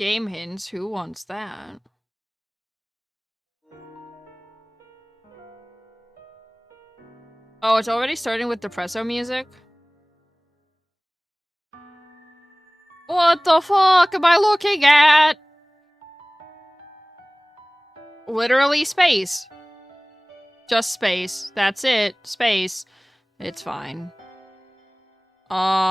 Game hints, who wants that? Oh, it's already starting with depresso music? What the fuck am I looking at? Literally space. Just space. That's it. Space. It's fine. There.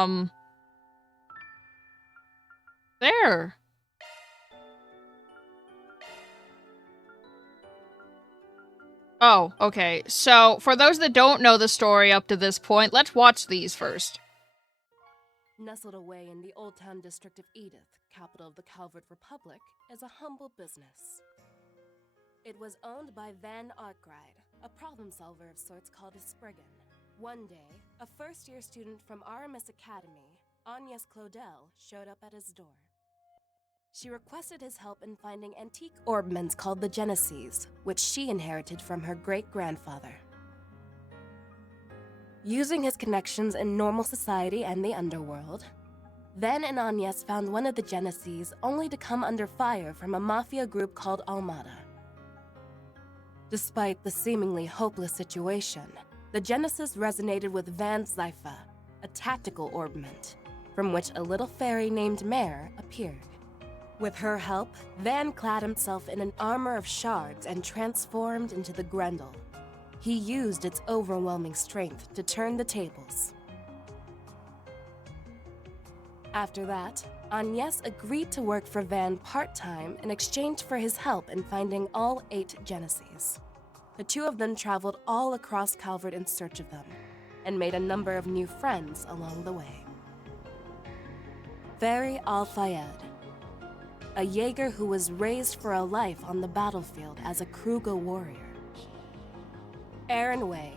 Oh, okay. So, for those that don't know the story up to this point, let's watch these first. Nestled away in the Old Town district of Edith, capital of the Calvert Republic, is a humble business. It was owned by Van Arkwright, a problem solver of sorts called a Spriggan. One day, a first-year student from Aramis Academy, Agnes Claudel, showed up at his door. She requested his help in finding antique orbments called the Genesees, which she inherited from her great-grandfather. Using his connections in normal society and the underworld, Van and Agnes found one of the Genesees only to come under fire from a mafia group called Almada. Despite the seemingly hopeless situation, the Genesis resonated with Van's Zypha, a tactical orbment, from which a little fairy named Mare appeared. With her help, Van clad himself in an armor of shards and transformed into the Grendel. He used its overwhelming strength to turn the tables. After that, Agnes agreed to work for Van part-time in exchange for his help in finding all 8 Genesees. The two of them traveled all across Calvert in search of them, and made a number of new friends along the way. Fairy Al-Fayed, a Jaeger who was raised for a life on the battlefield as a Kruger warrior. Aaron Way,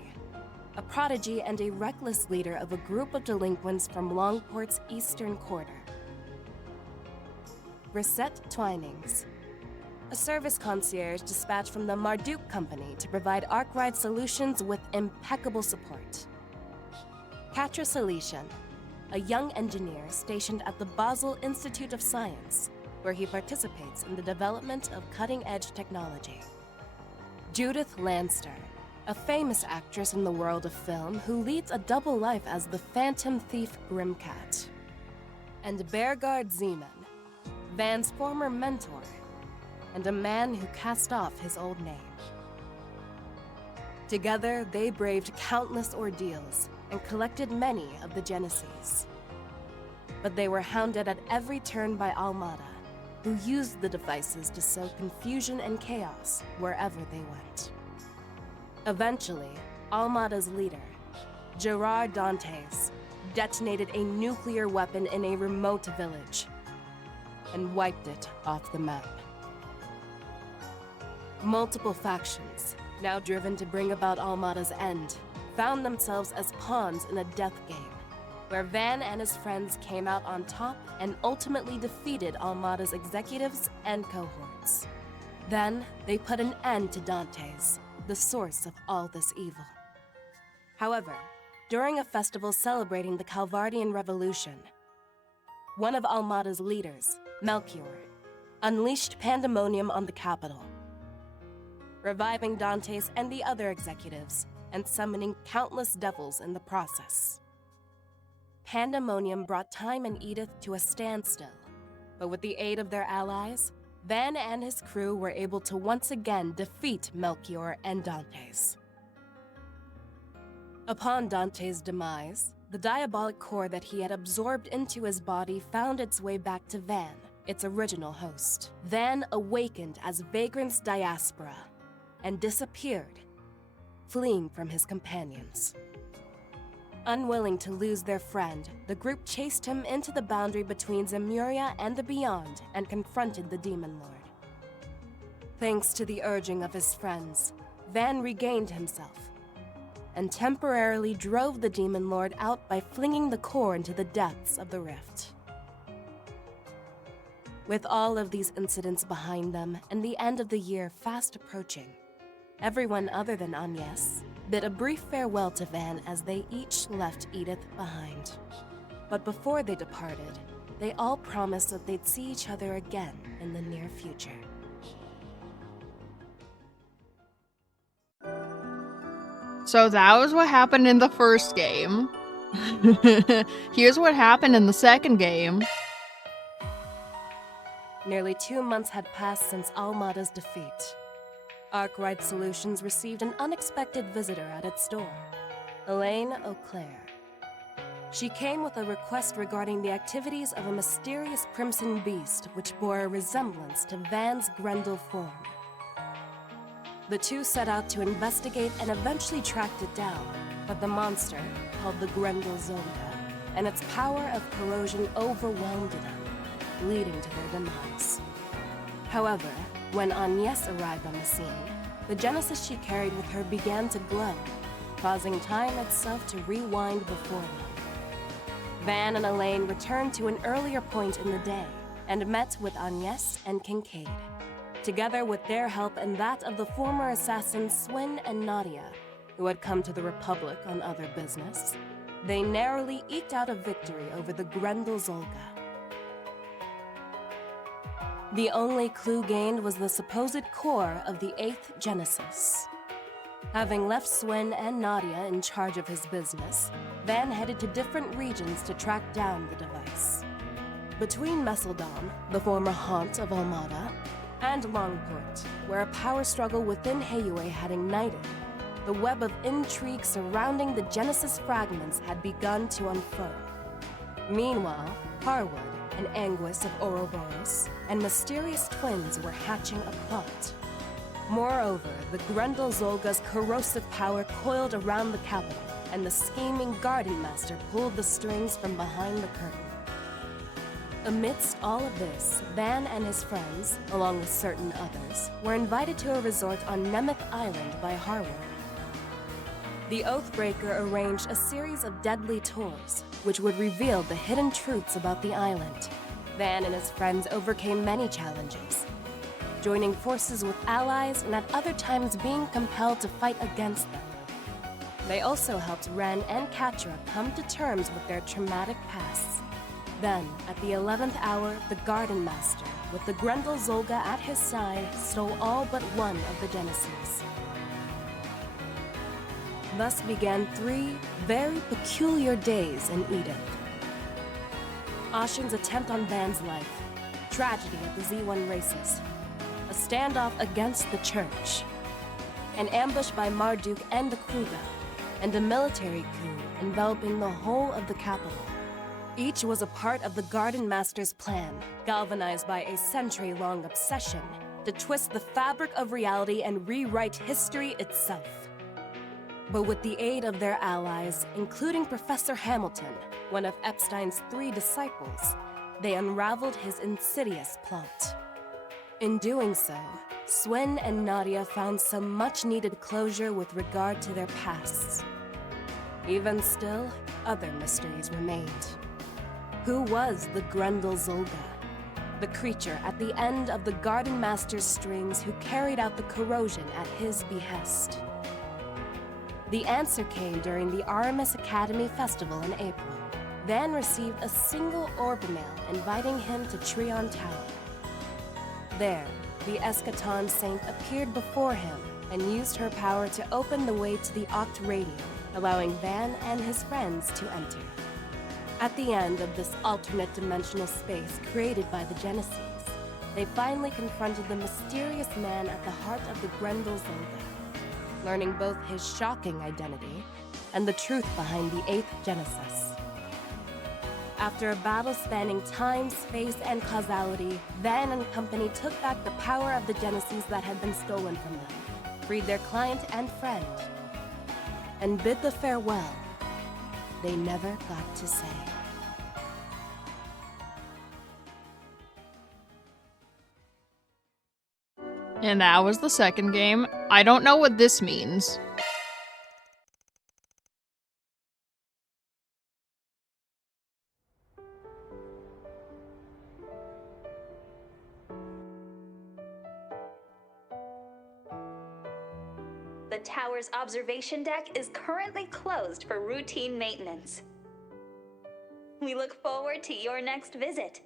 a prodigy and a reckless leader of a group of delinquents from Longport's eastern quarter. Brissette Twinings, a service concierge dispatched from the Marduk Company to provide Arkwright solutions with impeccable support. Katra Salesian, a young engineer stationed at the Basel Institute of Science, where he participates in the development of cutting-edge technology. Judith Lanster, a famous actress in the world of film who leads a double life as the phantom thief Grimcat. And Bergard Zeman, Van's former mentor, and a man who cast off his old name. Together, they braved countless ordeals and collected many of the Genesees. But they were hounded at every turn by Almada, who used the devices to sow confusion and chaos wherever they went. Eventually, Almada's leader, Gerard Dantes, detonated a nuclear weapon in a remote village and wiped it off the map. Multiple factions, now driven to bring about Almada's end, found themselves as pawns in a death game, where Van and his friends came out on top and ultimately defeated Almada's executives and cohorts. Then, they put an end to Dantes, the source of all this evil. However, during a festival celebrating the Calvardian Revolution, one of Almada's leaders, Melchior, unleashed pandemonium on the capital, reviving Dantes and the other executives and summoning countless devils in the process. Pandemonium brought Time and Edith to a standstill, but with the aid of their allies, Van and his crew were able to once again defeat Melchior and Dantes. Upon Dantes' demise, the diabolic core that he had absorbed into his body found its way back to Van, its original host. Van awakened as Vagrant's diaspora and disappeared, fleeing from his companions. Unwilling to lose their friend, the group chased him into the boundary between Zemuria and the Beyond and confronted the Demon Lord. Thanks to the urging of his friends, Van regained himself and temporarily drove the Demon Lord out by flinging the core into the depths of the rift. With all of these incidents behind them and the end of the year fast approaching, everyone other than Agnes bid a brief farewell to Van as they each left Edith behind. But before they departed, they all promised that they'd see each other again in the near future. So that was what happened in the first game. Here's what happened in the second game. Nearly 2 months had passed since Almada's defeat. Arkwright Solutions received an unexpected visitor at its door, Elaine Auclair. She came with a request regarding the activities of a mysterious crimson beast which bore a resemblance to Van's Grendel form. The two set out to investigate and eventually tracked it down, but the monster, called the Grendel Zolga, and its power of corrosion overwhelmed them, leading to their demise. However, when Agnes arrived on the scene, the Genesis she carried with her began to glow, causing time itself to rewind before them. Van and Elaine returned to an earlier point in the day and met with Agnes and Kincaid. Together with their help and that of the former assassins Swin and Nadia, who had come to the Republic on other business, they narrowly eked out a victory over the Grendel Zolga. The only clue gained was the supposed core of the 8th Genesis. Having left Swin and Nadia in charge of his business, Van headed to different regions to track down the device. Between Messeldom, the former haunt of Almada, and Longport, where a power struggle within Heyue had ignited, the web of intrigue surrounding the Genesis fragments had begun to unfurl. Meanwhile, Harwood, an Anguis of Ouroboros, and mysterious twins were hatching a plot. Moreover, the Grendel Zolga's corrosive power coiled around the capital, and the scheming Garden Master pulled the strings from behind the curtain. Amidst all of this, Van and his friends, along with certain others, were invited to a resort on Nemeth Island by Harwood. The Oathbreaker arranged a series of deadly tours, which would reveal the hidden truths about the island. Van and his friends overcame many challenges, joining forces with allies and at other times being compelled to fight against them. They also helped Ren and Katra come to terms with their traumatic pasts. Then, at the 11th hour, the Garden Master, with the Grendel Zolga at his side, stole all but one of the Genesis. Thus began 3 very peculiar days in Edith. Ashen's attempt on Van's life, tragedy at the Z1 races, a standoff against the Church, an ambush by Marduk and the Kruga, and a military coup enveloping the whole of the capital. Each was a part of the Garden Master's plan, galvanized by a century-long obsession to twist the fabric of reality and rewrite history itself. But with the aid of their allies, including Professor Hamilton, one of Epstein's 3 disciples, they unraveled his insidious plot. In doing so, Swin and Nadia found some much-needed closure with regard to their pasts. Even still, other mysteries remained. Who was the Grendel Zolga? The creature at the end of the Garden Master's strings who carried out the corrosion at his behest. The answer came during the Aramis Academy Festival in April. Van received a single orb mail inviting him to Trion Tower. There, the Eschaton Saint appeared before him and used her power to open the way to the Oct Radium, allowing Van and his friends to enter. At the end of this alternate dimensional space created by the Genesis, they finally confronted the mysterious man at the heart of the Grendel Zolga, learning both his shocking identity and the truth behind the 8th Genesis. After a battle spanning time, space, and causality, Van and company took back the power of the Genesis that had been stolen from them, freed their client and friend, and bid the farewell they never got to say. And that was the second game. I don't know what this means. The tower's observation deck is currently closed for routine maintenance. We look forward to your next visit.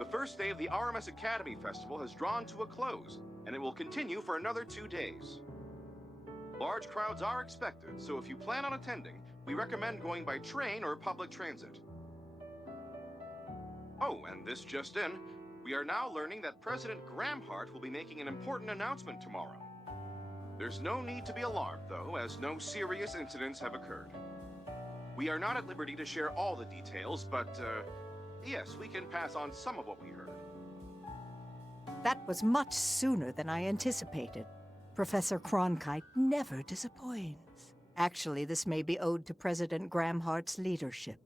The first day of the RMS Academy Festival has drawn to a close, and it will continue for another 2 days. Large crowds are expected, so if you plan on attending, we recommend going by train or public transit. Oh, and this just in, we are now learning that President Gramhart will be making an important announcement tomorrow. There's no need to be alarmed, though, as no serious incidents have occurred. We are not at liberty to share all the details, but, yes, we can pass on some of what we heard. That was much sooner than I anticipated. Professor Cronkite never disappoints. Actually, this may be owed to President Gramhart's leadership.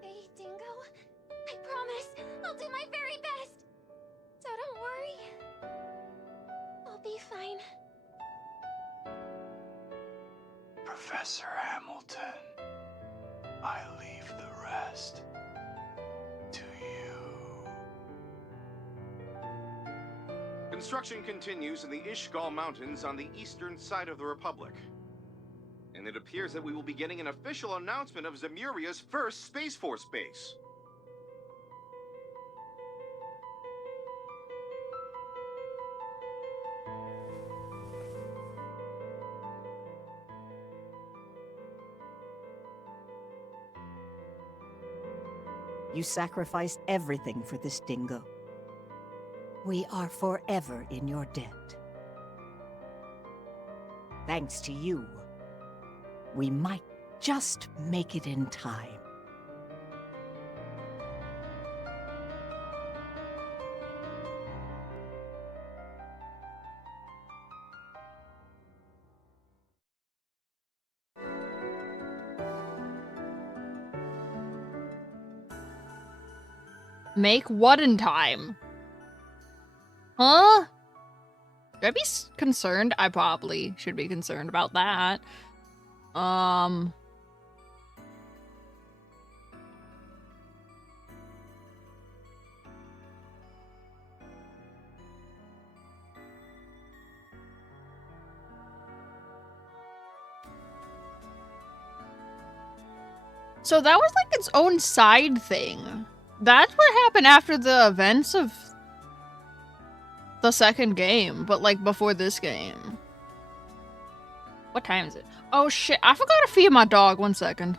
Hey, Dingo. I promise I'll do my very best. So don't worry. I'll be fine. Professor Hamilton, I leave the rest to you. Construction continues in the Ishgal Mountains on the eastern side of the Republic. And it appears that we will be getting an official announcement of Zemuria's first Space Force base. You sacrificed everything for this, Dingo. We are forever in your debt. Thanks to you, we might just make it in time. Make what in time? Huh? Should I be concerned? I probably should be concerned about that. So that was like its own side thing. That's what happened after the events of the second game, but like before this game. What time is it? Oh shit, I forgot to feed my dog. 1 second.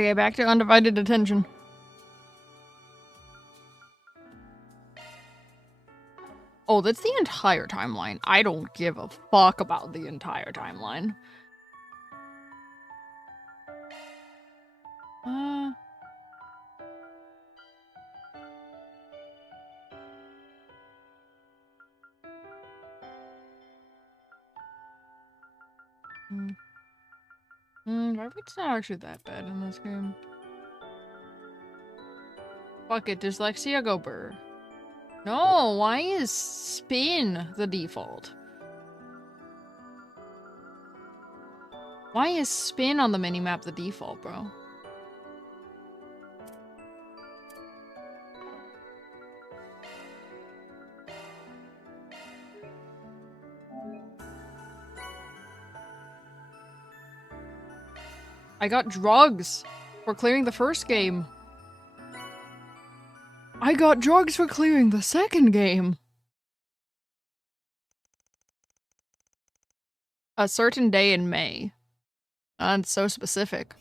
Okay, back to undivided attention. Oh, that's the entire timeline. I don't give a fuck about the entire timeline. Graphic's not actually that bad in this game. Fuck it, dyslexia, go burr. No, why is spin the default? Why is spin on the minimap the default, bro? I got drugs for clearing the first game. I got drugs for clearing the second game. A certain day in May. That's so specific.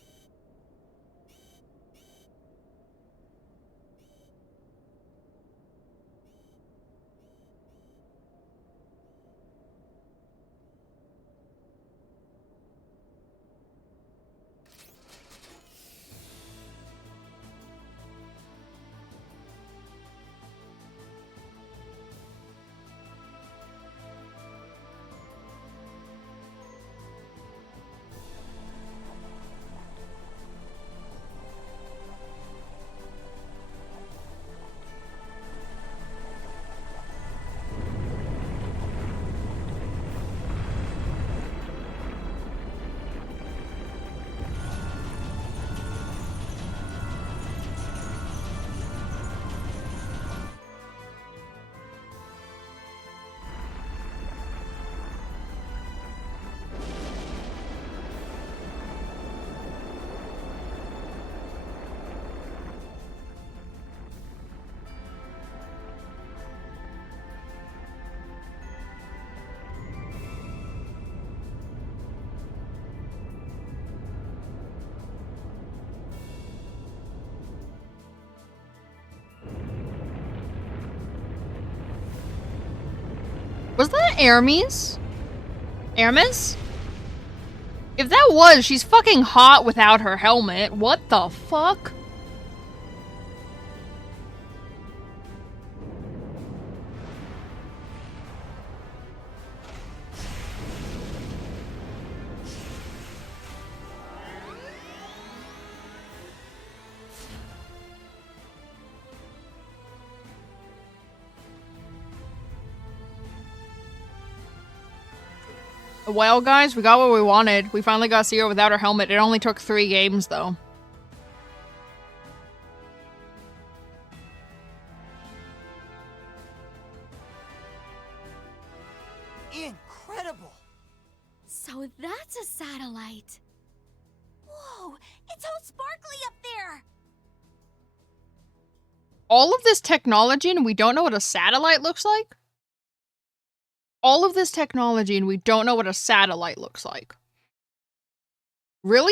Was that Hermes? Hermes? If that was, she's fucking hot without her helmet. What the fuck? Well, guys, we got what we wanted. We finally got Sierra without her helmet. It only took 3 games, though. Incredible! So that's a satellite. Whoa, it's all sparkly up there. All of this technology and we don't know what a satellite looks like? All of this technology and we don't know what a satellite looks like. Really?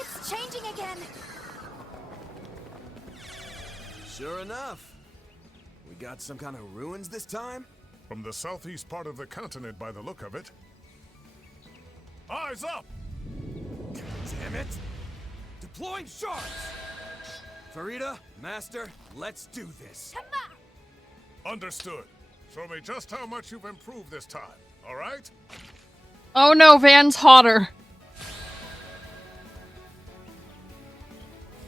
It's changing again. Sure enough. We got some kind of ruins this time? From the southeast part of the continent by the look of it. Eyes up! Damn it! Deploying shards! Farida, Master, let's do this. Come on! Understood. Show me just how much you've improved this time, alright? Oh no, Van's hotter.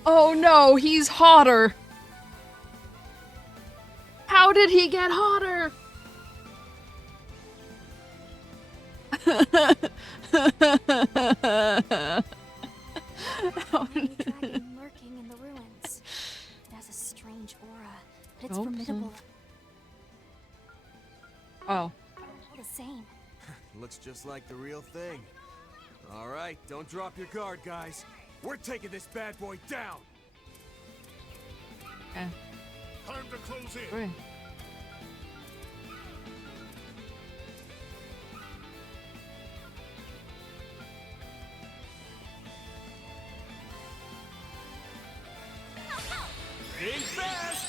Oh no, he's hotter. How did he get hotter? Dragon lurking in the ruins. It has a strange aura, but it's formidable Oh. all the same. Looks just like the real thing. Alright, don't drop your guard, guys. We're taking this bad boy down! Okay. Time to close in. Right. Being fast!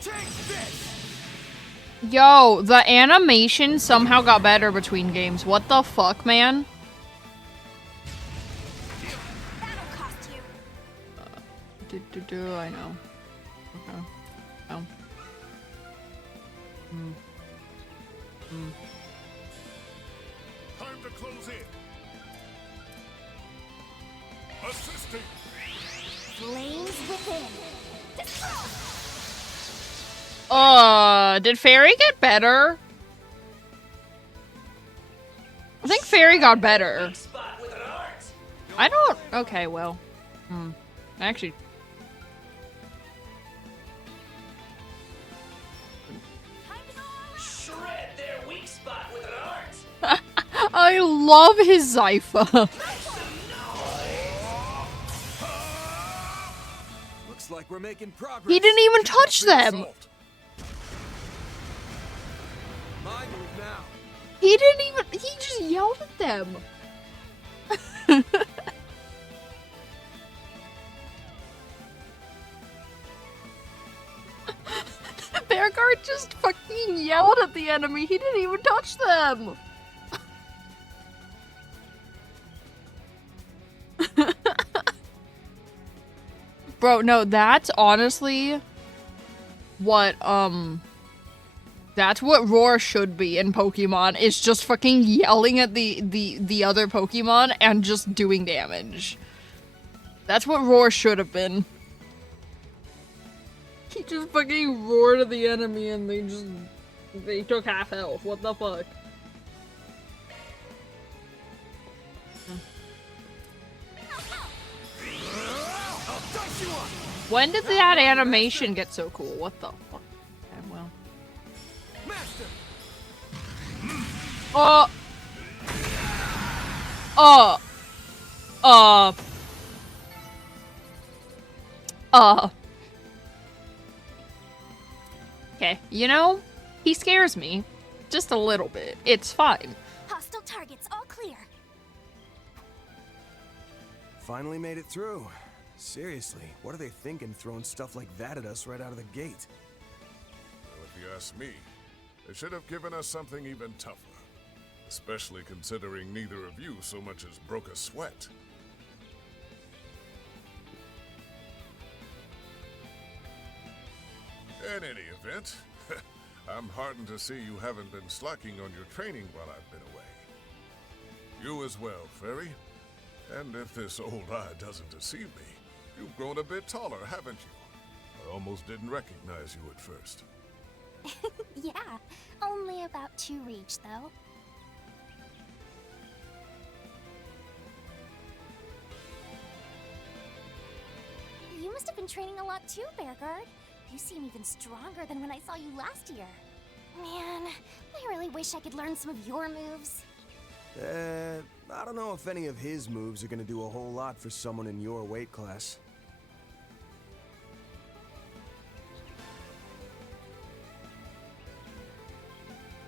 Take this! Yo, the animation somehow got better between games. What the fuck, man? That'll cost you. I know. Okay. Oh. Time to close in. Assisting. Flames within. Destroy! Did Fairy get better? I think Fairy got better. I don't. Okay, well. Actually. Shred their weak spot with an art. I love his Zypha. Looks like we're making progress. He didn't even touch them. My move now. He didn't even. He just yelled at them. Bearguard just fucking yelled at the enemy. He didn't even touch them. Bro, no, that's honestly what, that's what Roar should be in Pokemon. It's just fucking yelling at the other Pokemon and just doing damage. That's what Roar should have been. He just fucking roared at the enemy and they took half health. What the fuck? When did that animation get so cool? What the fuck? Okay, well. Master. Okay, you know, he scares me. Just a little bit. It's fine. Hostile targets all clear. Finally made it through. Seriously, what are they thinking throwing stuff like that at us right out of the gate? Well, if you ask me, they should have given us something even tougher. Especially considering neither of you so much as broke a sweat. In any event, I'm heartened to see you haven't been slacking on your training while I've been away. You as well, Fairy. And if this old eye doesn't deceive me, you've grown a bit taller, haven't you? I almost didn't recognize you at first. Yeah, only about 2 each, though. You must have been training a lot too, Bearguard. You seem even stronger than when I saw you last year. Man, I really wish I could learn some of your moves. I don't know if any of his moves are gonna do a whole lot for someone in your weight class.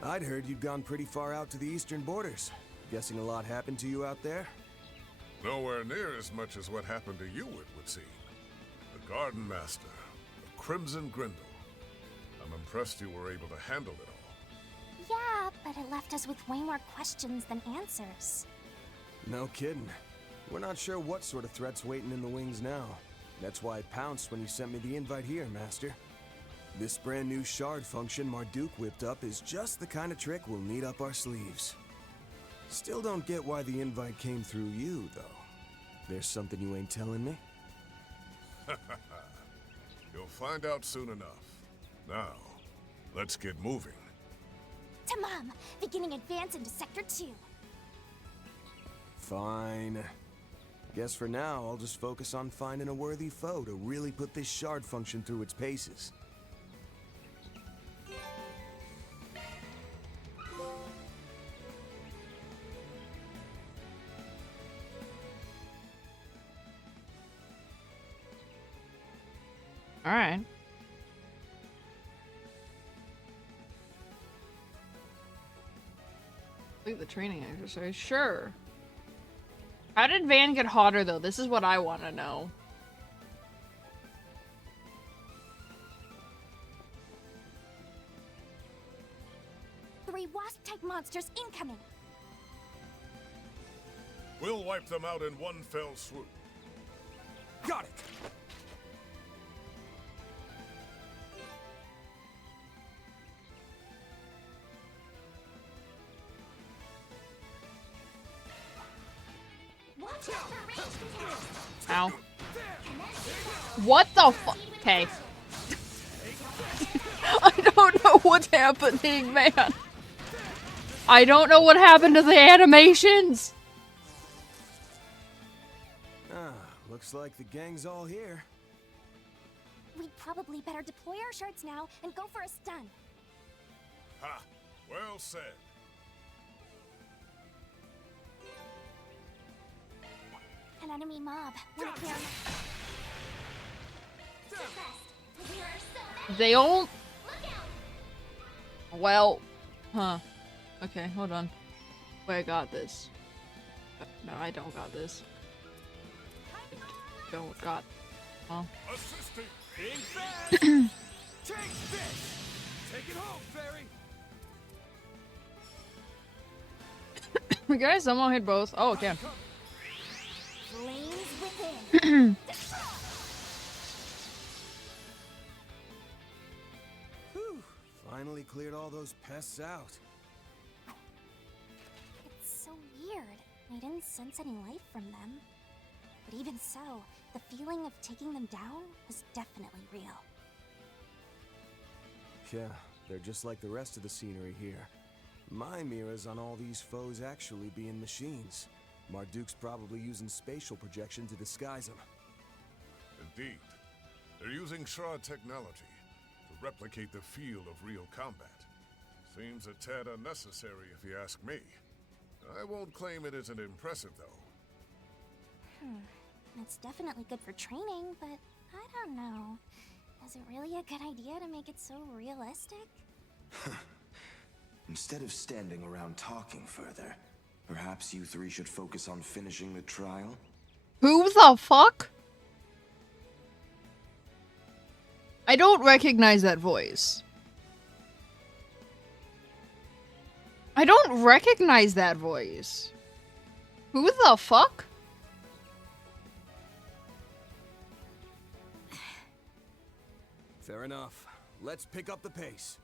I'd heard you'd gone pretty far out to the eastern borders. Guessing a lot happened to you out there? Nowhere near as much as what happened to you, it would seem. The Garden Master, the Crimson Grindle. I'm impressed you were able to handle it all. Yeah, but it left us with way more questions than answers. No kidding. We're not sure what sort of threat's waiting in the wings now. That's why I pounced when you sent me the invite here, Master. This brand new shard function Marduk whipped up is just the kind of trick we'll need up our sleeves. Still don't get why the invite came through you, though. There's something you ain't telling me? You'll find out soon enough. Now, let's get moving. Tamam, beginning advance into Sector 2. Fine. Guess for now, I'll just focus on finding a worthy foe to really put this shard function through its paces. All right. Complete the training exercise. Sure. How did Van get hotter, though? This is what I want to know. Three wasp-type monsters incoming. We'll wipe them out in one fell swoop. Got it! Ow. What the fuck? Okay. I don't know what's happening, man. I don't know what happened to the animations. Looks like the gang's all here. We'd probably better deploy our shards now and go for a stun. Ha! Well said. An enemy mob. Wanna clear They all... Well... Huh. Okay, hold on. Wait, I got this. No, I don't got this. Don't got... Oh. Being fast! Take this! Take it home, Fairy! Guys, someone hit both. Oh, okay. flames within. Whew. Finally cleared all those pests out. It's so weird. I didn't sense any life from them. But even so, the feeling of taking them down was definitely real. Yeah, they're just like the rest of the scenery here. My mirrors on all these foes actually being machines. Marduk's probably using spatial projection to disguise them. Indeed. They're using shard technology to replicate the feel of real combat. Seems a tad unnecessary if you ask me. I won't claim it isn't impressive, though. It's definitely good for training, but I don't know. Is it really a good idea to make it so realistic? Instead of standing around talking further, perhaps you three should focus on finishing the trial? Who the fuck? I don't recognize that voice. I don't recognize that voice. Who the fuck? Fair enough. Let's pick up the pace.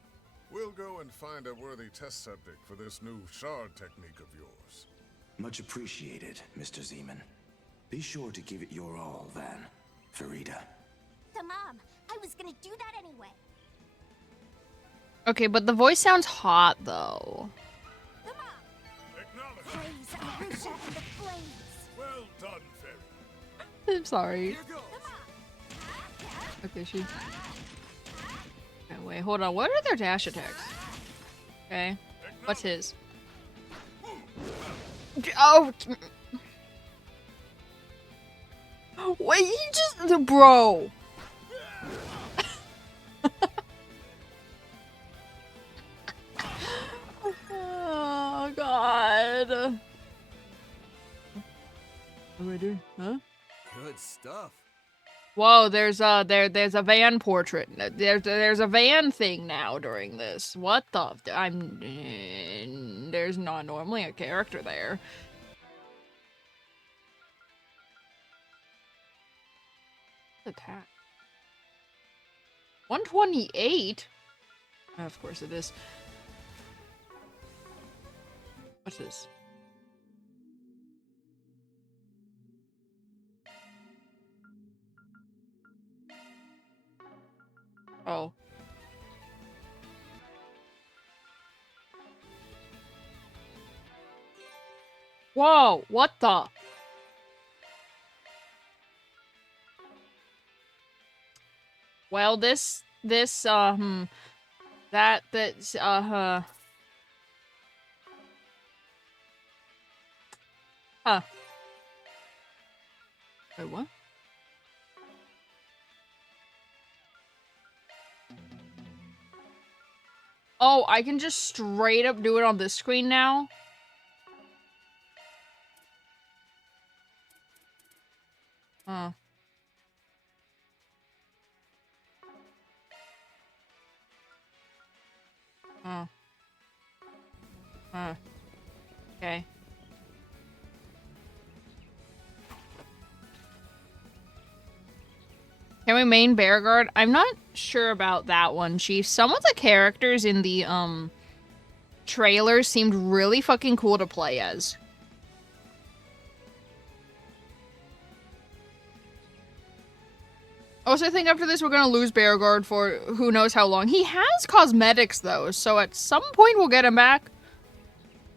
We'll go and find a worthy test subject for this new shard technique of yours. Much appreciated, Mr. Zeman. Be sure to give it your all, Van. Farida. Tamam, I was gonna do that anyway. Okay, but the voice sounds hot, though. Praise Arusha and the flames. Well done, Fairy. I'm sorry. Okay, she... Okay, wait, hold on. What are their dash attacks? Okay. What's his? Oh! Wait, he just... Bro! Oh, God. What do I do? Huh? Good stuff. Whoa, there's a van portrait. There's a van thing now during this. What the? There's not normally a character there. Attack. 128? Of course it is. What's this? Oh. Whoa, what the? Well, that's, Huh. Wait, what? Oh, I can just straight up do it on this screen now? Huh. Huh. Huh. Okay. Can we main Bearguard? I'm not sure about that one, Chief. Some of the characters in the, trailers seemed really fucking cool to play as. Also, I think after this we're gonna lose Bearguard for who knows how long. He has cosmetics, though, so at some point we'll get him back.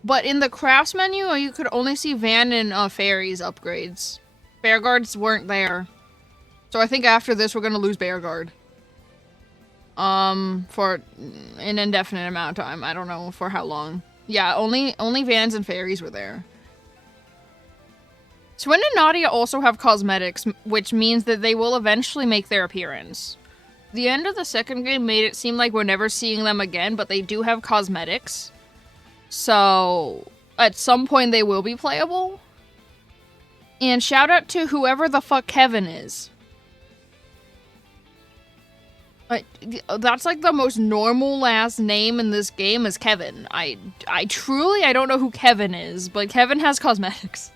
But in the crafts menu, you could only see Van and Fairies upgrades. Bearguards weren't there. So I think after this we're gonna lose Bearguard. For an indefinite amount of time. I don't know for how long. Yeah, only Vans and Fairies were there. Swin and Nadia also have cosmetics, which means that they will eventually make their appearance. The end of the second game made it seem like we're never seeing them again, but they do have cosmetics. So, at some point they will be playable. And shout out to whoever the fuck Kevin is. That's like the most normal last name in this game is Kevin. I truly don't know who Kevin is, but Kevin has cosmetics.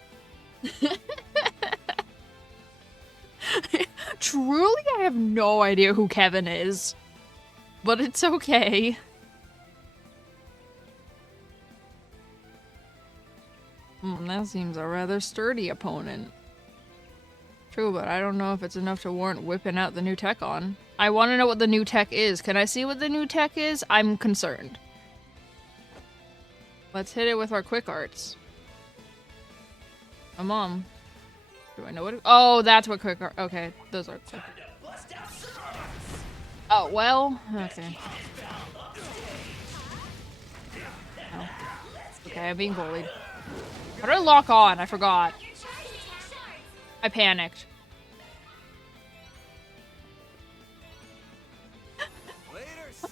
Truly, I have no idea who Kevin is. But it's okay. That seems a rather sturdy opponent. True, but I don't know if it's enough to warrant whipping out the new tech on. I want to know what the new tech is. Can I see what the new tech is? I'm concerned. Let's hit it with our quick arts. Oh, Mom. Do I know what oh, that's what quick art. Okay, those are quick. Oh, well, okay. Oh. Okay, I'm being bullied. How do I lock on? I forgot. I panicked.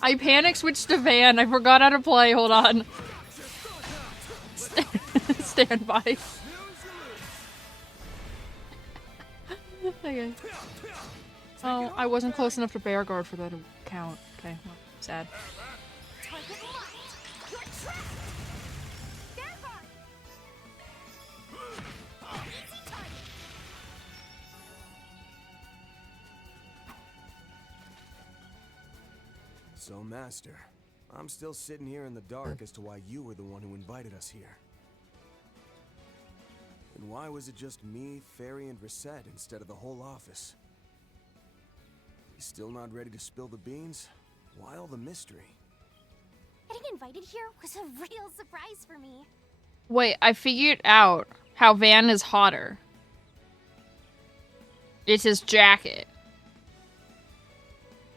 I panic switched to Van. I forgot how to play. Hold on. Stand by. Okay. Oh, I wasn't close enough to Bearguard for that to count. Okay, well, sad. So, Master, I'm still sitting here in the dark as to why you were the one who invited us here. And why was it just me, Fairy, and Reset instead of the whole office? You still not ready to spill the beans? Why all the mystery? Getting invited here was a real surprise for me. Wait, I figured out how Van is hotter. It's his jacket.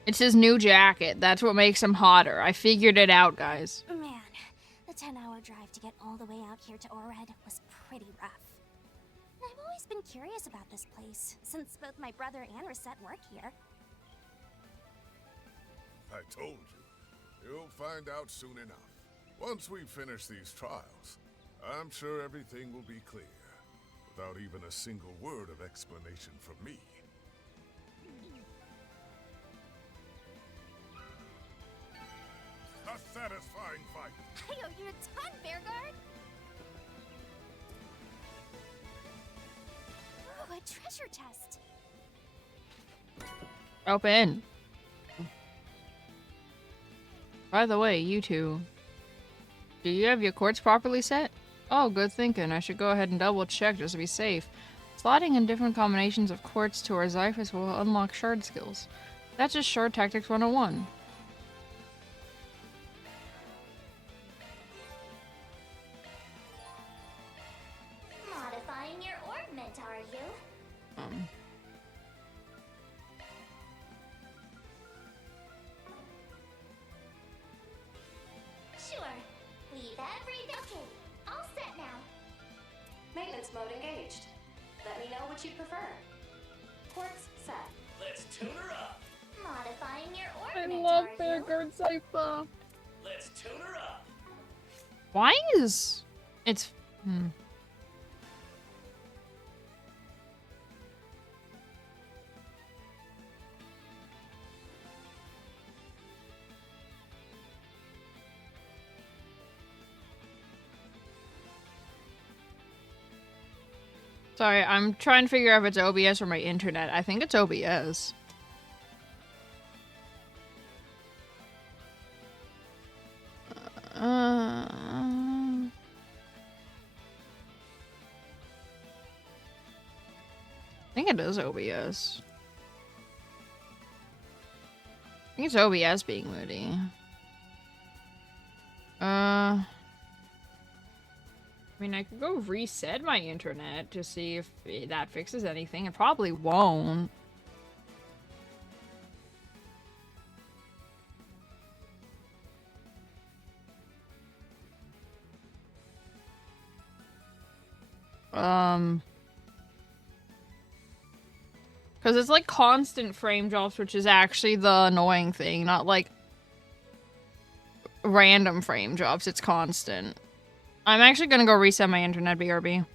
It's his new jacket. That's what makes him hotter. I figured it out, guys. Man, the 10-hour drive to get all the way out here to Orred was pretty rough. I've always been curious about this place, since both my brother and Reset work here. I told you. You'll find out soon enough. Once we finish these trials, I'm sure everything will be clear, without even a single word of explanation from me. satisfying fight. I owe you a ton, Bearguard! Ooh, a treasure chest. Open. By the way, you two. Do you have your quartz properly set? Oh, good thinking. I should go ahead and double check just to be safe. Slotting in different combinations of quartz to our Xiphus will unlock shard skills. That's just Shard Tactics 101. Modifying your ornament, are you? Sure. Leave every... Okay, all set now. Maintenance mode engaged. Let me know what you prefer. Quartz set. Let's tune her up. Modifying your I ornament, love are you? Bearguard Cypher. Let's tune her up. Why is... It's... Sorry, I'm trying to figure out if it's OBS or my internet. I think it's OBS. I think it is OBS. I think it's OBS being moody. I mean, I could go reset my internet to see if that fixes anything. It probably won't. Because it's like constant frame drops, which is actually the annoying thing, not like random frame drops. It's constant. I'm actually gonna go reset my internet, BRB.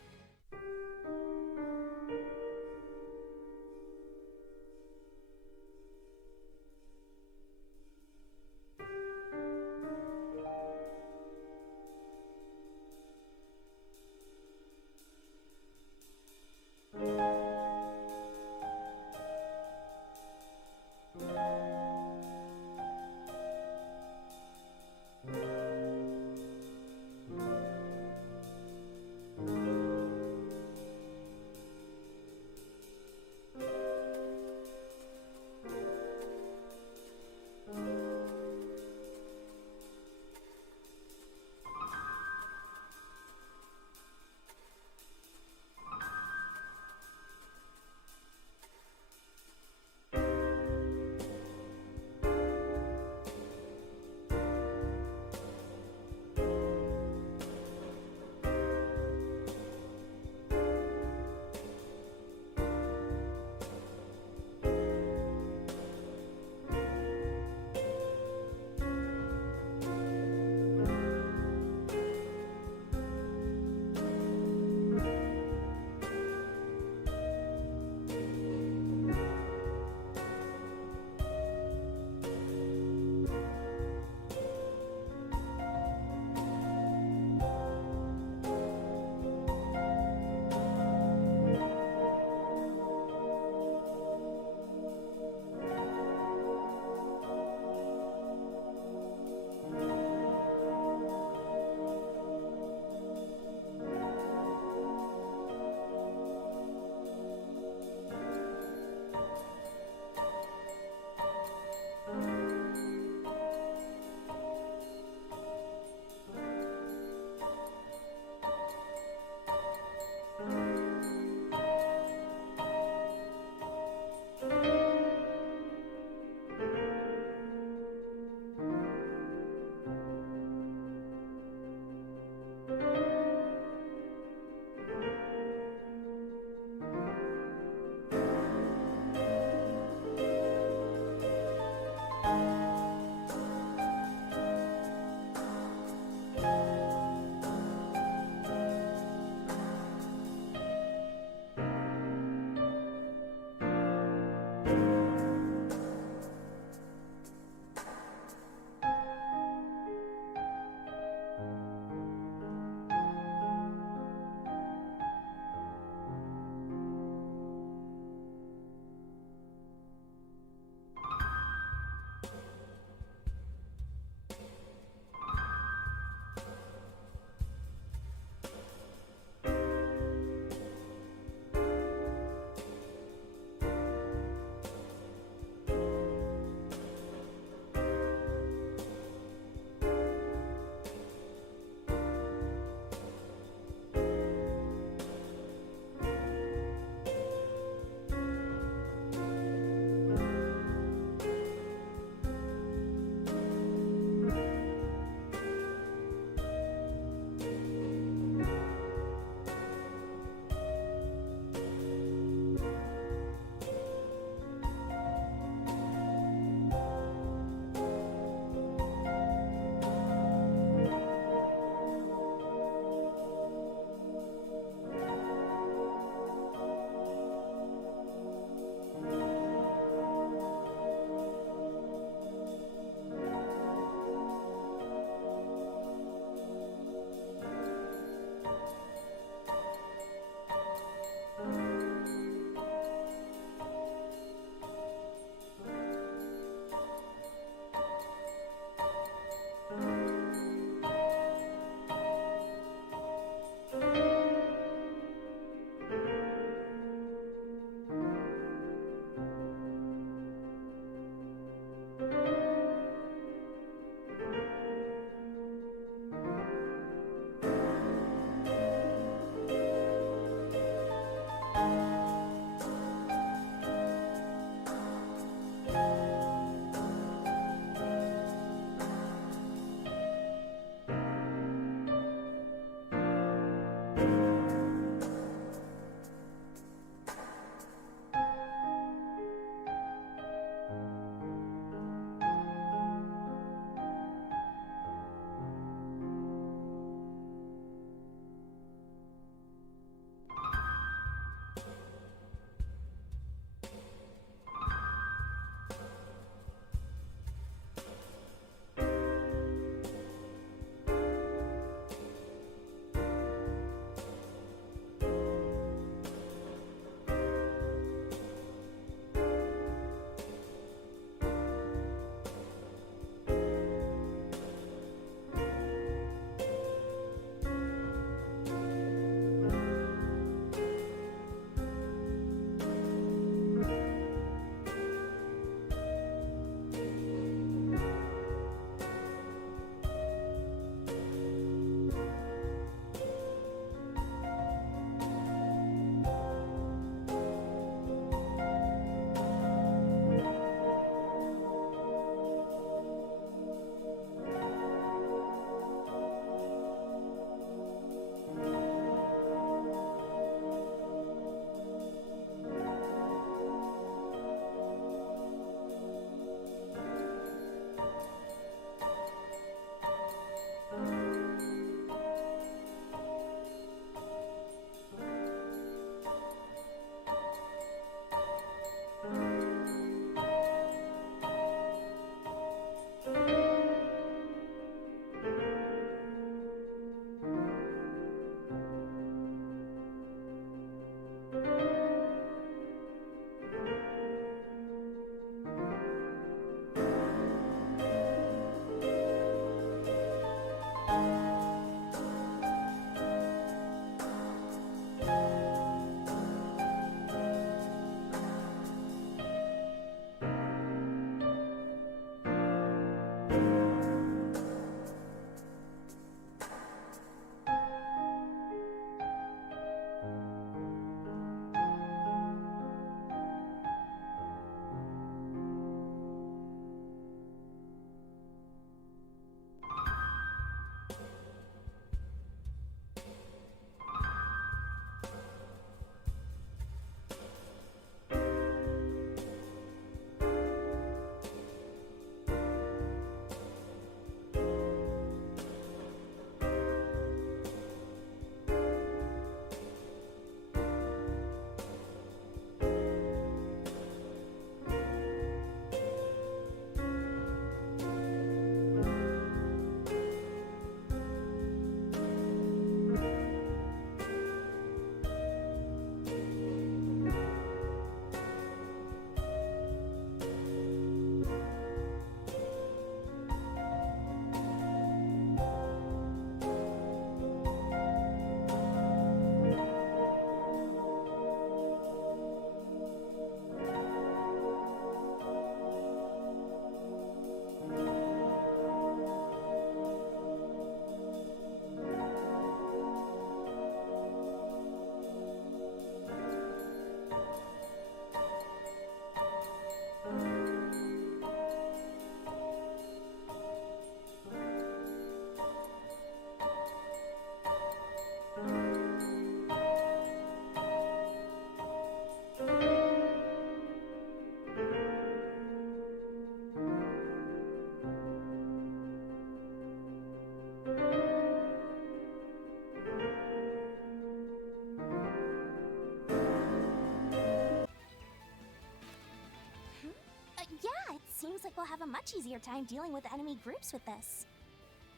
Yeah, it seems like we'll have a much easier time dealing with enemy groups with this.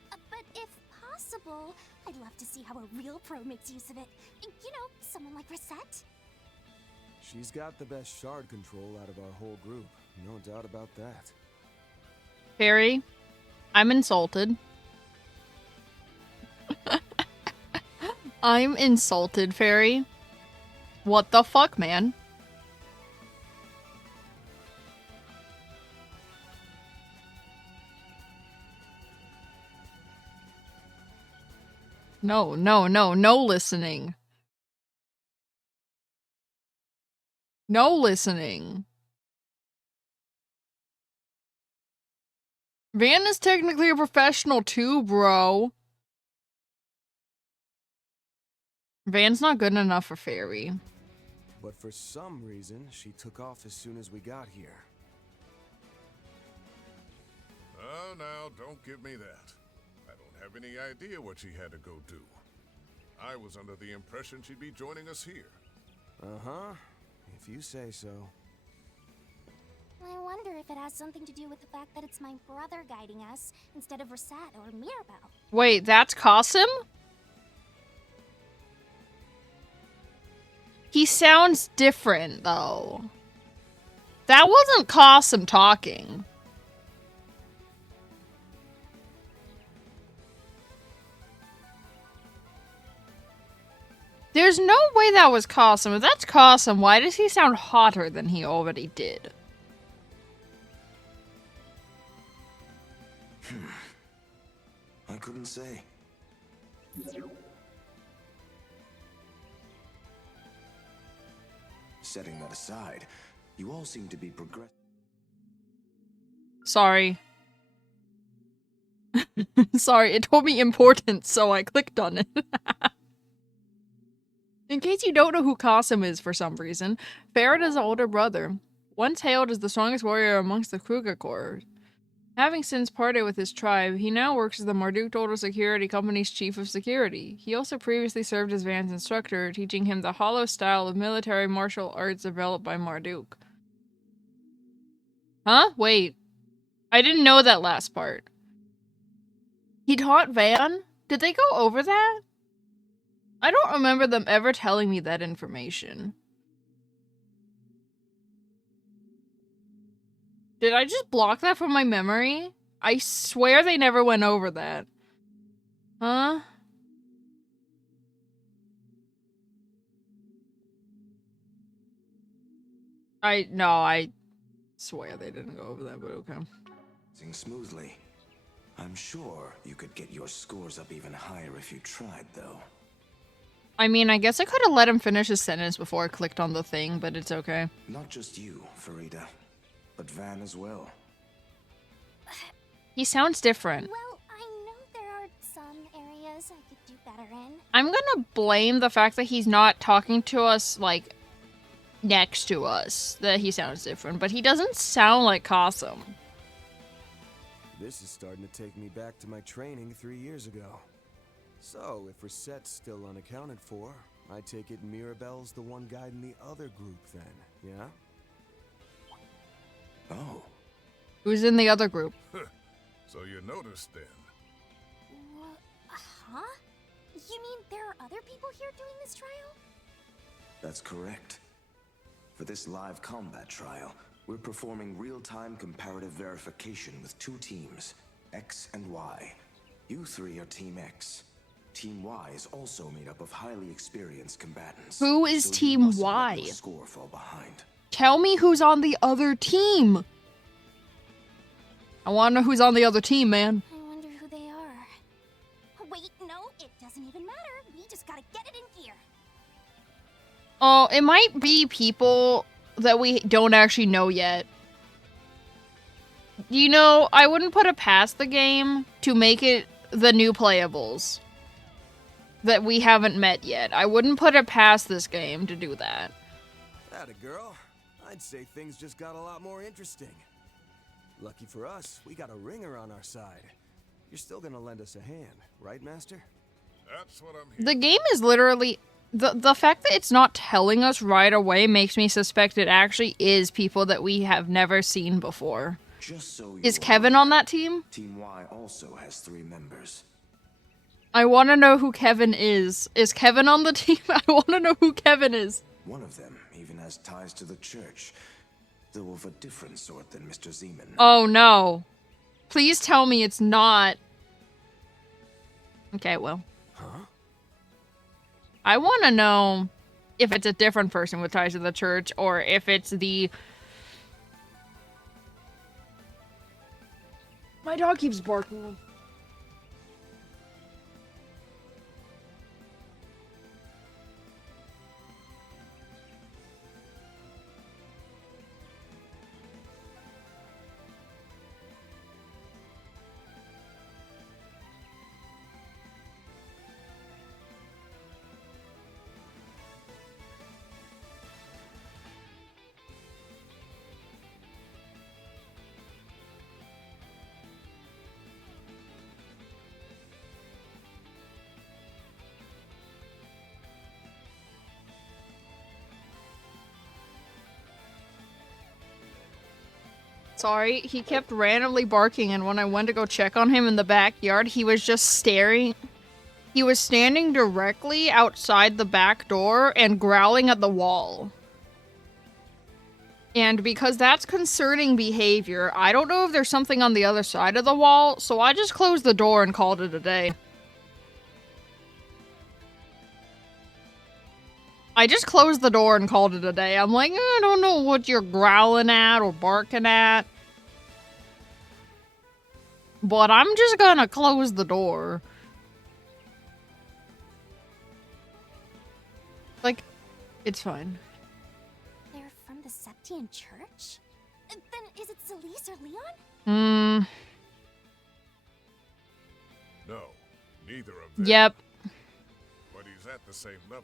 But if possible, I'd love to see how a real pro makes use of it. You know, someone like Reset. She's got the best shard control out of our whole group. No doubt about that. Fairy, I'm insulted. I'm insulted, Fairy. What the fuck, man? No, no, no, no listening. No listening. Van is technically a professional too, bro. Van's not good enough for Fairy. But for some reason, she took off as soon as we got here. Oh, now, don't give me that. I don't have any idea what she had to go do. I was under the impression she'd be joining us here. Uh-huh. If you say so. I wonder if it has something to do with the fact that it's my brother guiding us instead of Reset or Mirabelle. Wait, that's Qasim? He sounds different, though. That wasn't Qasim talking. There's no way that was Qasim. If that's Qasim, why does he sound hotter than he already did? I couldn't say. Setting that aside, you all seem to be progressing. Sorry. Sorry, it told me important, so I clicked on it. In case you don't know who Qasim is for some reason, Farad is an older brother, once hailed as the strongest warrior amongst the Kruger Corps. Having since parted with his tribe, he now works as the Marduk Total Security Company's chief of security. He also previously served as Van's instructor, teaching him the hollow style of military martial arts developed by Marduk. Huh? Wait. I didn't know that last part. He taught Van? Did they go over that? I don't remember them ever telling me that information. Did I just block that from my memory? I swear they never went over that. Huh? I swear they didn't go over that, but okay. Smoothly. I'm sure you could get your scores up even higher if you tried, though. I mean, I guess I could have let him finish his sentence before I clicked on the thing, but it's okay. Not just you, Farida, but Van as well. He sounds different. Well, I know there are some areas I could do better in. I'm gonna blame the fact that he's not talking to us, like, next to us, that he sounds different, but he doesn't sound like Qasim. This is starting to take me back to my training 3 years ago. So, if Reset's still unaccounted for, I take it Mirabelle's the one guiding the other group then, yeah? Oh. Who's in the other group? So you noticed then. Huh? You mean there are other people here doing this trial? That's correct. For this live combat trial, we're performing real-time comparative verification with 2 teams, X and Y. You 3 are Team X. Team Y is also made up of highly experienced combatants. Who is so Team Y? Score fall behind. Tell me who's on the other team. I want to know who's on the other team, man. I wonder who they are. Wait, no, it doesn't even matter. We just gotta get it in gear. Oh, it might be people that we don't actually know yet. You know, I wouldn't put it past the game to make it the new playables that we haven't met yet. I wouldn't put it past this game to do that. Atta girl. I'd say things just got a lot more interesting. Lucky for us, we got a ringer on our side. You're still gonna lend us a hand, right, Master? That's what I'm here. The game is literally The fact that it's not telling us right away makes me suspect it actually is people that we have never seen before. Just so Is Kevin on that team? Team Y also has 3 members. I want to know who Kevin is. Is Kevin on the team? I want to know who Kevin is. One of them even has ties to the church, though of a different sort than Mr. Zeman. Oh no. Please tell me it's not. Okay, well. Huh? I want to know if it's a different person with ties to the church or if it's the... My dog keeps barking. Sorry, he kept randomly barking, and when I went to go check on him in the backyard, he was just staring. He was standing directly outside the back door and growling at the wall. And because that's concerning behavior, I don't know if there's something on the other side of the wall, so I just closed the door and called it a day. I just closed the door and called it a day. I'm like, I don't know what you're growling at or barking at. But I'm just gonna close the door. Like, it's fine. They're from the Septian Church? Then is it Celise or Leon? No, neither of them. Yep. But he's at the same level.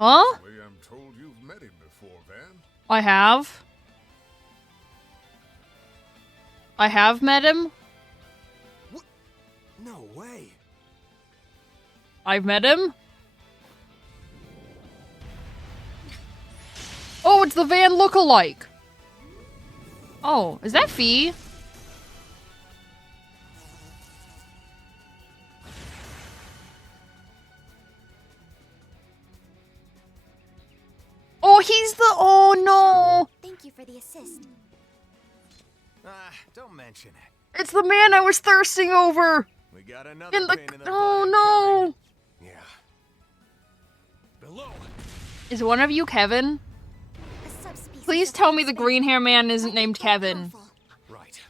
Huh? Actually, I'm told you've met him before, Van. I have. I have met him. What? No way. I've met him. Oh, it's the Van lookalike. Oh, is that Fee? Oh, he's the... Oh, no. Thank you for the assist. Don't mention it. It's the man I was thirsting over. We got another In the... pain in the Oh, no. Yeah. Below. Is one of you Kevin? Please tell me the green hair man isn't named Kevin. Right.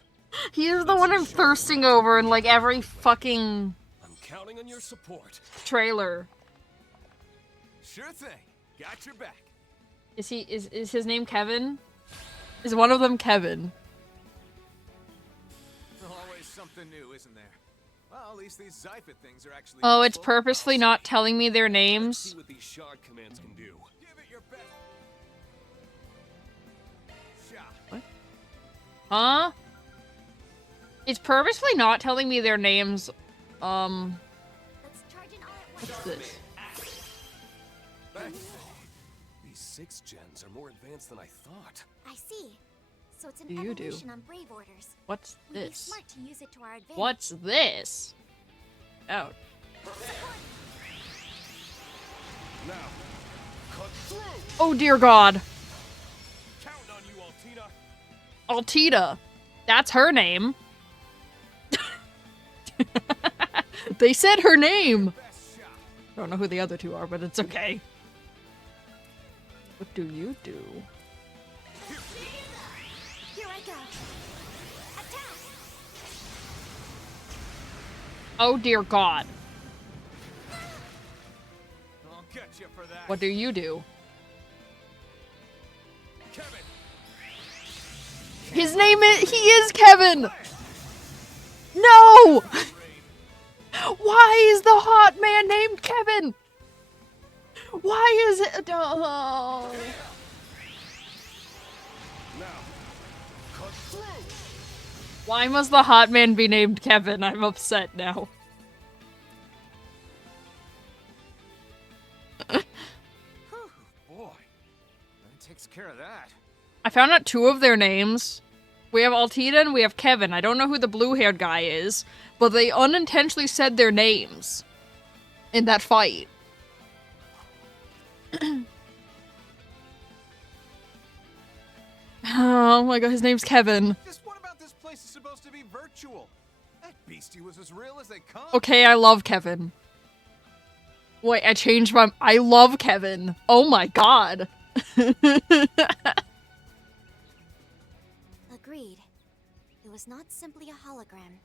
He is the one I'm thirsting over in like every fucking I'm counting on your support. trailer. Sure thing. Got your back. Is his name Kevin? Is one of them Kevin? Always something new, isn't there? Well, at least these Zyphid things are actually Oh, it's useful. purposefully not telling me their See names. what these shard commands can do. Give it your best. Shot. Huh? It's purposefully not telling me their names. Let's charge in all at once. What's this? Thanks. These 6 gens are more advanced than I thought. I see. So it's an Do you do? evolution on brave orders. What's We'd be this? smart to use it to our advantage. What's this? Oh. Now, cut through. Oh dear God. Counting on you, Altina. Altita. That's her name. They said her name. Best shot. I don't know who the other two are, but it's okay. What do you do? Here I go. Attack! Oh dear God. I'll get you for that. What do you do? Kevin. His name is- he is Kevin! No! Why is the hot man named Kevin? Why is it- oh. Now, cut through. Why must the hot man be named Kevin? I'm upset now. takes care of that. I found out 2 of their names. We have Altina and we have Kevin. I don't know who the blue-haired guy is, but they unintentionally said their names in that fight. Oh my god, his name's Kevin. Just what about this place is supposed to be virtual? That beastie was as real as they come. Okay, I love Kevin. Wait, I changed my... I love Kevin. Oh my god. Agreed. It was not simply a hologram.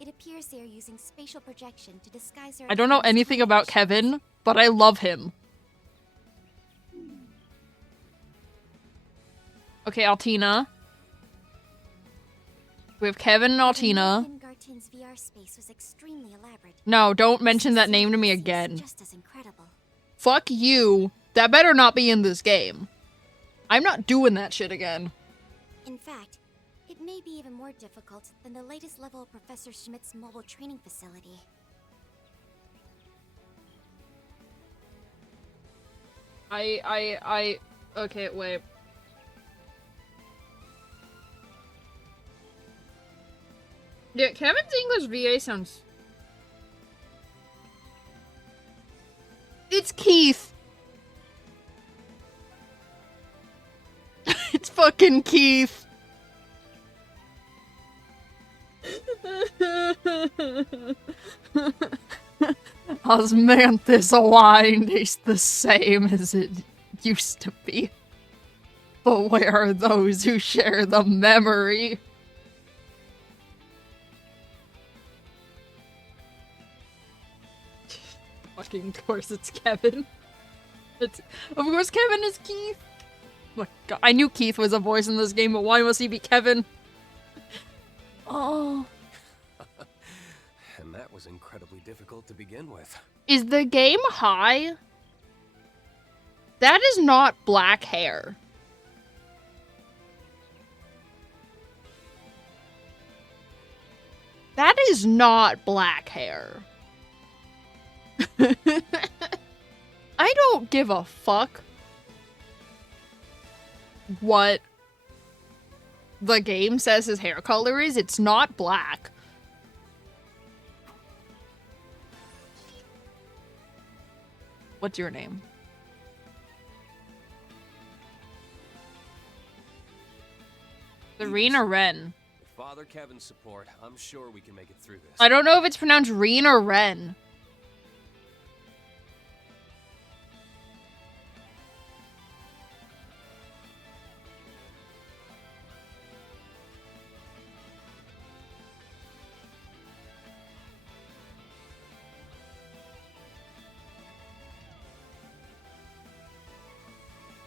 It appears they are using spatial projection to disguise their... I don't know anything about Kevin, but I love him. Okay, Altina. We have Kevin and Altina. VR space was extremely elaborate. No, don't mention that name to me again. Just as incredible. Fuck you. That better not be in this game. I'm not doing that shit again. In fact, it may be even more difficult than the latest level of Professor Schmidt's mobile training facility. Okay, wait. Yeah, Kevin's English VA sounds... It's Keith! It's fucking Keith! Osmanthus wine tastes the same as it used to be. But where are those who share the memory? Fucking course it's Kevin. Of course Kevin is Keith. Oh my god, I knew Keith was a voice in this game, but why must he be Kevin? Oh. And that was incredibly difficult to begin with. Is the game high? That is not black hair. That is not black hair. I don't give a fuck what the game says his hair color is. It's not black. What's your name? Serena Wren. With Father Kevin's support, I'm sure we can make it through this. I don't know if it's pronounced Reen or Ren.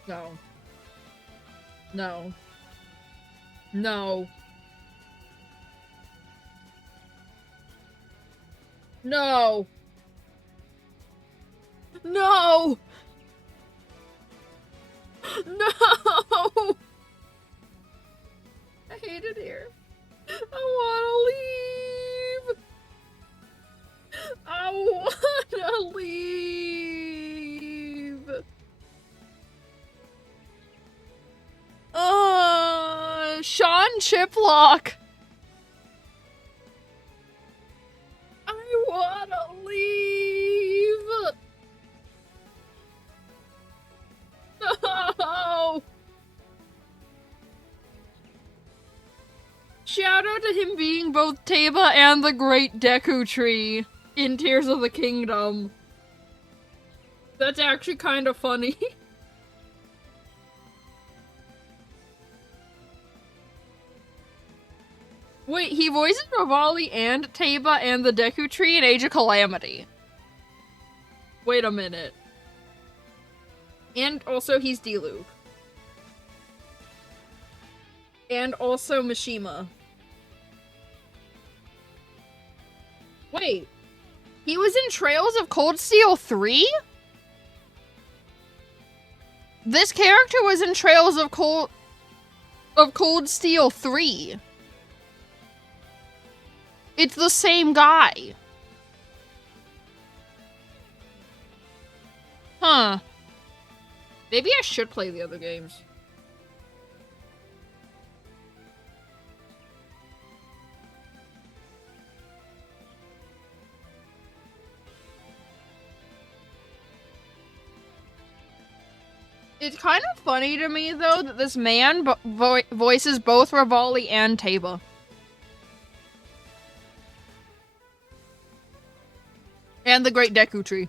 No. No. No. No. No. No. I hate it here. I wanna leave. I wanna leave. Sean Chiplock. I wanna leave. No. Shout out to him being both Teba and the Great Deku Tree in Tears of the Kingdom. That's actually kind of funny. Wait, he voices Revali and Teba and the Deku Tree in Age of Calamity. Wait a minute. And also he's Diluc. And also Mishima. Wait. He was in Trails of Cold Steel 3? This character was in Trails of Cold Steel 3. It's the same guy. Huh. Maybe I should play the other games. It's kind of funny to me, though, that this man voices both Rivali and Taba. And the Great Deku Tree.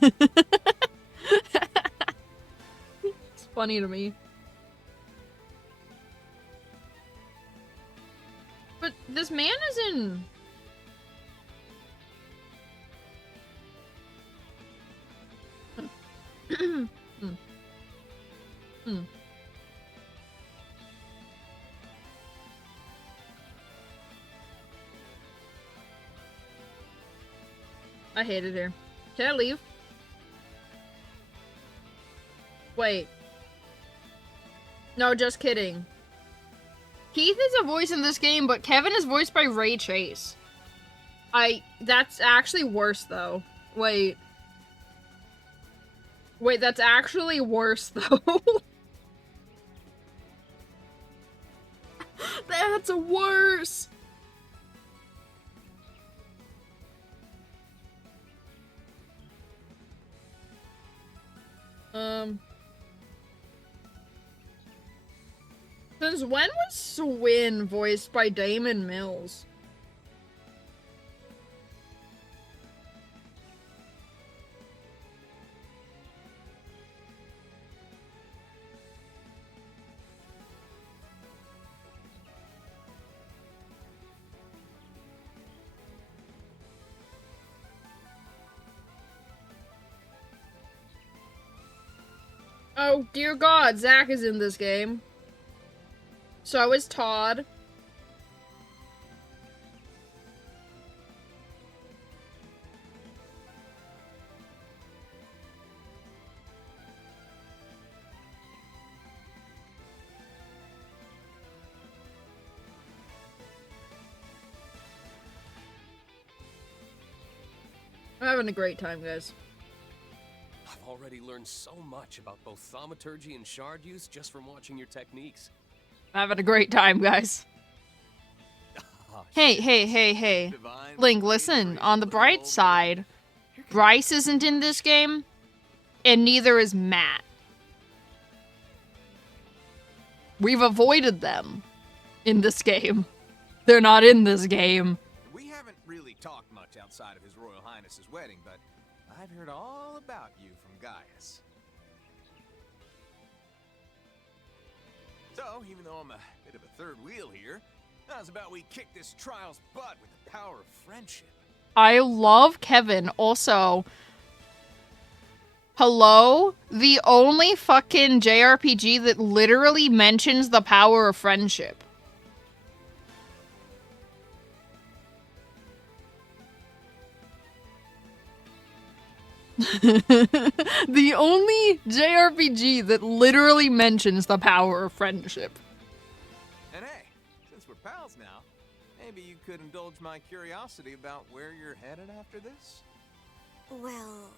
It's funny to me. But this man is in... I hate it here. Can I leave? Wait. No, just kidding. Keith is a voice in this game, but Kevin is voiced by Ray Chase. That's actually worse, though. Wait. Wait, that's actually worse, though. That's worse. Since when was Swin voiced by Damon Mills? Oh, dear God, Zach is in this game. So is Todd. I'm having a great time, guys. I've already learned so much about both thaumaturgy and shard use just from watching your techniques. Having a great time, guys. Hey. Link, listen, on the bright side, Bryce isn't in this game, and neither is Matt. We've avoided them in this game. They're not in this game. We haven't really talked much outside of His Royal Highness's wedding, but I've heard all about you from Gaius. So, even though I'm a bit of a third wheel here, how's about we kick this trial's butt with the power of friendship? I love Kevin. Also, hello? The only fucking JRPG that literally mentions the power of friendship. The only JRPG that literally mentions the power of friendship. And hey, since we're pals now, maybe you could indulge my curiosity about where you're headed after this? Well...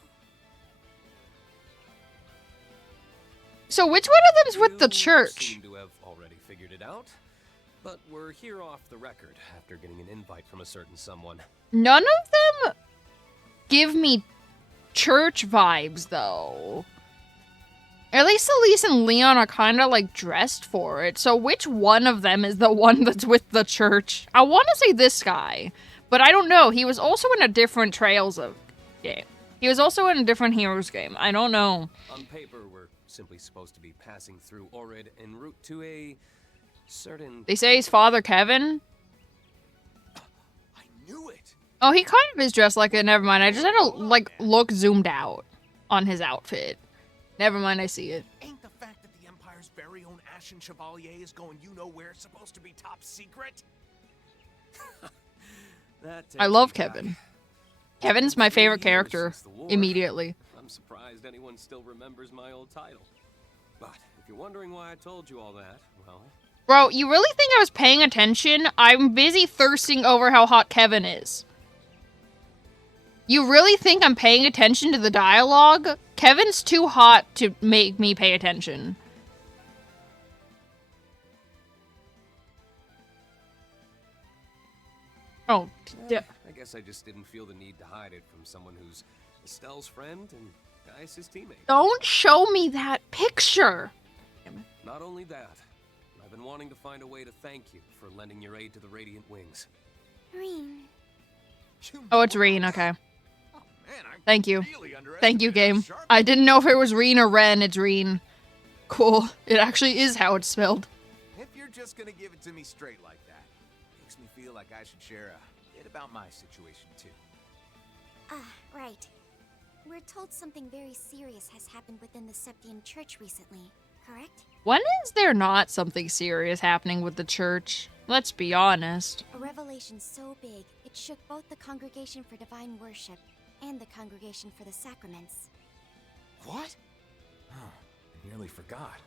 So which one of them's with the church? Seem to have already figured it out, but we're here off the record after getting an invite from a certain someone. None of them give me church vibes, though. At least Elise and Leon are kind of like dressed for it. So which one of them is the one that's with the church? I want to say this guy, but I don't know. He was also in a different Trails of game. He was also in a different Heroes game. I don't know. On paper, we're simply supposed to be passing through Orid en route to a certain... They say he's Father Kevin. I knew it. Oh, he kind of is dressed like it. Never mind. I just had to, like, look zoomed out on his outfit. Never mind, I see it. Ain't the fact that the Empire's very own Ashen Chevalier is going you-know-where supposed to be top secret? I love Kevin. Kevin's my favorite character, immediately. I'm surprised anyone still remembers my old title. But if you're wondering why I told you all that, well... Bro, you really think I was paying attention? I'm busy thirsting over how hot Kevin is. You really think I'm paying attention to the dialogue? Kevin's too hot to make me pay attention. Oh, yeah. I guess I just didn't feel the need to hide it from someone who's Estelle's friend and Gaius' his teammate. Don't show me that picture. Not only that, I've been wanting to find a way to thank you for lending your aid to the Radiant Wings. Reen. Oh, it's Reen, okay. Oh, man, I Thank you. really Thank you, underestimated game. how sharp I didn't know if it was Reen or Ren. It's Reen. Cool. It actually is how it's spelled. If you're just gonna give it to me straight like that, makes me feel like I should share a bit about my situation too. Right. We're told something very serious has happened within the Septian Church recently, correct? When is there not something serious happening with the church? Let's be honest. A revelation so big, it shook both the Congregation for Divine Worship and the Congregation for the Sacraments. What? Oh, I nearly forgot.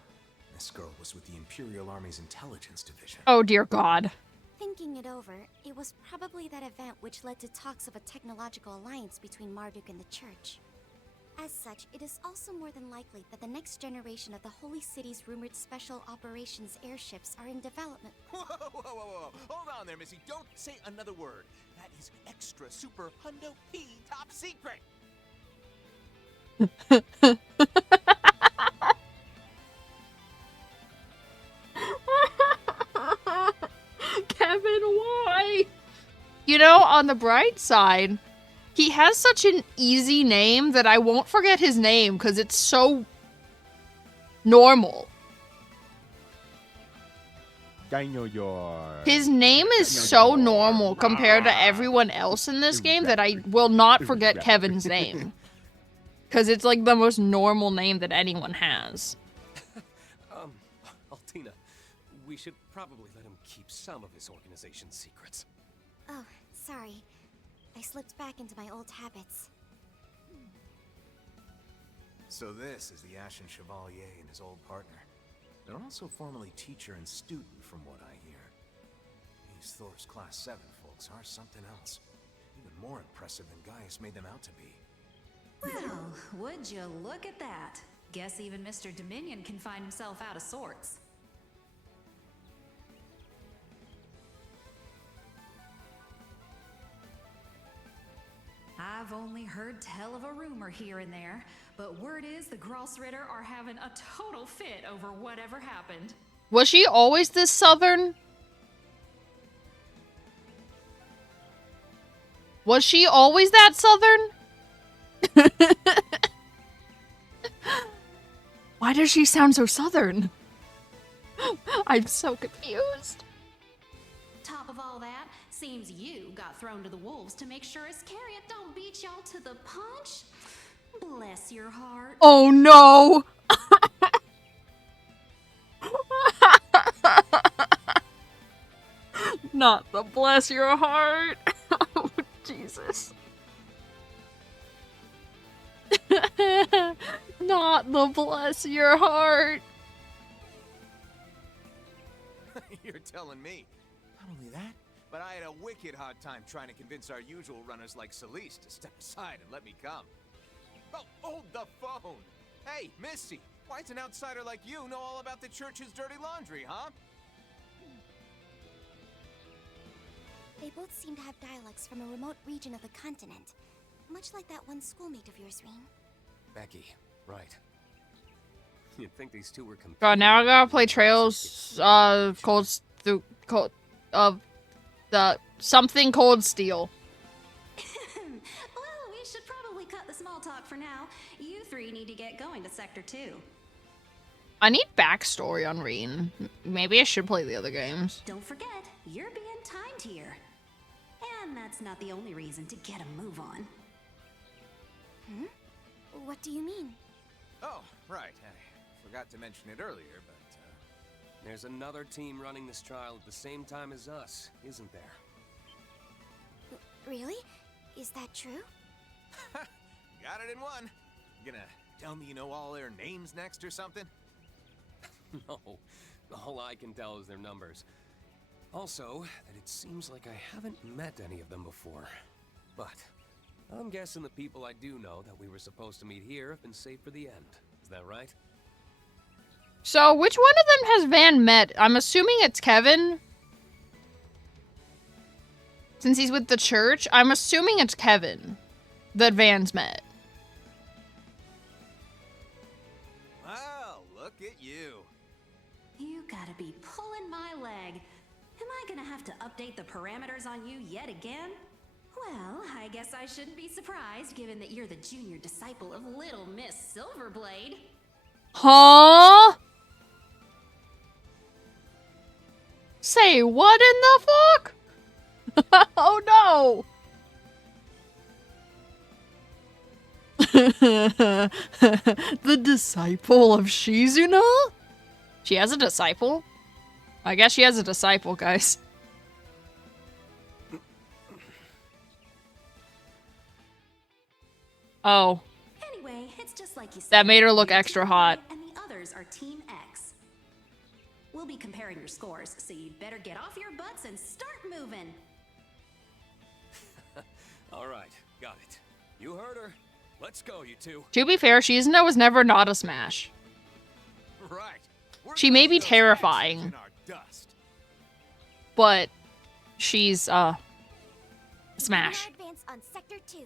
This girl was with the Imperial Army's Intelligence Division. Oh dear God. Thinking it over, it was probably that event which led to talks of a technological alliance between Marduk and the Church. As such, it is also more than likely that the next generation of the Holy City's rumored special operations airships are in development. Whoa, whoa, whoa, whoa. Hold on there, Missy. Don't say another word. That is extra super hundo P top secret. Kevin, why? You know, on the bright side, he has such an easy name that I won't forget his name because it's so normal. His name is so normal compared to everyone else in this game that I will not forget Kevin's name. Because it's like the most normal name that anyone has. Altina, we should probably let him keep some of his organization's secrets. Oh, sorry. I slipped back into my old habits. So this is the Ashen Chevalier and his old partner. They're also formerly teacher and student, from what I hear. These Thor's Class 7 folks are something else. Even more impressive than Gaius made them out to be. Well, would you look at that? Guess even Mr. Dominion can find himself out of sorts. I've only heard tell of a rumor here and there, but word is the Grossritter are having a total fit over whatever happened. Was she always this southern? Was she always that southern? Why does she sound so southern? I'm so confused. Top of all that, seems you got thrown to the wolves to make sure Iscariot don't beat y'all to the punch. Bless your heart. Oh no! Not the bless your heart. Oh, Jesus. Not the bless your heart. You're telling me. Not only that, but I had a wicked hard time trying to convince our usual runners like Celeste to step aside and let me come. Oh, hold the phone! Hey, Missy, why does an outsider like you know all about the church's dirty laundry, huh? They both seem to have dialects from a remote region of the continent. Much like that one schoolmate of yours, Reen. Becky, right. You'd think these two were competing. God, now I gotta play Trails, Cold something Cold Steel. Well, we should probably cut the small talk for now. You three need to get going to Sector 2. I need backstory on Reen. Maybe I should play the other games. Don't forget, you're being timed here. And that's not the only reason to get a move on. Hmm? What do you mean? Oh, right. I forgot to mention it earlier, but, There's another team running this trial at the same time as us, isn't there? Really? Is that true? got it in one. You gonna tell me you know all their names next or something? No. All I can tell is their numbers. Also, that it seems like I haven't met any of them before. But I'm guessing the people I do know that we were supposed to meet here have been saved for the end. Is that right? So, which one of them has Van met? I'm assuming it's Kevin. Since he's with the church, I'm assuming it's Kevin that Van's met. I'd be pulling my leg. Am I gonna have to update the parameters on you yet again? Well, I guess I shouldn't be surprised given that you're the junior disciple of Little Miss Silverblade. Huh? Say what in the fuck? Oh no! The disciple of Shizuna? She has a disciple? I guess she has a disciple, guys. Oh. Anyway, it's just like you said. That made her look extra hot. And the others are Team X. We'll be comparing your scores, so you'd better get off your butts and start moving. All right, got it. You heard her. Let's go, you two. To be fair, Shizuna was never not a smash. Right. She may be terrifying, but she's, smash. Advance on Sector 2.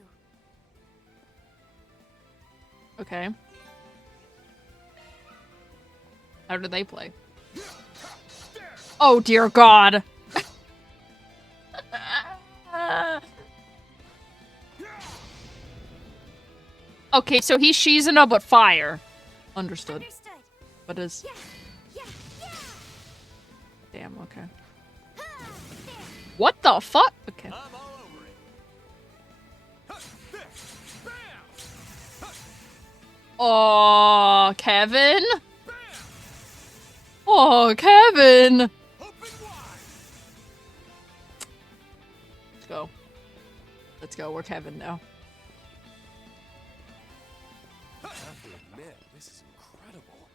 Okay. How do they play? Oh dear God. Okay, so he's Shizuna but fire. Understood. But is... Damn, okay. What the fuck? Okay. Oh, Kevin? Oh, Kevin! Let's go. Let's go, we're Kevin now. I have to admit, this is incredible.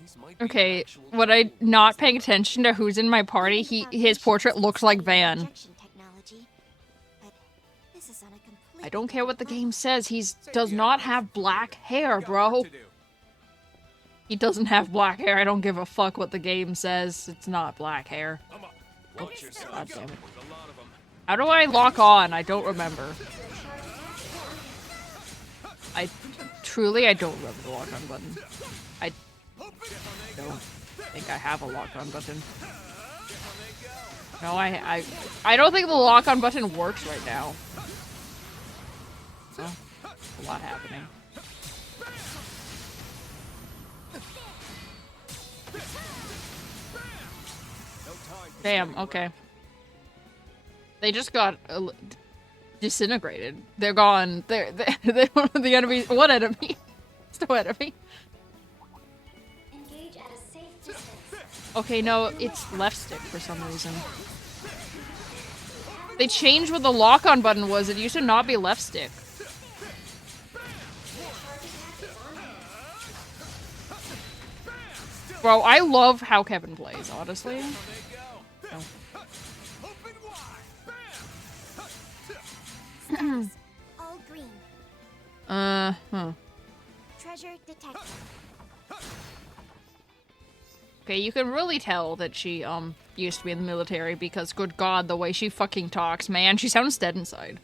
These might be Okay, actual when I not paying attention to who's in my party, his portrait looks like Van. I don't care what the game says, he does not have black hair, bro. He doesn't have black hair, I don't give a fuck what the game says, it's not black hair. Watch yourself. God damn it. There's a lot of them. How do I lock on? I don't remember. I don't remember the lock on button. I don't think I have a lock on button. No, I don't think the lock on button works right now. Oh, a lot happening. Damn, okay. They just got disintegrated. They're gone. They're one of the enemies. What enemy? It's no enemy. Engage at a safe distance. Okay, no, it's left stick for some reason. They changed what the lock-on button was. It used to not be left stick. Bro, I love how Kevin plays, honestly. Oh. All green. Huh. Treasure detected. Okay, you can really tell that she, used to be in the military because, good God, the way she fucking talks, man, she sounds dead inside.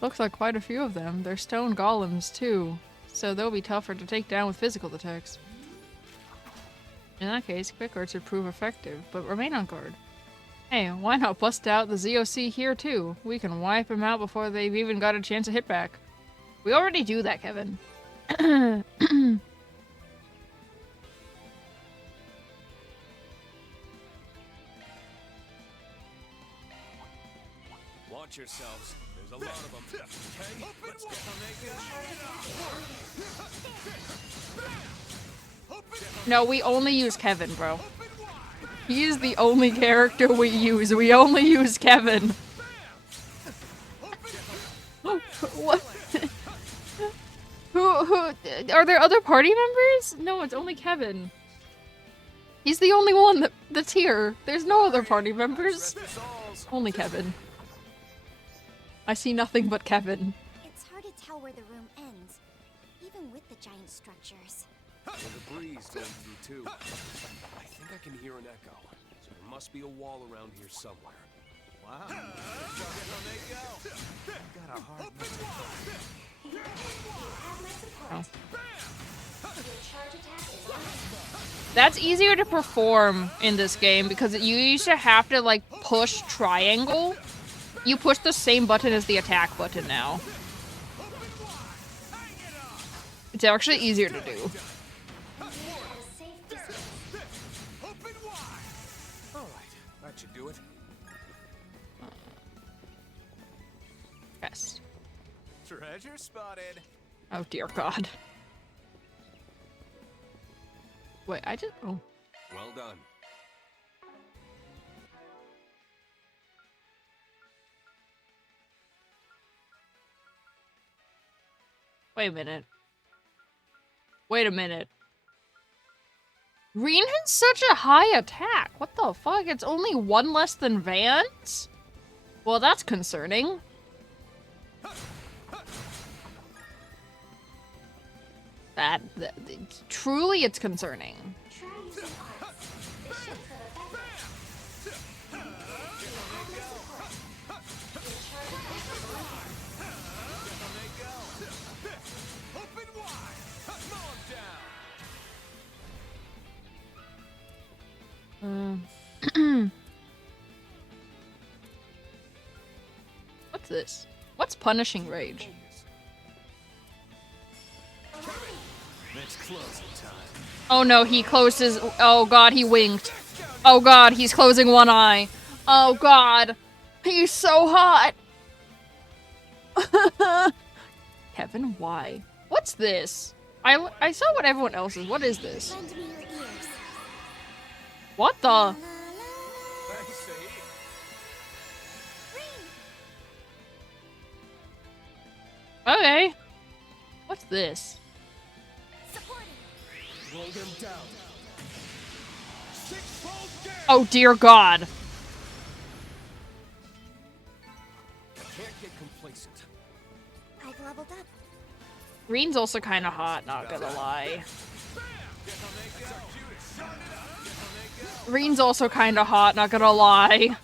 Looks like quite a few of them. They're stone golems, too, so they'll be tougher to take down with physical attacks. In that case, quick arts would prove effective, but remain on guard. Hey, why not bust out the ZOC here too? We can wipe them out before they've even got a chance to hit back. We already do that, Kevin. Watch yourselves. There's a lot of them. Okay, let's get No, we only use Kevin, bro. He is the only character we use. We only use Kevin. What? Who? Are there other party members? No, it's only Kevin. He's the only one that's here. There's no other party members. Only Kevin. I see nothing but Kevin. It's hard to tell where the room ends, even with the giant structures. There's a breeze going through, too. I think I can hear an echo, so there must be a wall around here somewhere. Wow. Got a hard Oh. That's easier to perform in this game because you used to have to like push triangle. You push the same button as the attack button now. It's actually easier to do. Alright, that should do it. Yes. Treasure spotted. Oh dear God. Wait, oh. Well done. Wait a minute. Wait a minute. Reen has such a high attack. What the fuck? It's only one less than Van's? Well, that's concerning. Truly, it's concerning. What's this? What's punishing rage? It's closing time. Oh no, he closed his. Oh god, he winked. Oh god, he's closing one eye. Oh god, he's so hot. Kevin, why? What's this? I saw what everyone else is. What is this? What the? Okay. What's this? Oh dear God. Can't get complacent. I've leveled up. Reen's also kind of hot, not gonna lie. Reen's also kind of hot, not gonna lie.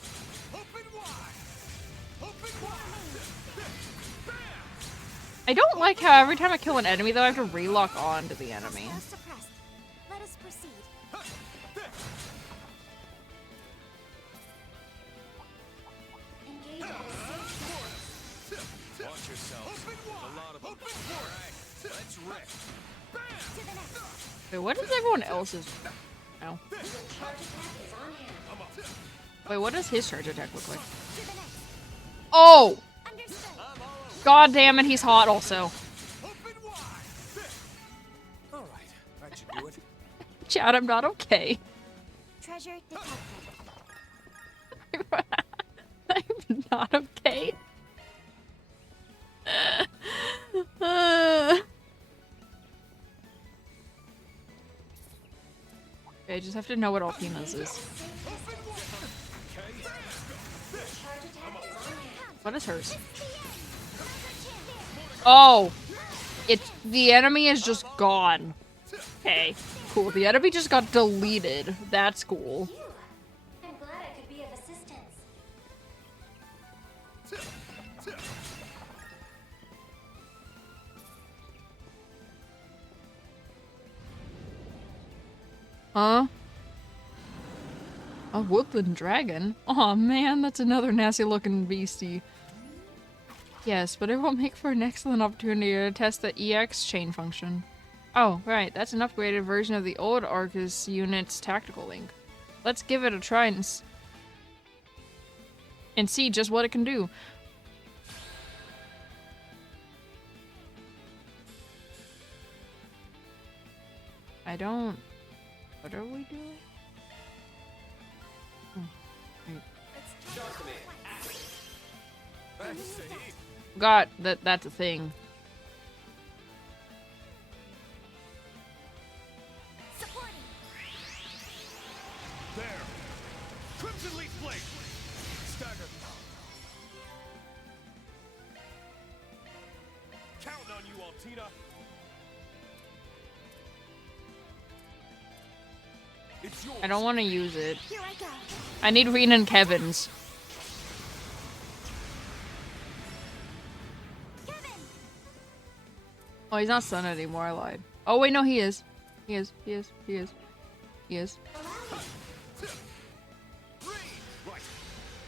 I don't like how every time I kill an enemy, though, I have to relock on to the enemy. Let us proceed. Watch yourselves. A lot of them. Alright, let's rip. Wait, what is everyone else's? No. Wait, what does his charge attack look like? Oh! God damn it, he's hot also. Alright, that should do it. Chad, I'm not okay. Treasure detected. I'm not okay. Okay, I just have to know what Alpina's is. What is hers? Oh! The enemy is just gone. Okay, cool. The enemy just got deleted. That's cool. I'm glad I could be of assistance. Huh? A woodland dragon? Aw, man, that's another nasty looking beastie. Yes, but it will make for an excellent opportunity to test the EX chain function. Oh, right, that's an upgraded version of the old Arcus unit's tactical link. Let's give it a try and see just what it can do. I don't... What are we doing? God, that's a thing. There. Crimson Leaf Blade. Stagger. Counting on you, Altina. It's yours. I don't want to use it. Here I go. I need Reen and Kevin's. Oh, he's not Sun anymore, I lied. Oh wait, no, he is. He is.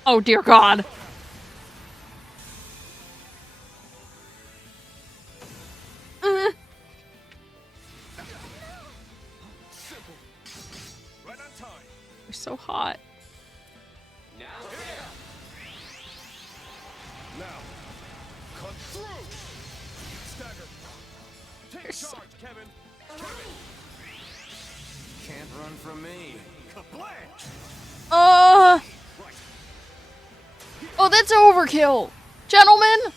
Oh dear God. You're so hot. Now, cut through. Stagger. Take charge, Kevin. Can't run from me. Oh, that's overkill. Gentlemen,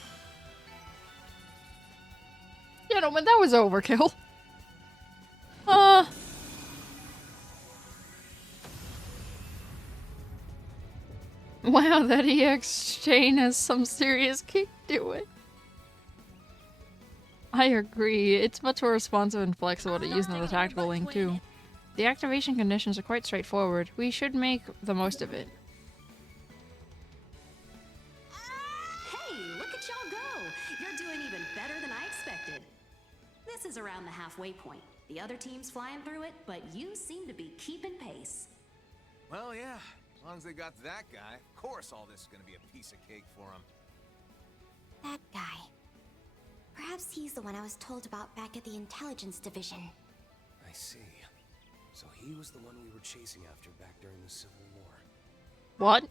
that was overkill. Wow, that EX chain has some serious kick to it. I agree. It's much more responsive and flexible to use than the tactical link too. The activation conditions are quite straightforward. We should make the most of it. Hey, look at y'all go! You're doing even better than I expected. This is around the halfway point. The other team's flying through it, but you seem to be keeping pace. Well, yeah. As long as they got that guy, of course all this is gonna be a piece of cake for them. That guy. Perhaps he's the one I was told about back at the intelligence division. I see. So he was the one we were chasing after back during the Civil War. What?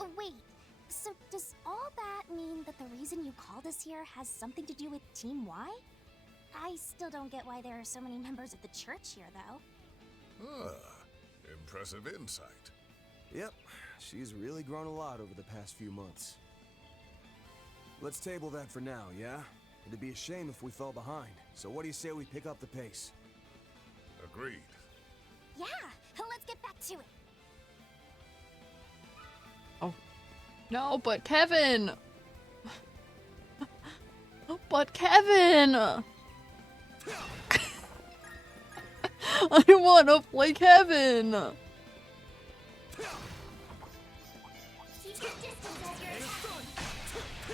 Oh, wait. So does all that mean that the reason you called us here has something to do with Team Y? I still don't get why there are so many members of the church here, though. Ah, impressive insight. Yep, she's really grown a lot over the past few months. Let's table that for now, yeah? It'd be a shame if we fell behind. So what do you say we pick up the pace? Agreed. Yeah, let's get back to it. Oh. No, but Kevin! But Kevin! I want to play Kevin! Enemy suppressed. Nice work.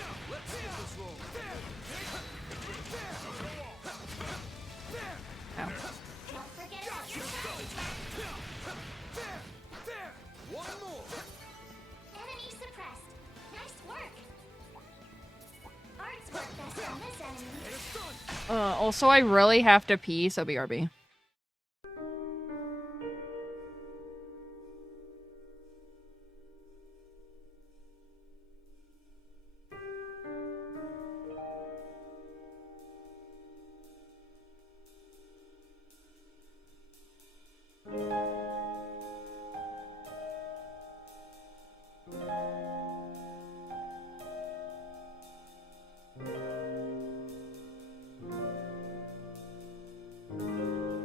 Arts work best on this enemy. Also I really have to pee, so BRB. Enemy suppressed. Nice work. Arts work best on this enemy. Uh, also I really have to pee, so BRB. Enemy suppressed. Nice work. Enemy suppressed. Nice work. Arts work best on this enemy.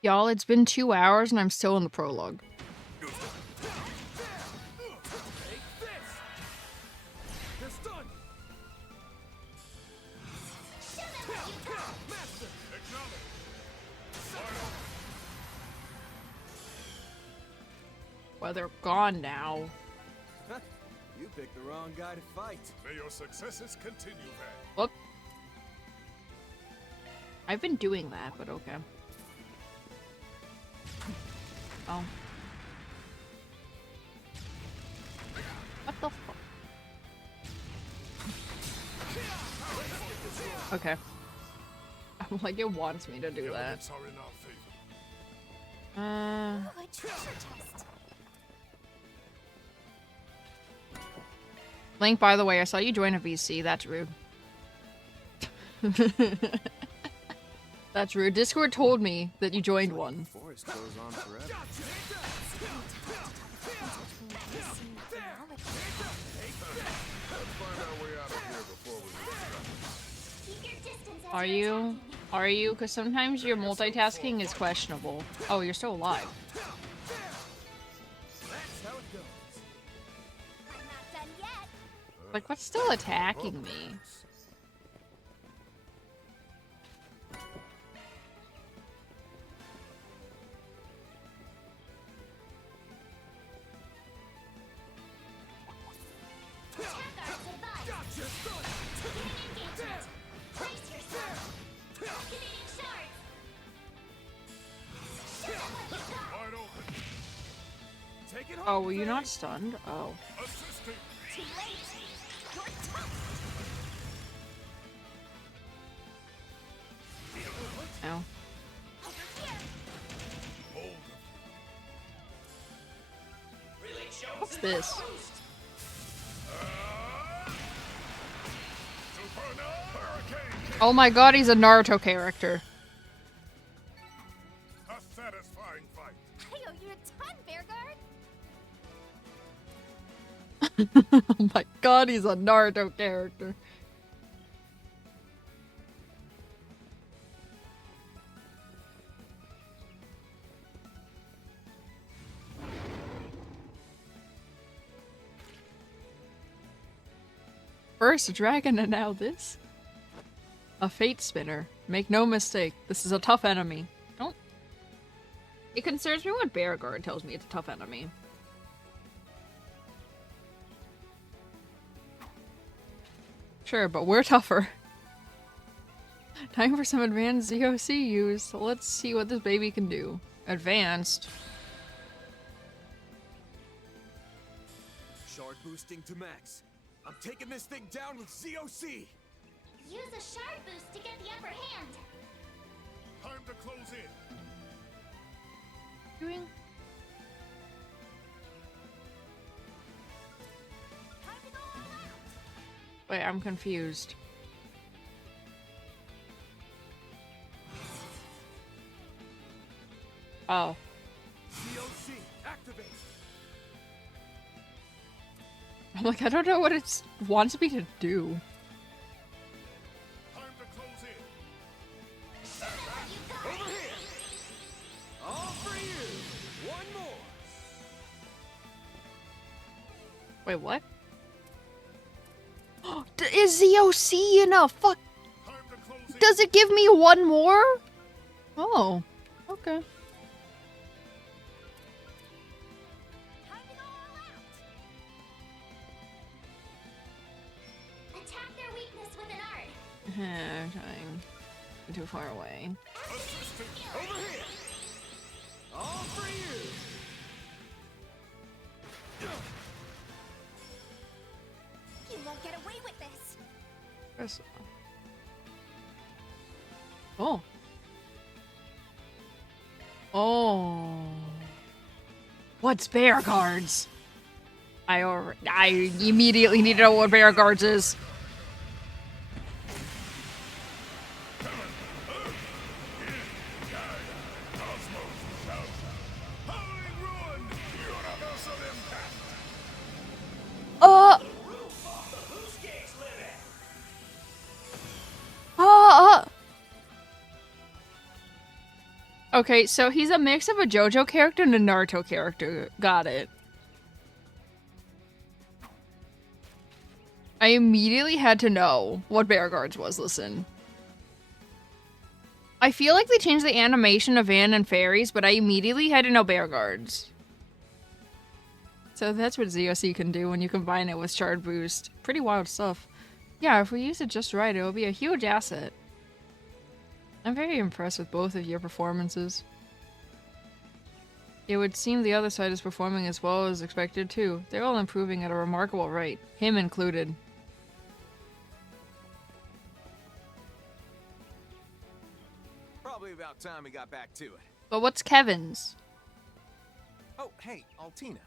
Y'all, it's been 2 hours and I'm still in the prologue. Well, they're gone now. You picked the wrong guy to fight. May your successes continue, Van. Whoop. I've been doing that, but okay. Oh. What the fuck? Okay. I'm like, it wants me to do that. Ooh, a treasure chest. Link, by the way, I saw you join a VC. That's rude. That's rude. Discord told me that you joined one. Forest goes on forever. Are you? Are you? Because sometimes your multitasking is questionable. Oh, you're still alive. Like, what's still attacking me? Oh, were you not stunned? Oh. Ow. What's this? Oh my god, he's a Naruto character. A satisfying fight. I owe you a ton, Bearguard. Oh my god, he's a Naruto character. First a dragon and now this? A fate spinner. Make no mistake, this is a tough enemy. Don't. It concerns me when Bearguard tells me it's a tough enemy. Sure, but we're tougher. Time for some advanced ZOC use. Let's see what this baby can do. Advanced. Shard boosting to max. I'm taking this thing down with ZOC. Use a shard boost to get the upper hand. Time to close in. Doing. Time to go all out. Wait, I'm confused. Oh. ZOC, activate. I'm like, I don't know what it wants me to do. Time to close in. Over here. All for you. One more. Wait, what? Is ZOC enough? Fuck. Time to close in. Does it give me one more? Oh. Okay. Time to go all out. Attack their weakness with an art. I'm trying. I'm too far away. Over here. All for you. You won't get away with this. Press. Oh. Oh. What's Bearguards? I immediately need to know what Bearguards is. Okay, so he's a mix of a JoJo character and a Naruto character. Got it. I immediately had to know what Bear Guards was. Listen. I feel like they changed the animation of Van and Fairies, but I immediately had to know Bear Guards. So that's what ZOC can do when you combine it with Shard Boost. Pretty wild stuff. Yeah, if we use it just right, it will be a huge asset. I'm very impressed with both of your performances. It would seem the other side is performing as well as expected too. They're all improving at a remarkable rate, him included. Probably about time we got back to it. But what's Kevin's? Oh, hey, Altina.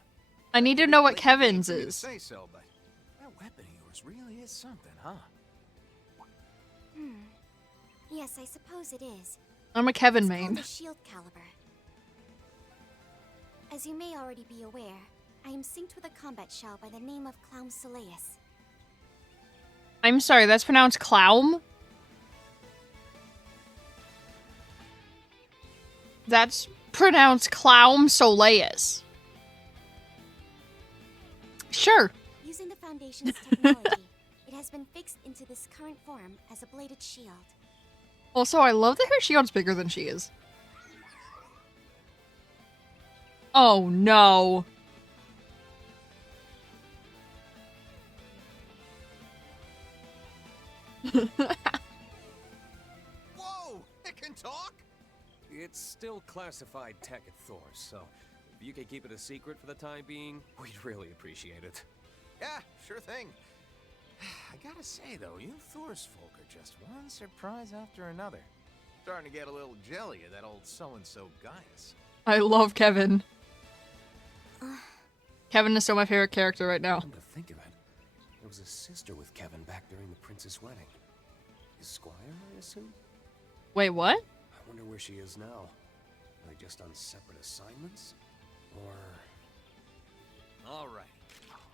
I need to know what Kevin's is. Say so, but that weapon of yours really is something, huh? Yes, I suppose it is. I'm a Kevin It's main. called the shield caliber. As you may already be aware, I am synced with a combat shell by the name of Clown Soleus. I'm sorry, that's pronounced Clown? That's pronounced Clown Soleus. Sure. Using the Foundation's technology, it has been fixed into this current form as a bladed shield. Also, I love that her shield's bigger than she is. Oh no. Whoa! It can talk? It's still classified tech at Thor, so if you could keep it a secret for the time being, we'd really appreciate it. Yeah, sure thing. I gotta say, though, you Thor's folk are just one surprise after another. Starting to get a little jelly of that old so-and-so Gaius. I love Kevin. Kevin is still my favorite character right now. Come to think of it, there was a sister with Kevin back during the prince's wedding. His squire, I assume? Wait, what? I wonder where she is now. Are they just on separate assignments? Or... Alright.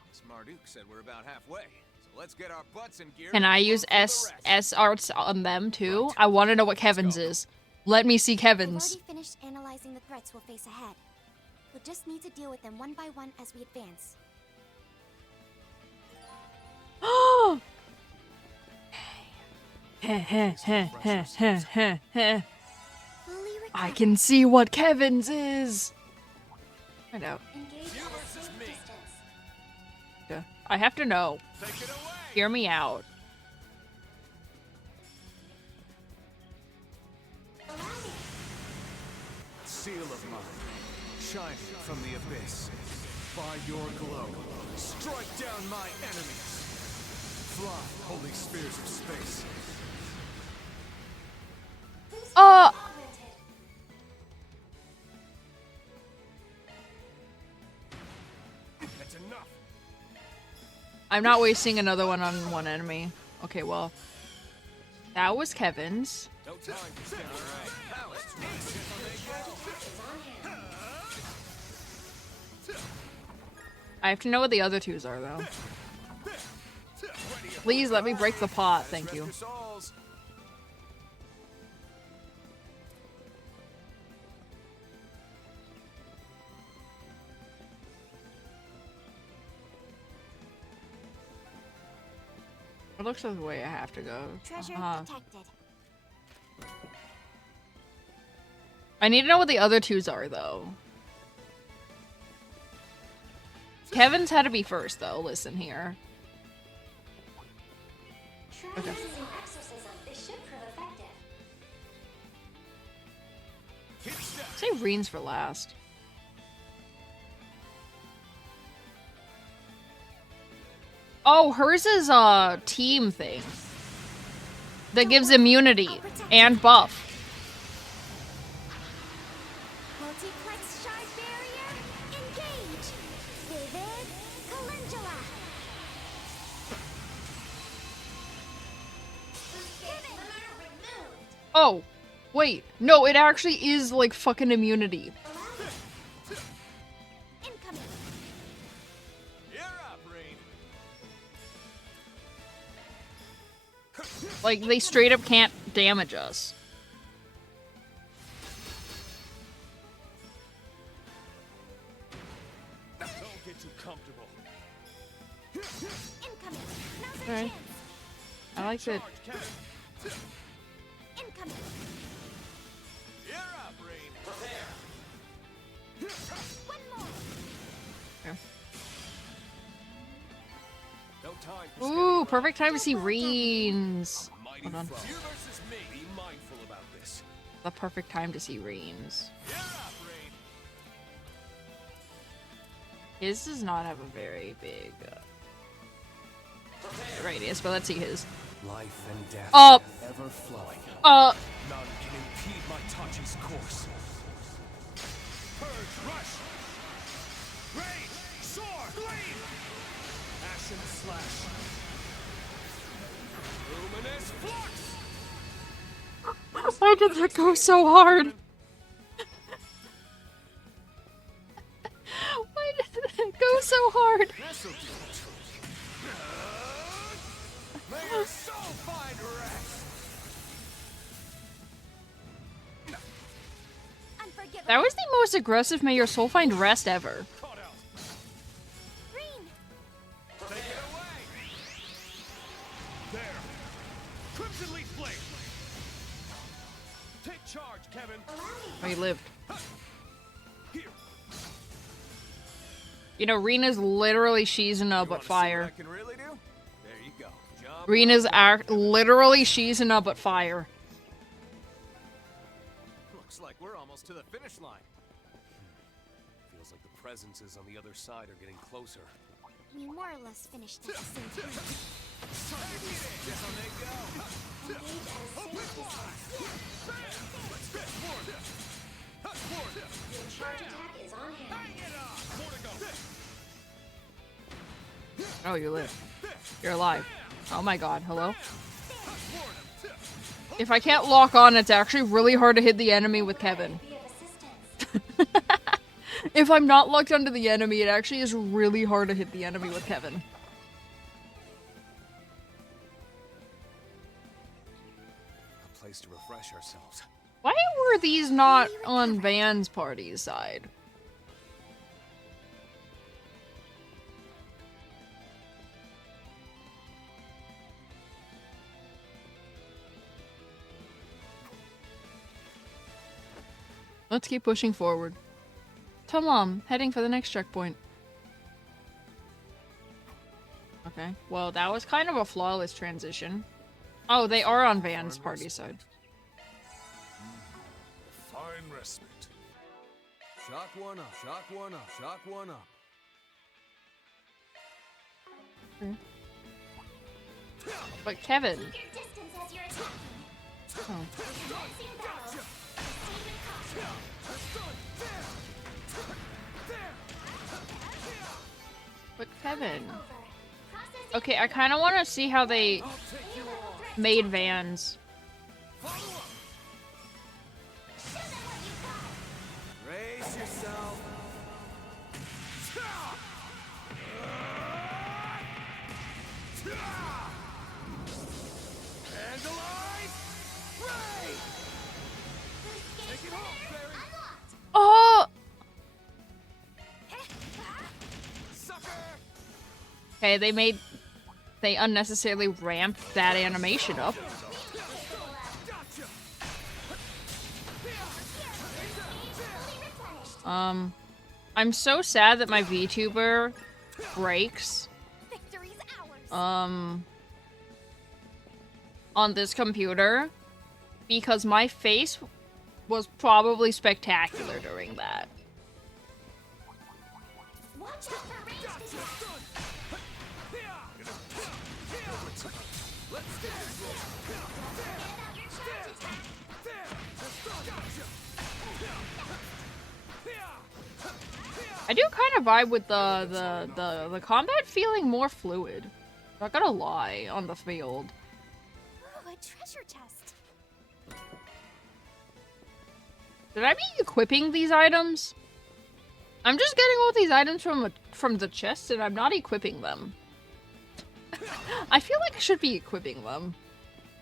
Miss Marduk said we're about halfway. So let's get our butts in gear. Can I use S arts on them too? Right. I want to know what Kevin's is. Let me see Kevin's. We've already finished analyzing the threats we'll face ahead. We'll just need to deal with them one by one as we advance. I can see what Kevin's is. I know. Yeah, I have to know. Hear me out. Seal of mine, shining from the abyss. By your glow, strike down my enemies. Fly, holy spears of space. That's enough. I'm not wasting another one on one enemy. Okay, well. That was Kevin's. No time to stand. All right. I have to know what the other twos are, though. Please let me break the pot. Thank you. It looks like the way I have to go. Treasure detected. I need to know what the other twos are, though. Kevin's had to be first, though. Listen here. Okay. Say Reen's for last. Oh, hers is a team thing that gives immunity and buff. Multiplex shard barrier, engage. Vivid calendula. Oh, wait. No, it actually is like fucking immunity. Incoming. You're up, Reen. Like, they straight up can't damage us. like that. Incoming. You're up, Rain. Prepare. One more. No time. Ooh, perfect time to see Reens. Hold on. You versus me. Be mindful about this. The perfect time to see Reens. You're up, Rain. His does not have a very big radius, but let's see his. Life and death ever flowing. Uh. None can impede my Tachi's course. Purge, rush. Rage, soar, flame. Ashen slash. Luminous flux. Why did that go so hard? Why did that go so hard? This'll do it. May your soul find rest. Unforgivable. That was the most aggressive May Your Soul Find Rest ever. Green. Take it away. There. Crimson Leaf Blade. Take charge, Kevin. Oh, he lived. Here. You know, Rena's literally Shizuna, but fire. I can really do? There you go. Jump. Rena's literally Shizuna, but fire. Looks like we're almost to the finish line. Feels like the presences on the other side are getting closer. We more or less finished at the same time. Down they go. Engage at a safe distance. Your charge attack is on hand. Oh, you live. You're alive. Oh my god, hello? If I can't lock on, it's actually really hard to hit the enemy with Kevin. Be of assistance. If I'm not locked onto the enemy, it actually is really hard to hit the enemy with Kevin. A place to refresh ourselves. Why were these not on Van's party's side? Let's keep pushing forward. Tell Mom, heading for the next checkpoint. Okay, well that was kind of a flawless transition. Oh, they are on Van's party side. Fine respite. Shock one up, shock one up, shock one up. But Kevin. Keep your distance as you're attacking. Oh. Commencing battle. But Kevin. Processing. Okay, I kind of want to see how they made Vans. Brace yourself. And alive! Ray! Take it home, Barry! Unlocked. Oh! Sucker! Okay, they unnecessarily ramped that animation up. I'm so sad that my VTuber breaks. Victory's ours. On this computer, because my face was probably spectacular during that. Watch out for ranged attacks. Get out your charge attack. I do kind of vibe with the combat feeling more fluid. Not gonna lie, on the field. Ooh, a treasure chest. Should I be equipping these items? I'm just getting all these items from the chest and I'm not equipping them. I feel like I should be equipping them.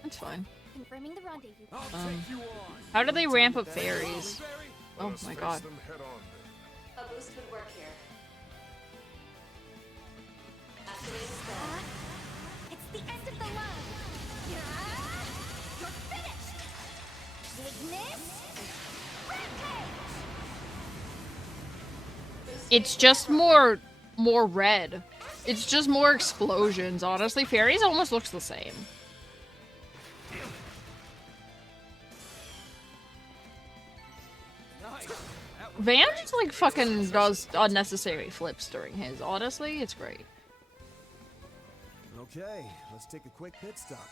That's fine. Confirming the rendezvous. How do they ramp up fairies? Oh my god. A boost would work here. Activating spell. It's the end of the line. It's just more red. It's just more explosions, honestly. Fairies almost looks the same. Van just like fucking does unnecessary flips during his. Honestly, it's great. Okay, let's take a quick pit stop.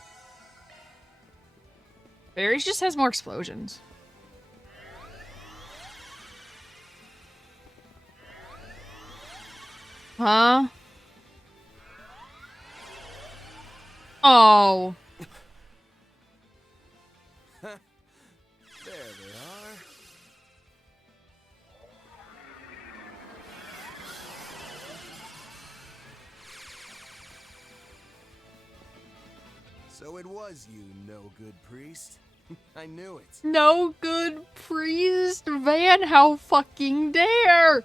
Fairies just has more explosions. Huh? Oh. There they are. So it was you, no good priest. I knew it. No good priest. Van, how fucking dare.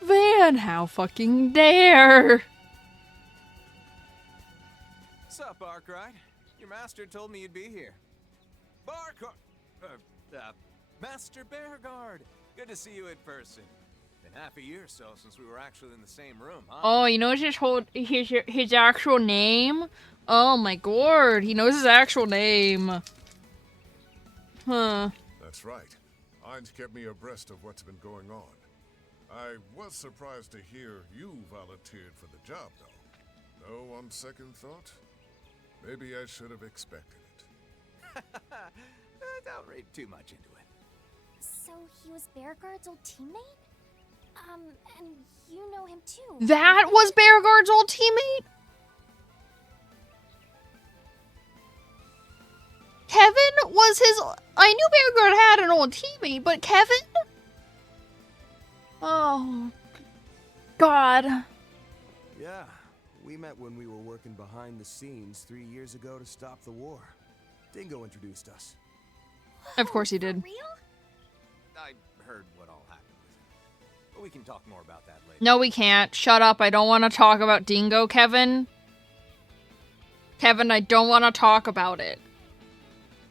Van, how fucking dare. Sup, Arkwright? Your master told me you'd be here. Master Bearguard! Good to see you in person. Been half a year or so since we were actually in the same room, huh? Oh, you know his actual name? Oh my god, he knows his actual name. Huh. That's right. Heinz kept me abreast of what's been going on. I was surprised to hear you volunteered for the job, though. Though, on second thought, maybe I should have expected it. Don't read too much into it. So he was Bearguard's old teammate? And you know him too. That was Bearguard's old teammate? Kevin was his... I knew Bearguard had an old teammate, but Kevin? Oh, God. Yeah, we met when we were working behind the scenes 3 years ago to stop the war. Dingo introduced us. Of course he did. For real? I heard what all happened with him. But we can talk more about that later. No, we can't. Shut up. I don't want to talk about Dingo, Kevin. Kevin, I don't want to talk about it.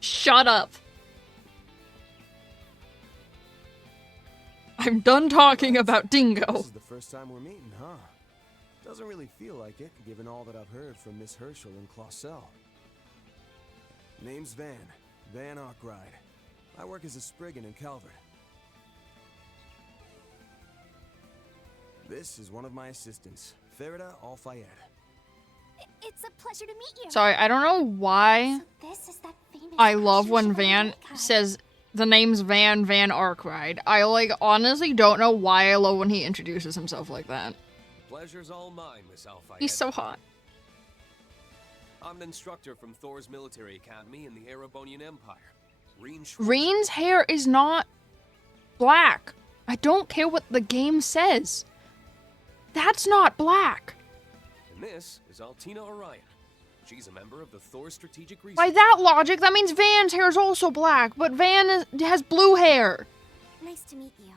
Shut up. I'm done talking about Dingo. This is the first time we're meeting, huh? Doesn't really feel like it, given all that I've heard from Miss Herschel and Clausel. Name's Van Arkwright. I work as a Spriggan in Calvert. This is one of my assistants, Farida Al-Fayed. It's a pleasure to meet you. Sorry, I don't know why So this is that famous I love when Russian Van chevalier guy. says the name's Van Arkwright. I, like, honestly don't know why I love when he introduces himself like that. Pleasure's all mine, Miss Al-Fayed. He's so hot. I'm an instructor from Thor's military academy in the Erebonian Empire. Reen's hair is not black. I don't care what the game says. That's not black. And this is Altina Orion. She's a member of the Thor Strategic Research. By that logic, that means Van's hair is also black, but has blue hair. Nice to meet you.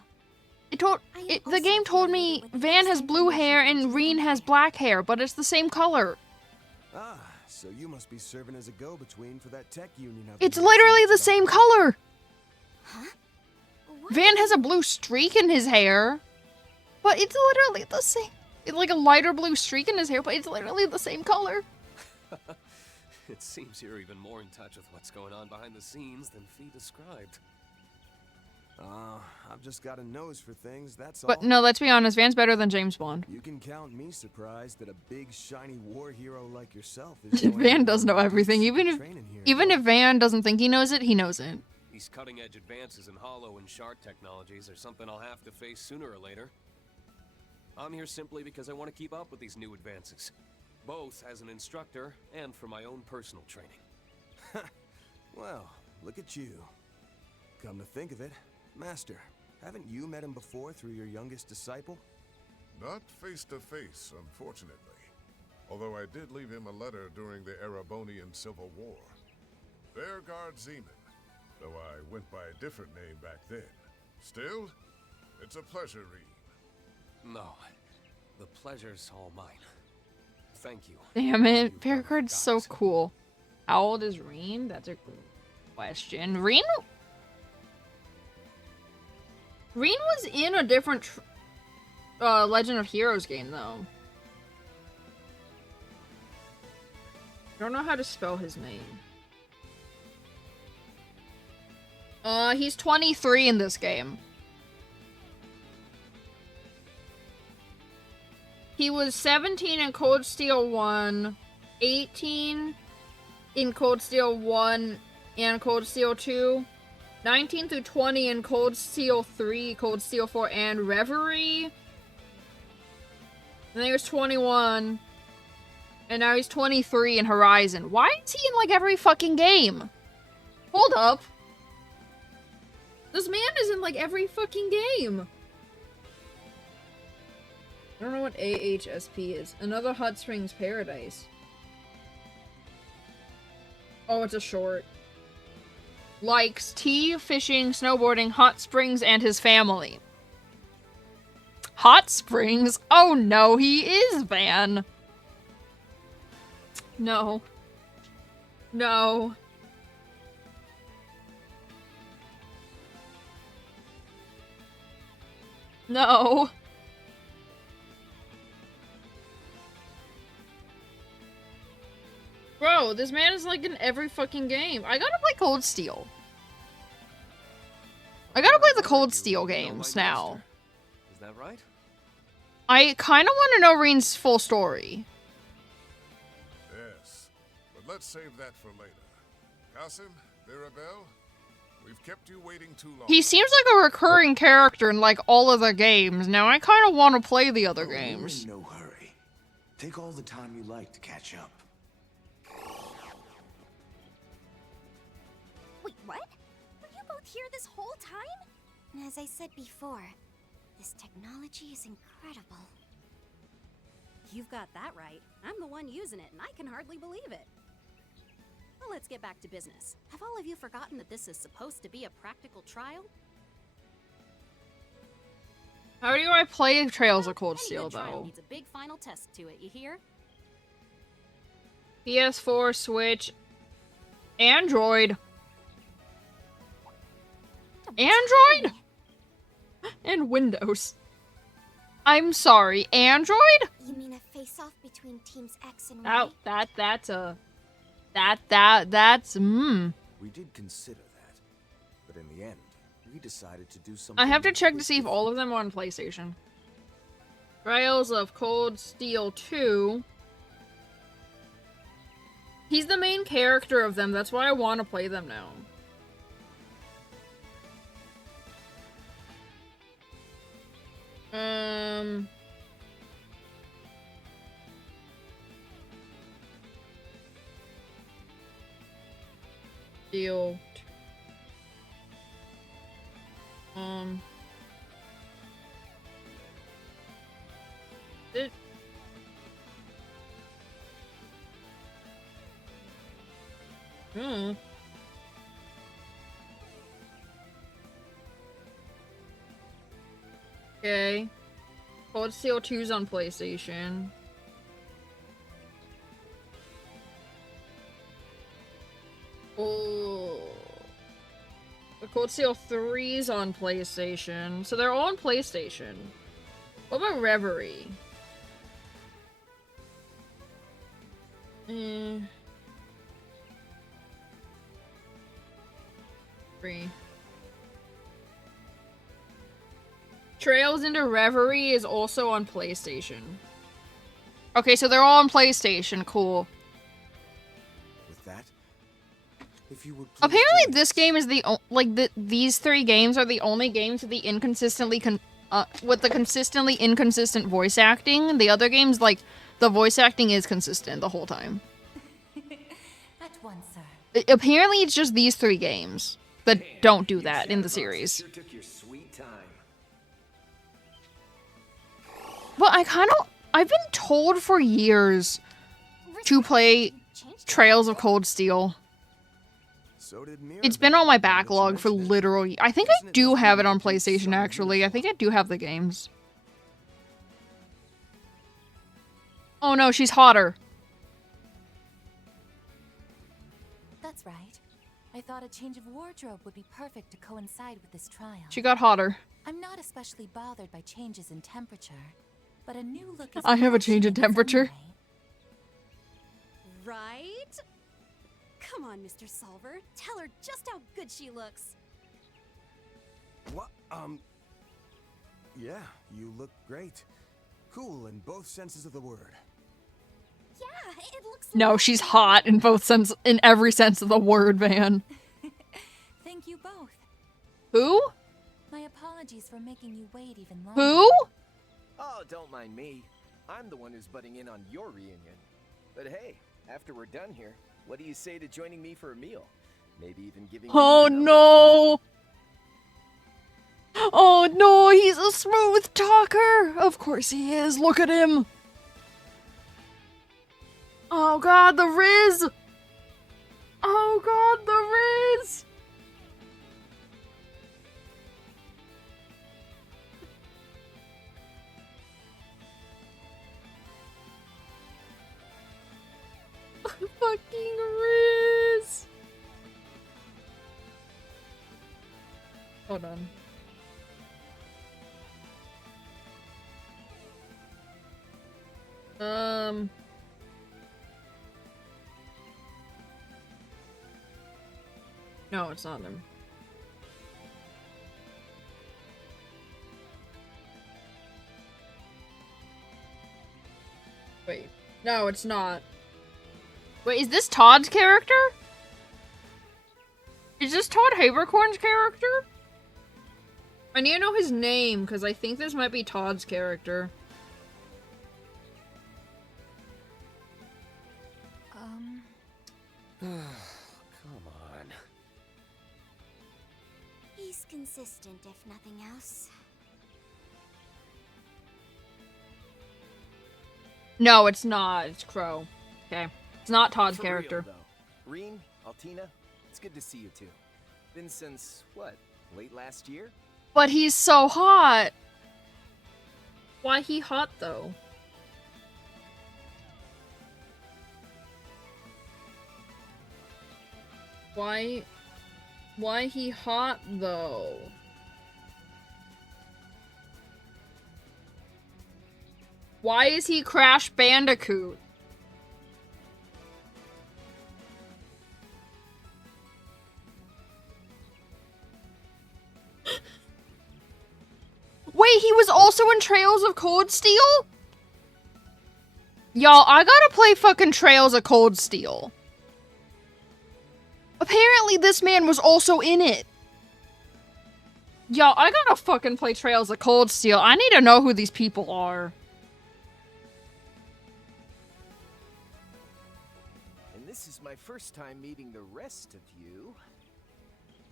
The game told me Van has blue hair and Reen has black hair, but it's the same color. Ah, so you must be serving as a go-between for that tech union. It's literally the same color. Huh? Van has a blue streak in his hair, but it's literally the same. It's like a lighter blue streak in his hair, but it's literally the same color. It seems you're even more in touch with what's going on behind the scenes than Fee described. I've just got a nose for things, that's all. But no, let's be honest, Van's better than James Bond. You can count me surprised that a big, shiny war hero like yourself is going Van does know everything. Even if Van doesn't think he knows it, he knows it. These cutting-edge advances in hollow and shard technologies are something I'll have to face sooner or later. I'm here simply because I want to keep up with these new advances, both as an instructor and for my own personal training. Well, look at you. Come to think of it, Master, haven't you met him before through your youngest disciple? Not face to face, unfortunately. Although I did leave him a letter during the Erebonian Civil War. Bearguard Zeman, though I went by a different name back then. Still, it's a pleasure, Reen. No, the pleasure's all mine. Thank you. Damn it, Bearguard's so cool. How old is Reen? That's a good question. Reen was in a different Legend of Heroes game, though. I don't know how to spell his name. He's 23 in this game. He was 17 in Cold Steel 1, 18 in Cold Steel 1 and Cold Steel 2, 19 through 20 in Cold Steel 3, Cold Steel 4, and Reverie. And then he was 21. And now he's 23 in Horizon. Why is he in, like, every fucking game? Hold up. This man is in, like, every fucking game. I don't know what AHSP is. Another Hot Springs Paradise. Oh, it's a short. Likes tea, fishing, snowboarding, hot springs, and his family. Hot springs? Oh no, he is Van. No. No. No. Bro, this man is like in every fucking game. I gotta play Cold Steel. I gotta play the Cold Steel games now. Is that right? I kinda wanna know Reen's full story. Yes, but let's save that for later. Qasim, Mirabelle, we've kept you waiting too long. He seems like a recurring character in like all of the games. Now I kinda wanna play the other games. We're in no hurry. Take all the time you like to catch up. Wait, what? Were you both here this whole time? And as I said before, this technology is incredible. You've got that right. I'm the one using it, and I can hardly believe it. Well, let's get back to business. Have all of you forgotten that this is supposed to be a practical trial? How do I play Trails of Cold Any Steel, good trial though? needs a big final test to it, you hear? PS4, Switch, Android. Android? And Windows. I'm sorry, Android? You mean a face-off between teams X and Y? Oh, that's We did consider that, but in the end, we decided to do something. I have to check to see if all of them are on PlayStation. Trails of Cold Steel 2. He's the main character of them, that's why I want to play them now. Steel. It. Okay. Cold Steel 2's on PlayStation. Oh. The Cold Steel 3's on PlayStation. So they're all on PlayStation. What about Reverie? Free. Trails into Reverie is also on PlayStation. Okay, so they're all on PlayStation. Cool. With that, if you would apparently this game is these three games are the only games with the consistently inconsistent voice acting. The other games, like, the voice acting is consistent the whole time. At once, sir. Apparently it's just these three games that don't do that in the series. Sure took your sweet time. But I've been told for years to play Trails of Cold Steel. It's been on my backlog for literally... I think I do have it on PlayStation, actually. I think I do have the games. Oh no, she's hotter. That's right. I thought a change of wardrobe would be perfect to coincide with this trial. She got hotter. I'm not especially bothered by changes in temperature, but a new look is I have a change in temperature. Right? Come on, Mr. Solver. Tell her just how good she looks. What? Yeah, you look great. Cool in both senses of the word. Yeah, it looks No, she's hot in in every sense of the word, Van. Thank you both. Who? My apologies for making you wait even longer. Who? Oh, don't mind me. I'm the one who's butting in on your reunion. But hey, after we're done here, what do you say to joining me for a meal? Maybe even giving Oh me no! Oh no, he's a smooth talker! Of course he is, look at him! Oh god, the Riz! Oh god, the Riz! Fucking Riz! Hold on. No, it's not him. Wait. No, it's not. Wait, is this Todd's character? Is this Todd Habercorn's character? I need to know his name, because I think this might be Todd's character. Come on. He's consistent, if nothing else. No, it's not. It's Crow. Okay. It's not Todd's character. Reen, Altina, it's good to see you too. Been since, what, late last year? But he's so hot. Why he hot, though? Why he hot, though? Why is he Crash Bandicoot? Wait, he was also in Trails of Cold Steel? Y'all, I gotta play fucking Trails of Cold Steel. Apparently this man was also in it. Y'all, I gotta fucking play Trails of Cold Steel. I need to know who these people are. And this is my first time meeting the rest of you.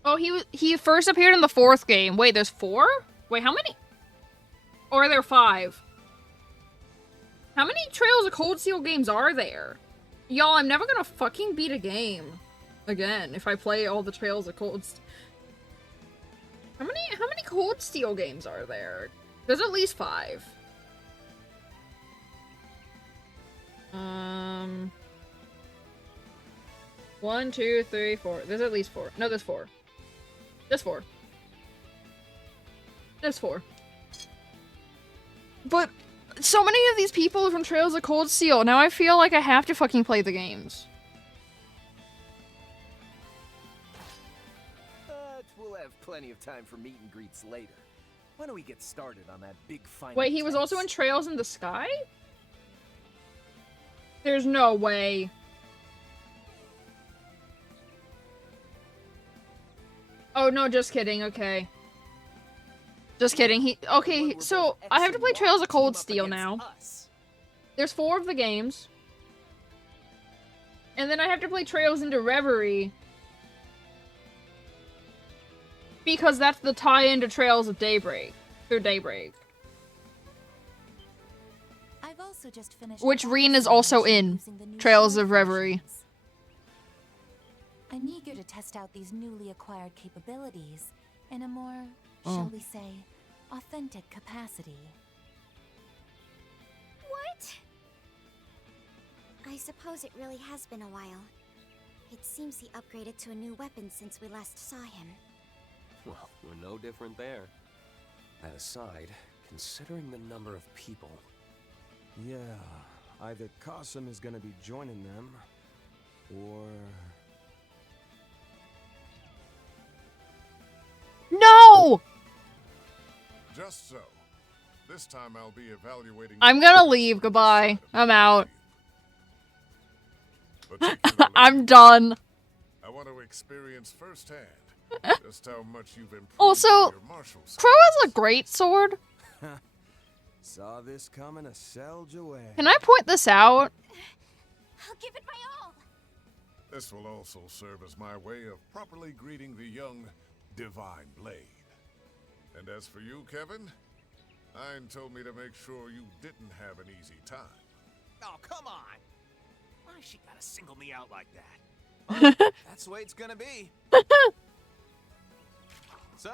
Oh, he first appeared in the 4th game. Wait, there's 4? Wait, how many? Or are there 5? How many Trails of Cold Steel games are there? Y'all, I'm never gonna fucking beat a game again if I play all the Trails of Cold Steel. How many Cold Steel games are there? There's at least 5. 1, 2, 3, 4. There's at least 4. No, there's 4. There's 4. There's 4. But so many of these people are from Trails of Cold Steel. Now I feel like I have to fucking play the games. But we'll have plenty of time for meet and greets later. Why don't we get started on that big final Wait, he was also in Trails in the Sky? There's no way. Oh, no, just kidding. Okay. Just kidding. Okay, so I have to play Trails of Cold Steel now. There's 4 of the games. And then I have to play Trails into Reverie. Because that's the tie-in to Trails of Daybreak. Through Daybreak. I've also just finished Which Reen is also in. Trails of Reverie. I'm eager to test out these newly acquired capabilities in a more, shall we say, authentic capacity. What? I suppose it really has been a while. It seems he upgraded to a new weapon since we last saw him. Well, we're no different there. That aside, considering the number of people... Yeah, either Qasim is gonna be joining them, or... No! Just so. This time I'll be evaluating... I'm gonna leave. Goodbye. I'm out. I'm done. I want to experience firsthand just how much you've improved Also, in your martial skills. Crow has a great sword. Saw this coming a Selge away. Can I point this out? I'll give it my all. This will also serve as my way of properly greeting the young Divine Blade. And as for you, Kevin, Ein told me to make sure you didn't have an easy time. Oh, come on! Why she gotta single me out like that? That's the way it's gonna be. So,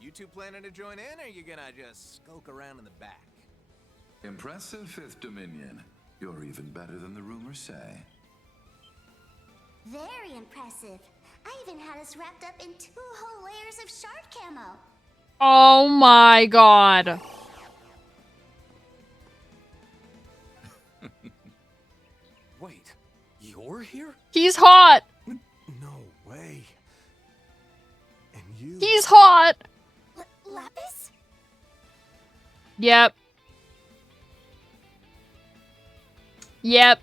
you two planning to join in, or are you gonna just skulk around in the back? Impressive, Fifth Dominion. You're even better than the rumors say. Very impressive. I even had us wrapped up in 2 whole layers of shard camo. Oh my god. Wait, you're here? He's hot. No way. And you... He's hot. Lapis? Yep. Yep.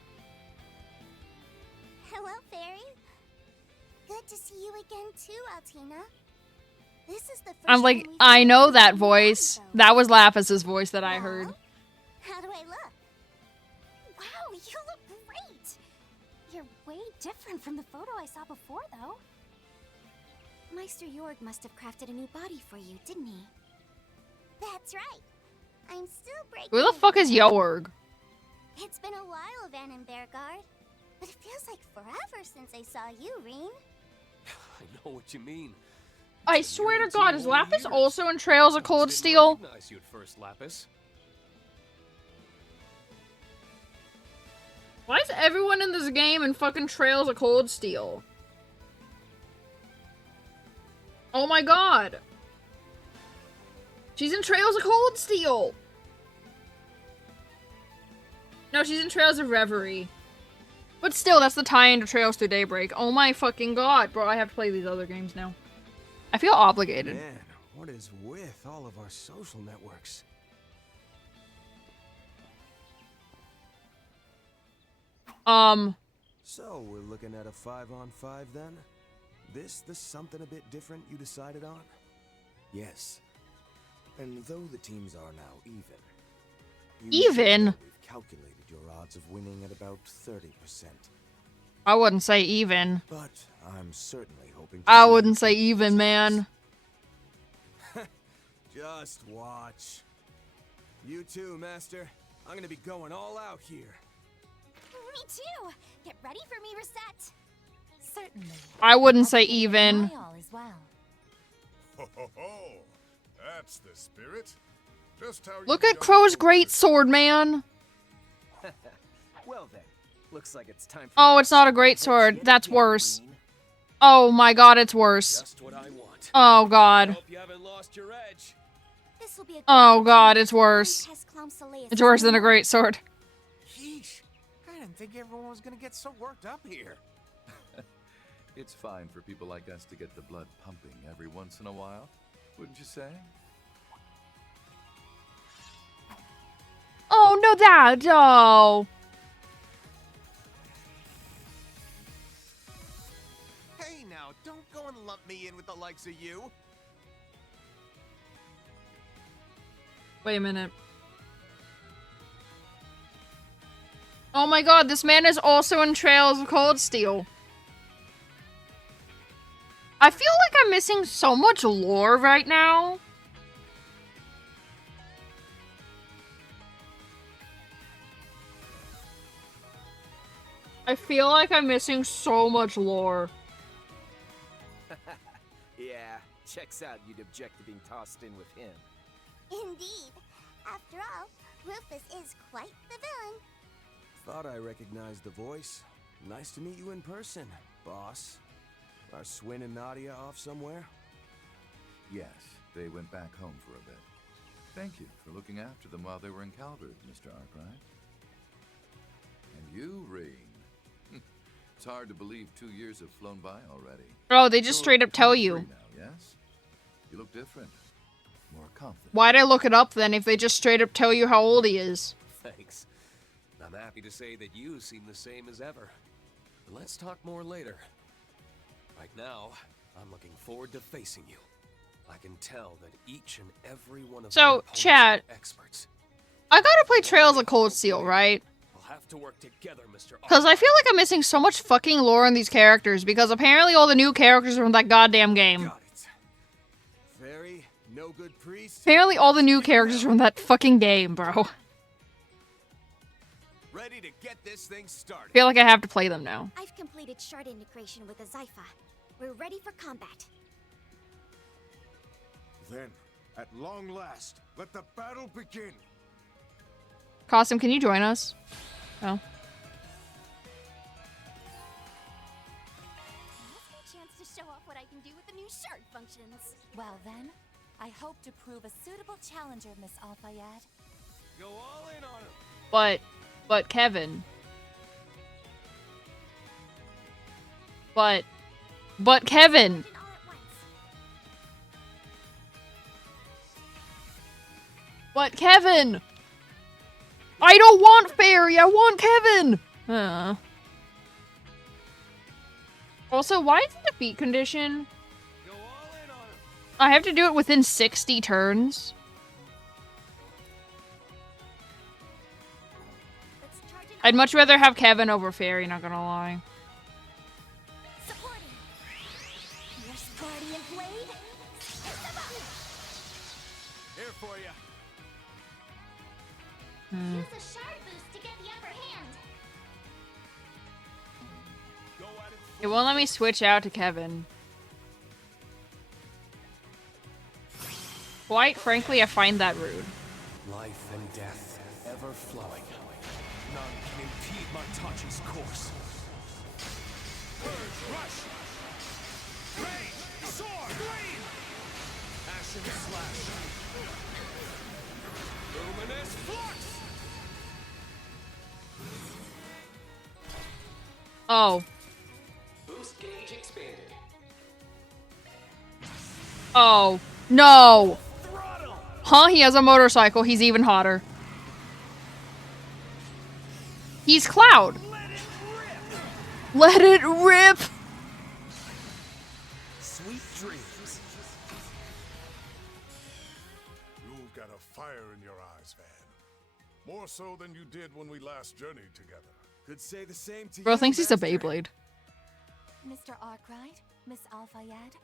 Hello, Fairy. Good to see you again too, Altina. This is the first I'm like, I know that voice. That was Lapis's voice that I heard. How do I look? Wow, you look great. You're way different from the photo I saw before, though. Meister Jorg must have crafted a new body for you, didn't he? That's right. I'm still breaking. Who the fuck is Jorg? It's been a while, Van and Bearguard. But it feels like forever since I saw you, Reen. I know what you mean. I swear to God, is Lapis also in Trails of Cold Steel? Recognize you at first, Lapis. Why is everyone in this game in fucking Trails of Cold Steel? Oh my god. She's in Trails of Cold Steel. No, she's in Trails of Reverie. But still, that's the tie-in to Trails Through Daybreak. Oh my fucking god. Bro, I have to play these other games now. I feel obligated. Man, what is with all of our social networks? So, we're looking at a 5-on-5 then? This the something a bit different you decided on? Yes. And though the teams are now even... Even? We've calculated your odds of winning at about 30%. I wouldn't say even. But I'm certainly hoping... I wouldn't say even, man. Just watch. You too, Master. I'm gonna be going all out here. Me too. Get ready for me, Reset. Certainly. I wouldn't say even. My all as well. Ho ho ho! That's the spirit. Just how Look at Crow's greatsword, man. Well then, looks like it's time for... Oh, it's not a greatsword. That's worse. Oh my god, it's worse. Just what I want. Oh god. Hope you haven't lost your edge. This will be a Oh god, it's worse. It's worse than a greatsword. Yeesh. I didn't think everyone was gonna get so worked up here. It's fine for people like us to get the blood pumping every once in a while, wouldn't you say? Oh, no, that. Oh. Hey now, don't go and lump me in with the likes of you. Wait a minute. Oh my god, this man is also in Trails of Cold Steel. I feel like I'm missing so much lore right now. I feel like I'm missing so much lore. Yeah, checks out you'd object to being tossed in with him. Indeed. After all, Rufus is quite the villain. Thought I recognized the voice. Nice to meet you in person, boss. Are Swin and Nadia off somewhere? Yes, they went back home for a bit. Thank you for looking after them while they were in Calvert, Mr. Arkwright. And you, Reen. It's hard to believe 2 years have flown by already. Oh, they just straight up tell you. Now, yes? You look different. More confident. Why'd I look it up then if they just straight up tell you how old he is? Thanks. I'm happy to say that you seem the same as ever. But let's talk more later. Right now, I'm looking forward to facing you. I can tell that each and every one of So, chat. Experts. I gotta play Trails of Cold Steel, right? We'll have to work together, Mr. Because I feel like I'm missing so much fucking lore in these characters, because apparently all the new characters are from that goddamn game. Very no good priest. Apparently all the new characters are from that fucking game, bro. Ready to get this thing started. I feel like I have to play them now. I've completed shard integration with the Zypha. We're ready for combat. Then, at long last, let the battle begin. Costume, can you join us? Oh. Now's my chance to show off what I can do with the new shard functions. Well then, I hope to prove a suitable challenger, Miss Al-Fayed. Go all in on him. But Kevin. But Kevin. But Kevin! I don't want Fairy, I want Kevin! Also, why is it a defeat condition? I have to do it within 60 turns. I'd much rather have Kevin over Fairy, not gonna lie. Here for you. Use a shard boost to get the upper hand. It won't let me switch out to Kevin. Quite frankly, I find that rude. Life and death, ever flowing. None can impede Martachi's course. Urge, rush. Rage, sword, gleam. Ashen slash. Luminous flux. Oh. Boost gauge expanded. Oh. No! Huh? He has a motorcycle. He's even hotter. He's Cloud. Let it rip! Sweet dreams. You've got a fire in your eyes, Van. More so than you did when we last journeyed together. Could say the same to Bro you, thinks he's a Master. Beyblade. Mr. Arkwright, Miss Al-Fayed,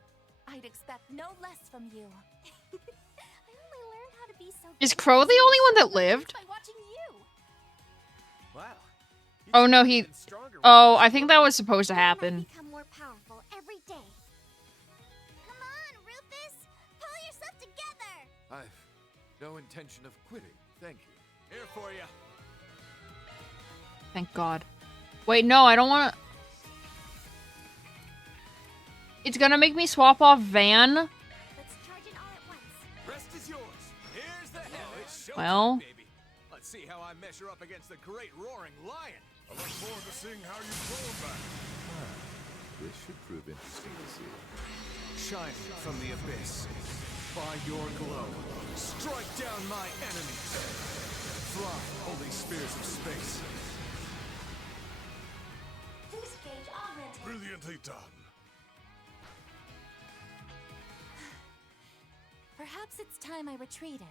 I'd expect no less from you. I only learned how to be so Is Crow the only one that lived? by watching you. Wow. Oh no, he... Oh, I think that was supposed to happen. Become more powerful every day. Come on, Rufus! Pull yourself together! I've no intention of quitting, thank you. Here for you. Thank God. Wait, no, I don't want to... It's gonna make me swap off Van? Let's charge it all at once. Rest is yours. Here's the head. Well... Baby. Let's see how I measure up against the great roaring lion. I look forward to seeing how you blow back. This should prove interesting to see. Shining from the abyss. By your glow. Strike down my enemies. Fly, holy spears of space. Boost gauge augmented. Brilliantly done. Perhaps it's time I retreated.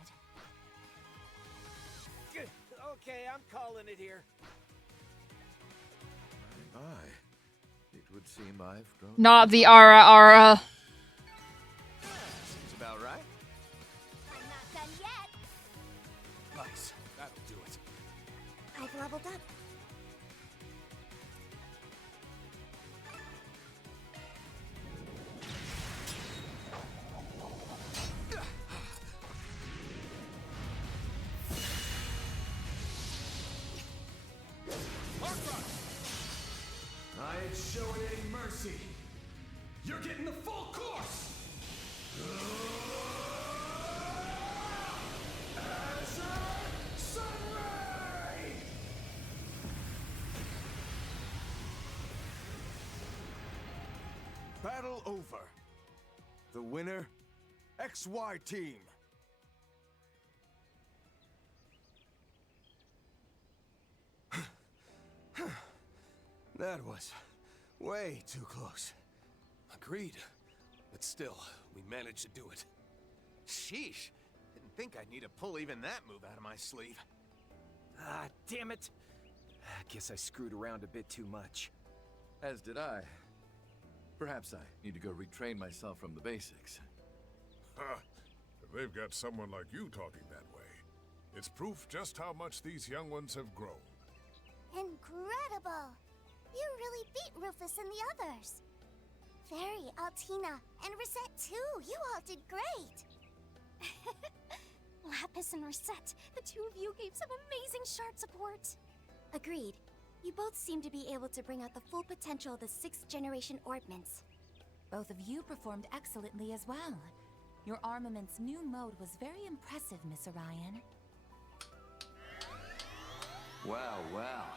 Okay, I'm calling it here. It would seem I've grown... Not the Ara. Seems about right. I'm not done yet. Nice. That'll do it. I've leveled up. ain't showing any mercy. You're getting the full course! Azure Sunray! Battle over. The winner, XY team. That was way too close. Agreed. But still, we managed to do it. Sheesh. Didn't think I'd need to pull even that move out of my sleeve. Ah, damn it. I guess I screwed around a bit too much. As did I. Perhaps I need to go retrain myself from the basics. Ha! If they've got someone like you talking that way, it's proof just how much these young ones have grown. Incredible! You really beat Rufus and the others. Fairy, Altina, and Rosette too. You all did great. Lapis and Rosette, the two of you gave some amazing shard support. Agreed. You both seem to be able to bring out the full potential of the 6th generation orbments. Both of you performed excellently as well. Your armament's new mode was very impressive, Miss Orion. Well, well.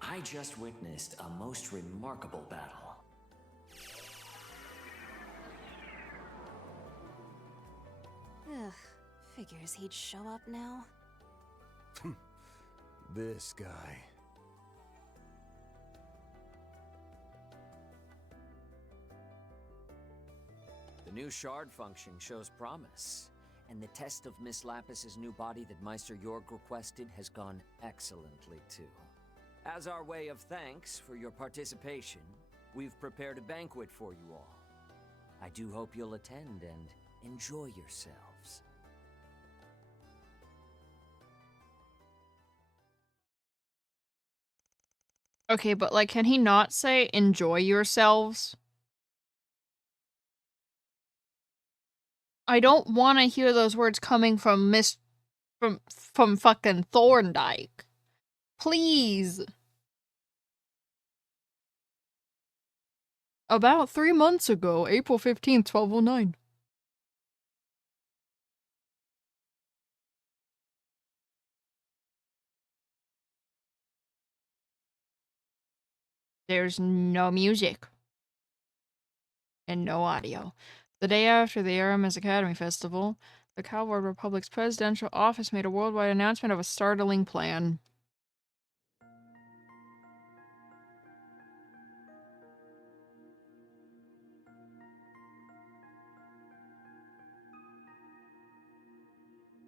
I just witnessed a most remarkable battle. Ugh, figures he'd show up now. This guy. The new shard function shows promise, and the test of Miss Lapis's new body that Meister Jorg requested has gone excellently too. As our way of thanks for your participation, we've prepared a banquet for you all. I do hope you'll attend and enjoy yourselves. Okay, but like, can he not say enjoy yourselves? I don't want to hear those words coming from from fucking Thorndyke. Please. About 3 months ago, April 15th, 1209. There's no music. And no audio. The day after the Aramis Academy Festival, the Cowboy Republic's presidential office made a worldwide announcement of a startling plan.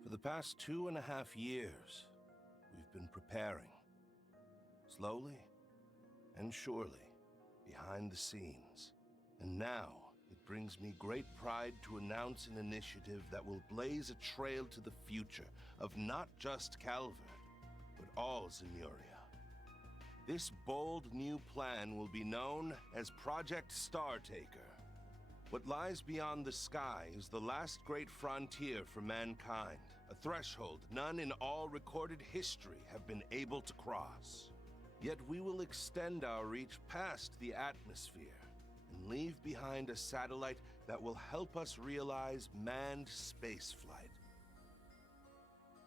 For the past 2.5 years, we've been preparing. Slowly and surely, behind the scenes. And now, it brings me great pride to announce an initiative that will blaze a trail to the future of not just Calvert, but all Zemuria. This bold new plan will be known as Project Startaker. What lies beyond the sky is the last great frontier for mankind, a threshold none in all recorded history have been able to cross. Yet we will extend our reach past the atmosphere and leave behind a satellite that will help us realize manned spaceflight.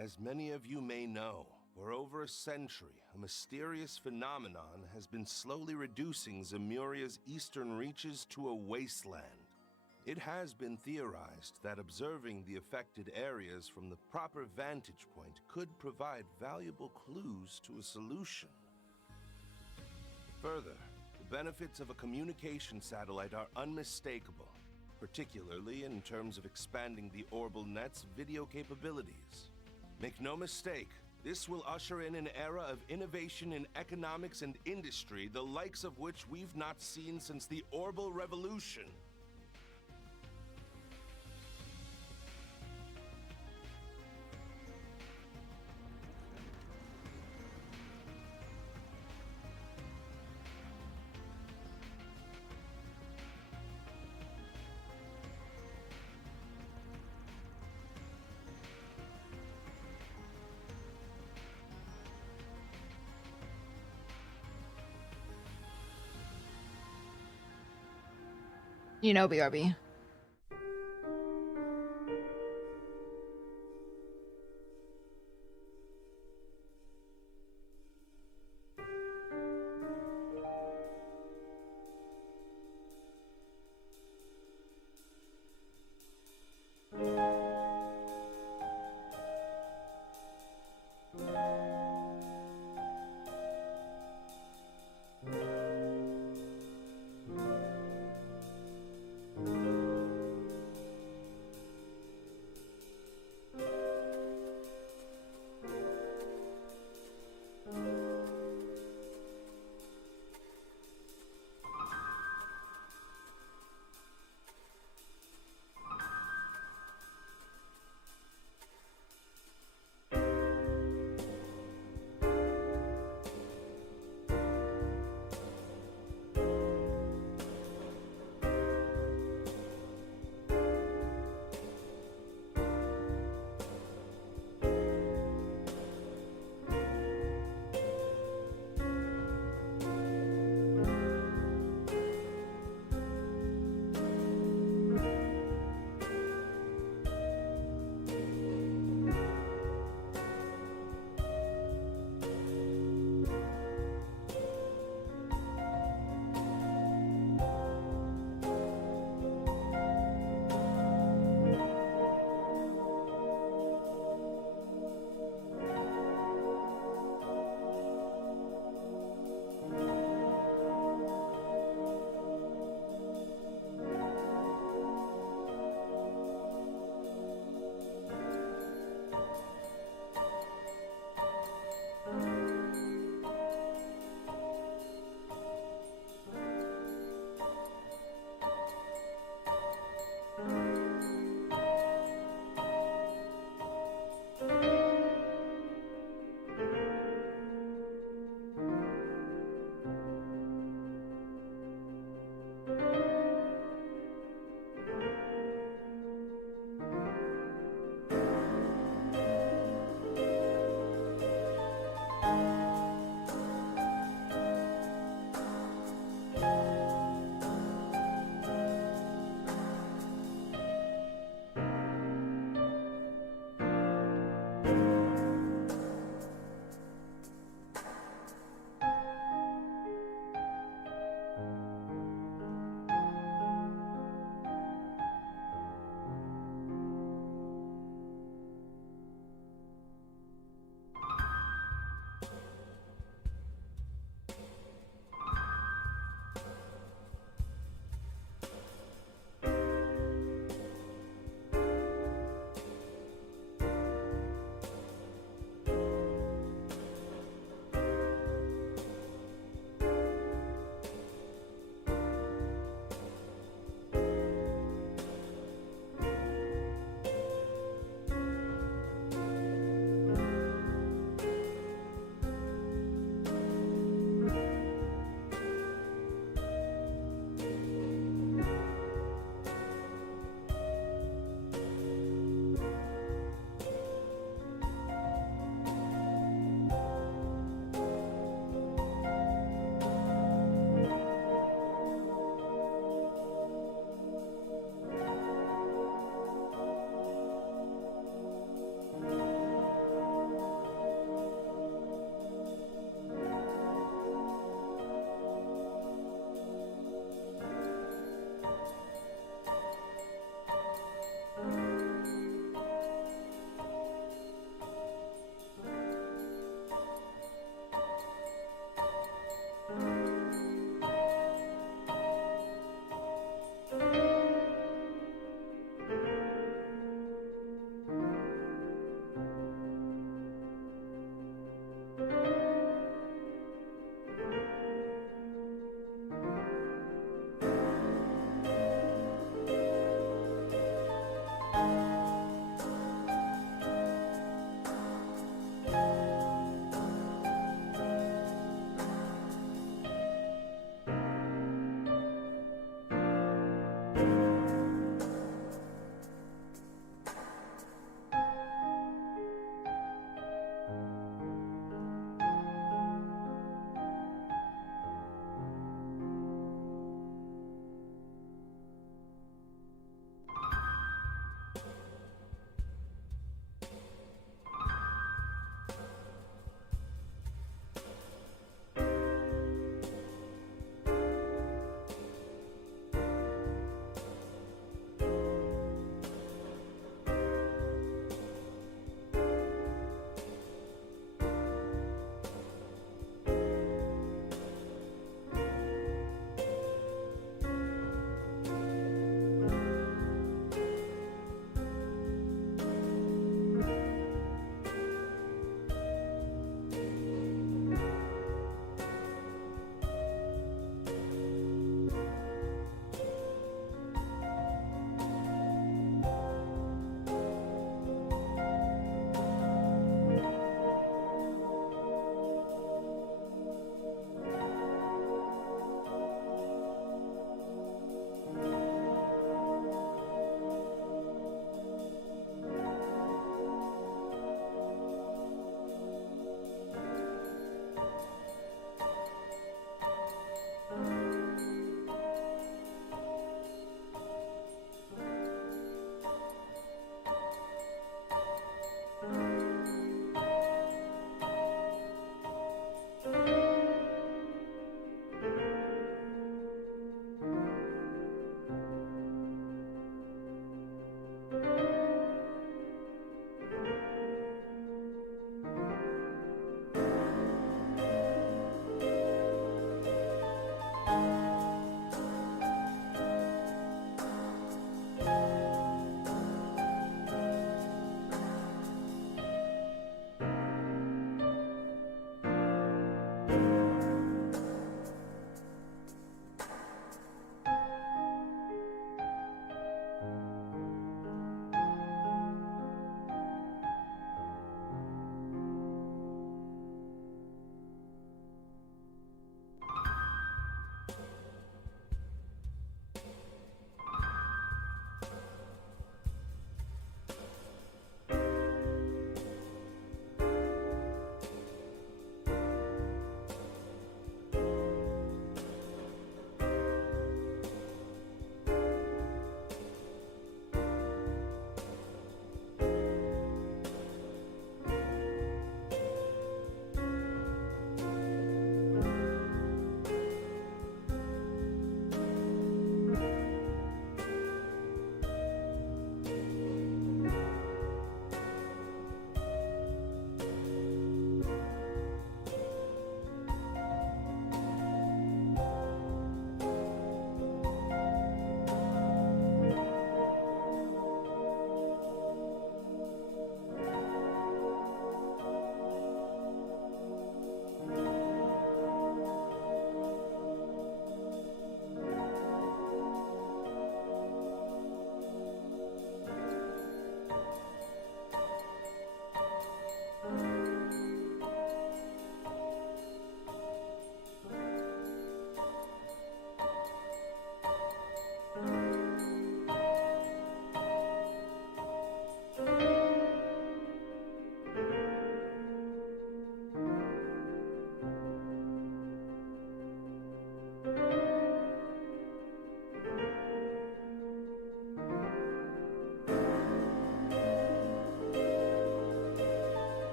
As many of you may know, for over a century, a mysterious phenomenon has been slowly reducing Zemuria's eastern reaches to a wasteland. It has been theorized that observing the affected areas from the proper vantage point could provide valuable clues to a solution. Further, the benefits of a communication satellite are unmistakable, particularly in terms of expanding the Orbital Net's video capabilities. Make no mistake, this will usher in an era of innovation in economics and industry, the likes of which we've not seen since the Orbital Revolution. You know, BRB.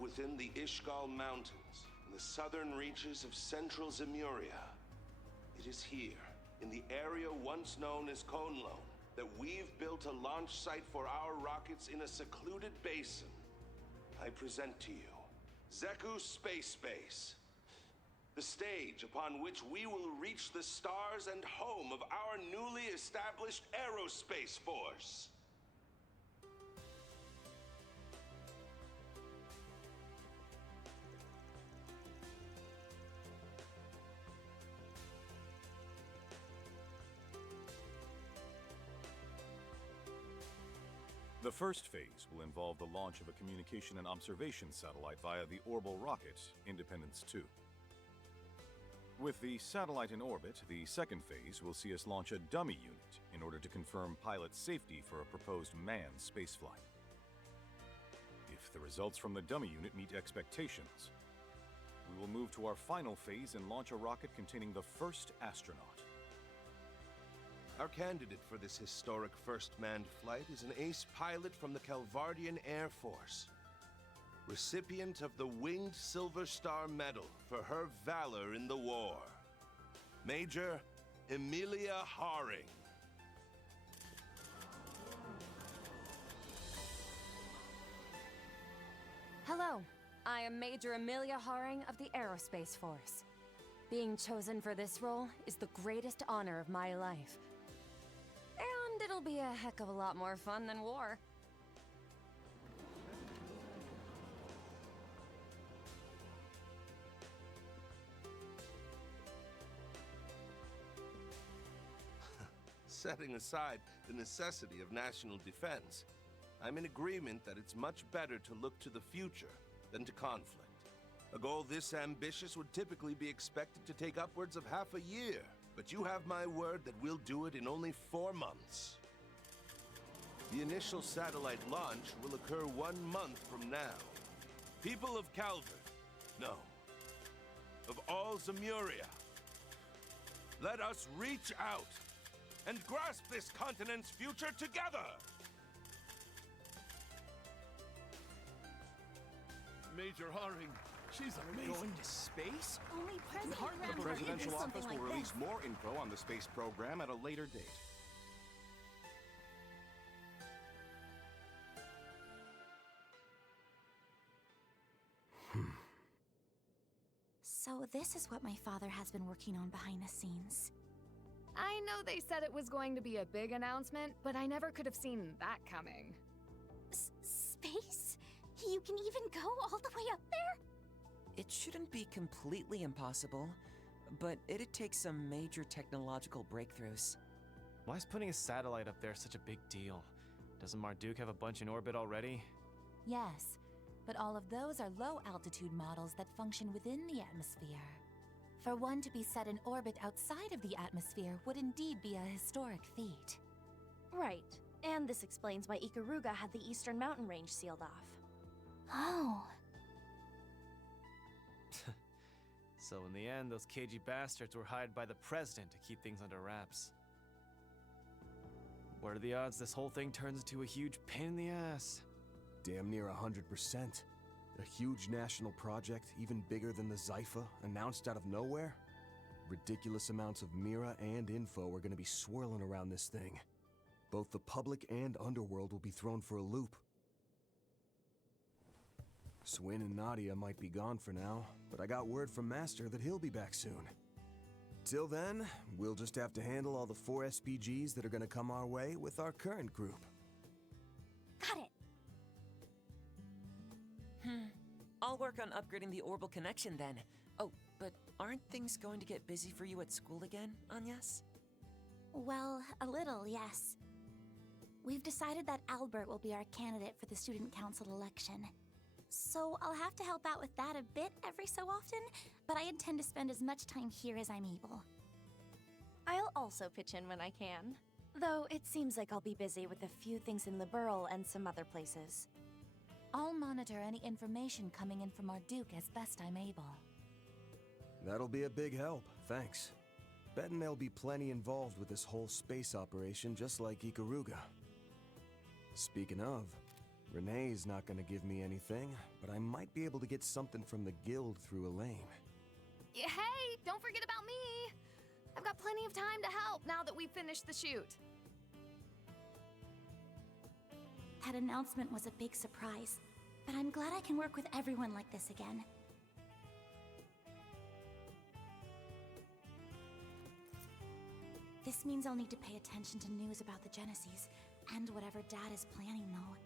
within the Ishgal Mountains, in the southern reaches of central Zemuria. It is here, in the area once known as Conlone, that we've built a launch site for our rockets in a secluded basin. I present to you Zeku Space Base, the stage upon which we will reach the stars and home of our newly established aerospace force. The first phase will involve the launch of a communication and observation satellite via the orbital rocket, Independence 2. With the satellite in orbit, the second phase will see us launch a dummy unit in order to confirm pilot safety for a proposed manned spaceflight. If the results from the dummy unit meet expectations, we will move to our final phase and launch a rocket containing the first astronaut. Our candidate for this historic first manned flight is an ace pilot from the Calvardian Air Force, recipient of the Winged Silver Star Medal for her valor in the war, Major Emilia Haring. Hello, I am Major Emilia Haring of the Aerospace Force. Being chosen for this role is the greatest honor of my life. And it'll be a heck of a lot more fun than war. Setting aside the necessity of national defense, I'm in agreement that it's much better to look to the future than to conflict. A goal this ambitious would typically be expected to take upwards of half a year, but you have my word that we'll do it in only 4 months. The initial satellite launch will occur 1 month from now. People of Calvert, no, of all Zemuria, let us reach out and grasp this continent's future together! Major Haring, she's amazing. Going to space? Only President The Graham presidential did something office like will release this. more info on the space program at a later date. So this is what my father has been working on behind the scenes. I know they said it was going to be a big announcement, but I never could have seen that coming. Space? You can even go all the way up there? It shouldn't be completely impossible, but it'd take some major technological breakthroughs. Why is putting a satellite up there such a big deal? Doesn't Marduk have a bunch in orbit already? Yes, but all of those are low-altitude models that function within the atmosphere. For one to be set in orbit outside of the atmosphere would indeed be a historic feat. Right, and this explains why Ikaruga had the eastern mountain range sealed off. Oh. So in the end, those cagey bastards were hired by the president to keep things under wraps. What are the odds this whole thing turns into a huge pain in the ass? Damn near 100%. A huge national project, even bigger than the Zypha, announced out of nowhere? Ridiculous amounts of Mira and info are gonna be swirling around this thing. Both the public and underworld will be thrown for a loop. Swin and Nadia might be gone for now, but I got word from Master that he'll be back soon. Till then, we'll just have to handle all the 4 SPGs that are gonna come our way with our current group. Got it. I'll work on upgrading the orbital connection then. Oh, but aren't things going to get busy for you at school again, Agnes? Well, a little, yes. We've decided that Albert will be our candidate for the student council election. So I'll have to help out with that a bit every so often, but I intend to spend as much time here as I'm able. I'll also pitch in when I can. Though it seems like I'll be busy with a few things in Liberl and some other places. I'll monitor any information coming in from Marduk as best I'm able. That'll be a big help, thanks. Betting there'll be plenty involved with this whole space operation, just like Ikaruga. Speaking of, Renee's not gonna give me anything, but I might be able to get something from the guild through Elaine. Hey, don't forget about me! I've got plenty of time to help now that we've finished the shoot. That announcement was a big surprise, but I'm glad I can work with everyone like this again. This means I'll need to pay attention to news about the Genesees, and whatever Dad is planning, though.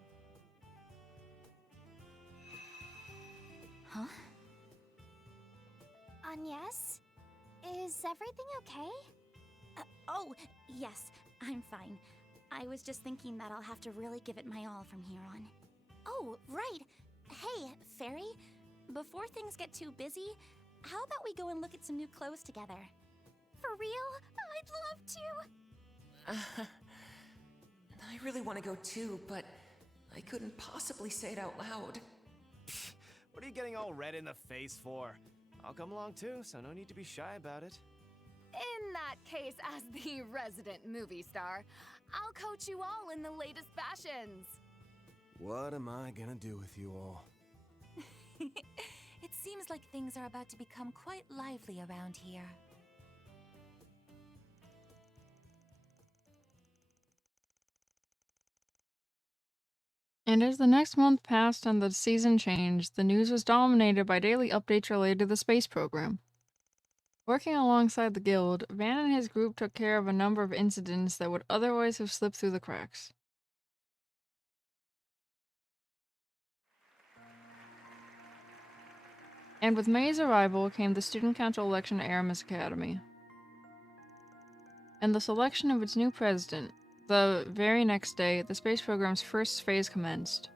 Huh? Agnes? Is everything okay? Oh, yes, I'm fine. I was just thinking that I'll have to really give it my all from here on. Oh, right! Hey, Fairy, before things get too busy, how about we go and look at some new clothes together? For real? I'd love to! I really want to go too, but I couldn't possibly say it out loud. What are you getting all red in the face for? I'll come along too, so no need to be shy about it. In that case, as the resident movie star, I'll coach you all in the latest fashions. What am I gonna do with you all? It seems like things are about to become quite lively around here. And as the next month passed and the season changed, the news was dominated by daily updates related to the space program. Working alongside the guild, Van and his group took care of a number of incidents that would otherwise have slipped through the cracks. And with May's arrival came the student council election at Aramis Academy, and the selection of its new president. The very next day, the space program's first phase commenced.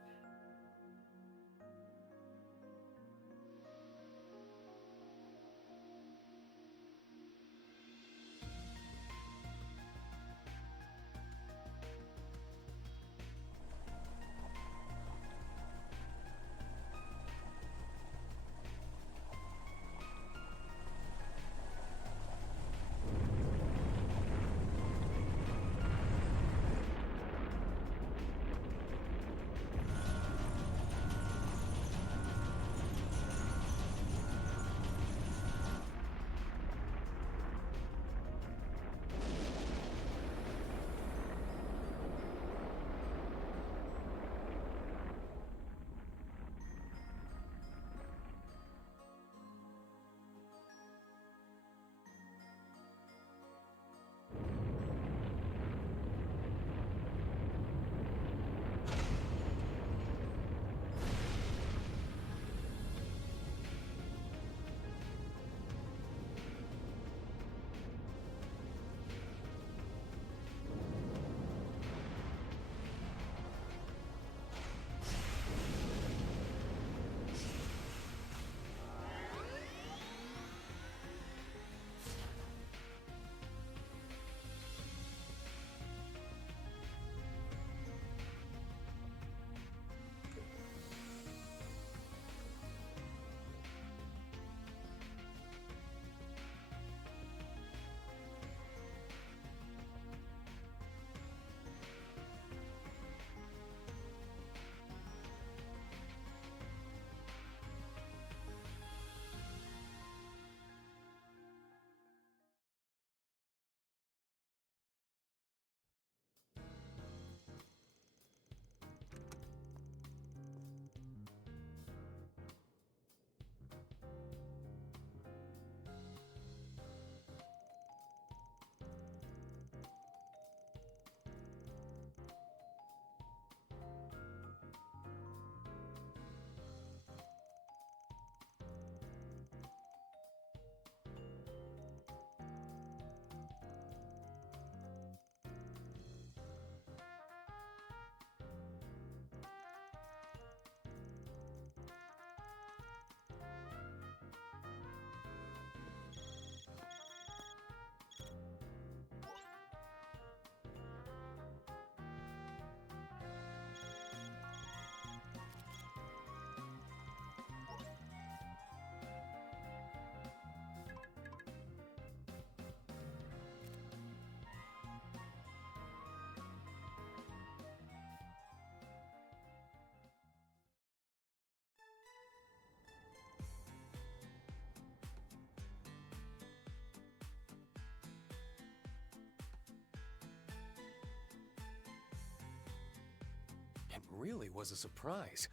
really was a surprise.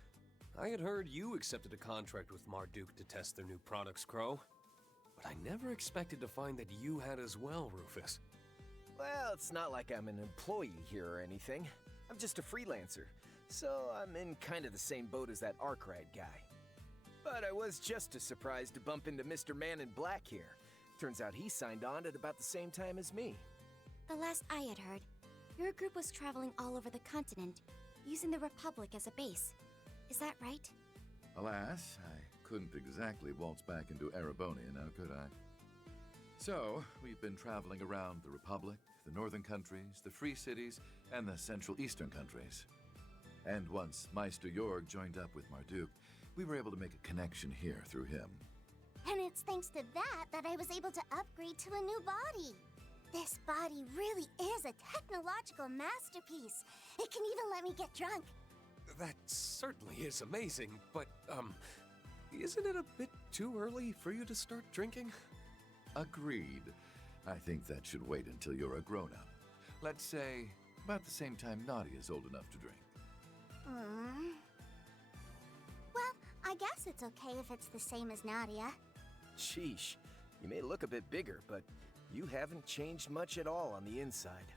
I had heard you accepted a contract with Marduk to test their new products, Crow. But I never expected to find that you had as well, Rufus. Well, it's not like I'm an employee here or anything. I'm just a freelancer, so I'm in kind of the same boat as that Arkwright guy. But I was just as surprised to bump into Mr. Man in Black here. Turns out he signed on at about the same time as me. The last I had heard, your group was traveling all over the continent, using the Republic as a base. Is that right? Alas, I couldn't exactly waltz back into Erebonia now, could I? So, we've been traveling around the Republic, the northern countries, the Free Cities, and the Central Eastern countries. And once Meister Jorg joined up with Marduk, we were able to make a connection here through him. And it's thanks to that I was able to upgrade to a new body. This body really is a technological masterpiece. It can even let me get drunk. That certainly is amazing, but, isn't it a bit too early for you to start drinking? Agreed. I think that should wait until you're a grown-up. Let's say, about the same time Nadia's old enough to drink. Well, I guess it's okay if it's the same as Nadia. Sheesh, you may look a bit bigger, but you haven't changed much at all on the inside.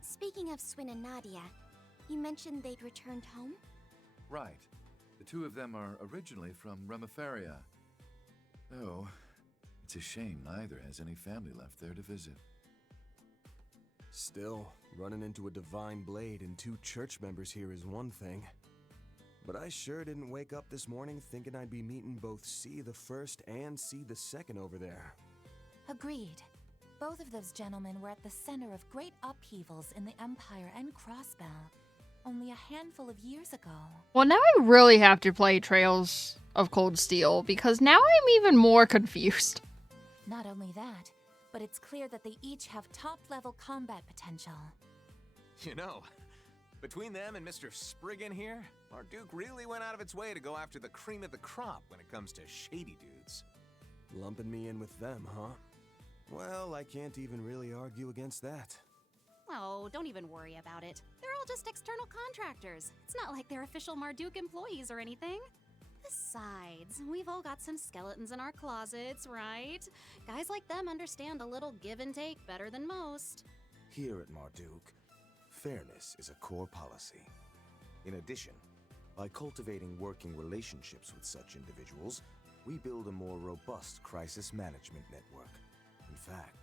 Speaking of Swin and Nadia, you mentioned they'd returned home? Right. The two of them are originally from Remiferia. Oh, it's a shame neither has any family left there to visit. Still, running into a divine blade and 2 church members here is one thing. But I sure didn't wake up this morning thinking I'd be meeting both C the First and C the Second over there. Agreed. Both of those gentlemen were at the center of great upheavals in the Empire and Crossbell only a handful of years ago. Well, now I really have to play Trails of Cold Steel because now I'm even more confused. Not only that, but it's clear that they each have top-level combat potential. You know, between them and Mr. Spriggan here, Marduk really went out of its way to go after the cream of the crop when it comes to shady dudes. Lumping me in with them, huh? Well, I can't even really argue against that. Oh, don't even worry about it. They're all just external contractors. It's not like they're official Marduk employees or anything. Besides, we've all got some skeletons in our closets, right? Guys like them understand a little give and take better than most. Here at Marduk, fairness is a core policy. In addition, by cultivating working relationships with such individuals, we build a more robust crisis management network. In fact,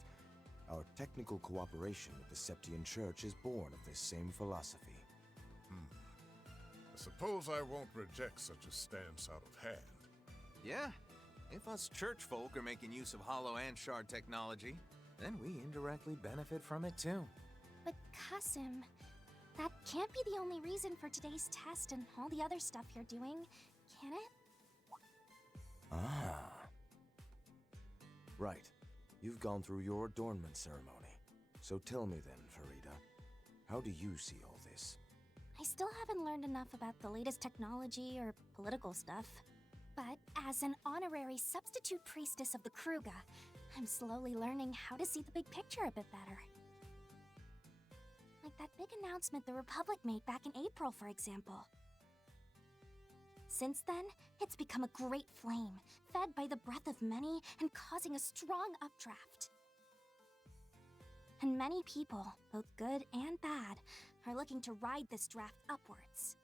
our technical cooperation with the Septian Church is born of this same philosophy. I suppose I won't reject such a stance out of hand. Yeah, if us church folk are making use of Hollow and Shard technology, then we indirectly benefit from it too. But Qasim, that can't be the only reason for today's test and all the other stuff you're doing, can it? Ah. Right. You've gone through your adornment ceremony. So tell me then, Farida, how do you see all this? I still haven't learned enough about the latest technology or political stuff. But as an honorary substitute priestess of the Kruga, I'm slowly learning how to see the big picture a bit better. Like that big announcement the Republic made back in April, for example. Since then, it's become a great flame, fed by the breath of many and causing a strong updraft. And many people, both good and bad, are looking to ride this draft upwards.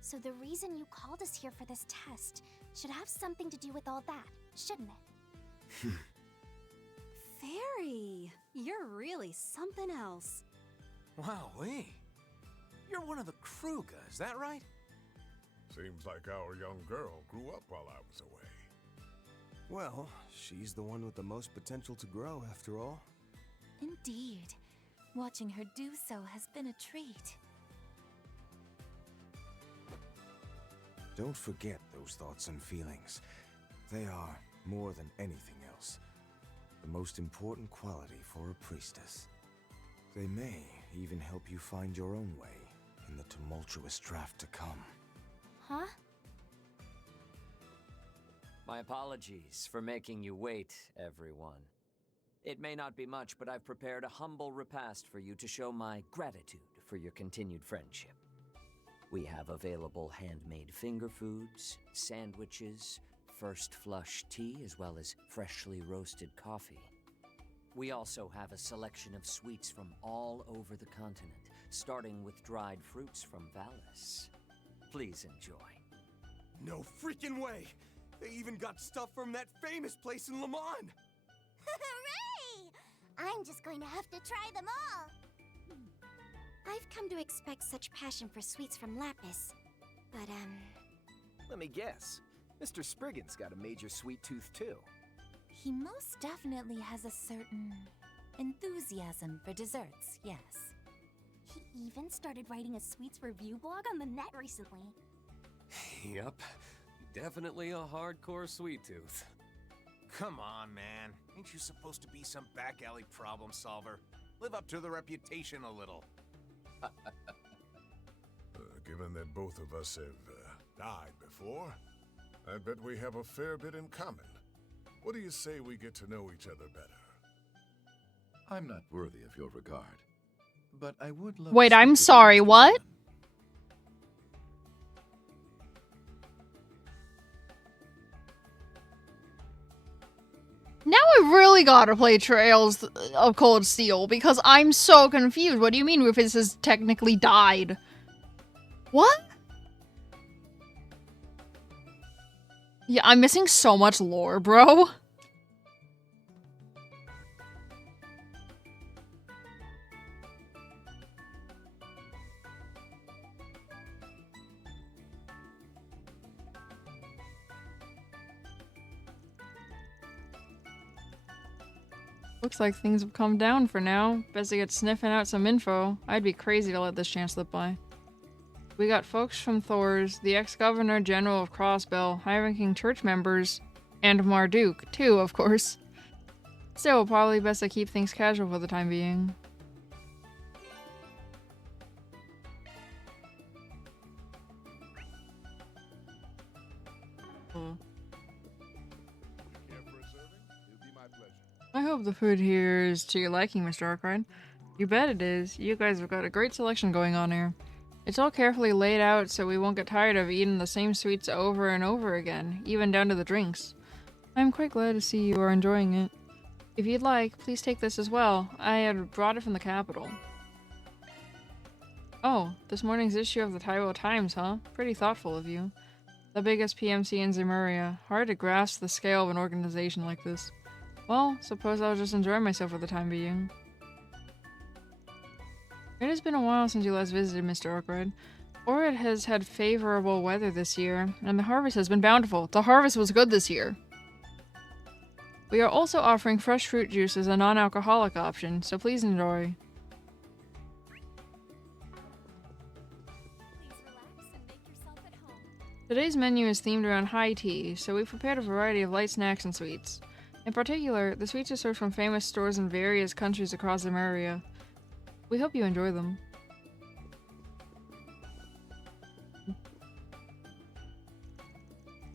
So the reason you called us here for this test should have something to do with all that, shouldn't it? Fairy, you're really something else. Wowee. You're one of the Kruga, is that right? Seems like our young girl grew up while I was away. Well, she's the one with the most potential to grow, after all. Indeed. Watching her do so has been a treat. Don't forget those thoughts and feelings. They are, more than anything else, the most important quality for a priestess. They may even help you find your own way in the tumultuous draft to come. Huh? My apologies for making you wait, everyone. It may not be much, but I've prepared a humble repast for you to show my gratitude for your continued friendship. We have available handmade finger foods, sandwiches, first flush tea, as well as freshly roasted coffee. We also have a selection of sweets from all over the continent, starting with dried fruits from Valis. Please enjoy. No freaking way! They even got stuff from that famous place in Le Mans! Hooray! I'm just going to have to try them all. I've come to expect such passion for sweets from Lapis. But, Let me guess. Mr. Spriggan's got a major sweet tooth, too. He most definitely has a certain enthusiasm for desserts, yes. He even started writing a sweets review blog on the net recently. Yep. Definitely a hardcore sweet tooth. Come on, man. Ain't you supposed to be some back alley problem solver? Live up to the reputation a little. Given that both of us have died before, I bet we have a fair bit in common. What do you say we get to know each other better? I'm not worthy of your regard, but I would love Wait, to I'm speak sorry, with you. what? Now I really gotta play Trails of Cold Steel because I'm so confused. What do you mean Rufus has technically died? What? Yeah, I'm missing so much lore, bro. Looks like things have calmed down for now. Best to get sniffing out some info. I'd be crazy to let this chance slip by. We got folks from Thor's, the ex-governor general of Crossbell, high-ranking church members, and Marduk, too, of course. Still, probably best to keep things casual for the time being. I hope the food here is to your liking, Mr. Arkwright. You bet it is. You guys have got a great selection going on here. It's all carefully laid out so we won't get tired of eating the same sweets over and over again, even down to the drinks. I'm quite glad to see you are enjoying it. If you'd like, please take this as well. I had brought it from the capital. Oh, this morning's issue of the Tyrell Times, huh? Pretty thoughtful of you. The biggest PMC in Zemuria. Hard to grasp the scale of an organization like this. Well, suppose I'll just enjoy myself for the time being. It has been a while since you last visited, Mr. Arkwright. Orid has had favorable weather this year, and the harvest has been bountiful. The harvest was good this year. We are also offering fresh fruit juice as a non-alcoholic option, so please enjoy. Today's menu is themed around high tea, so we've prepared a variety of light snacks and sweets. In particular, the sweets are served from famous stores in various countries across Zemuria. We hope you enjoy them.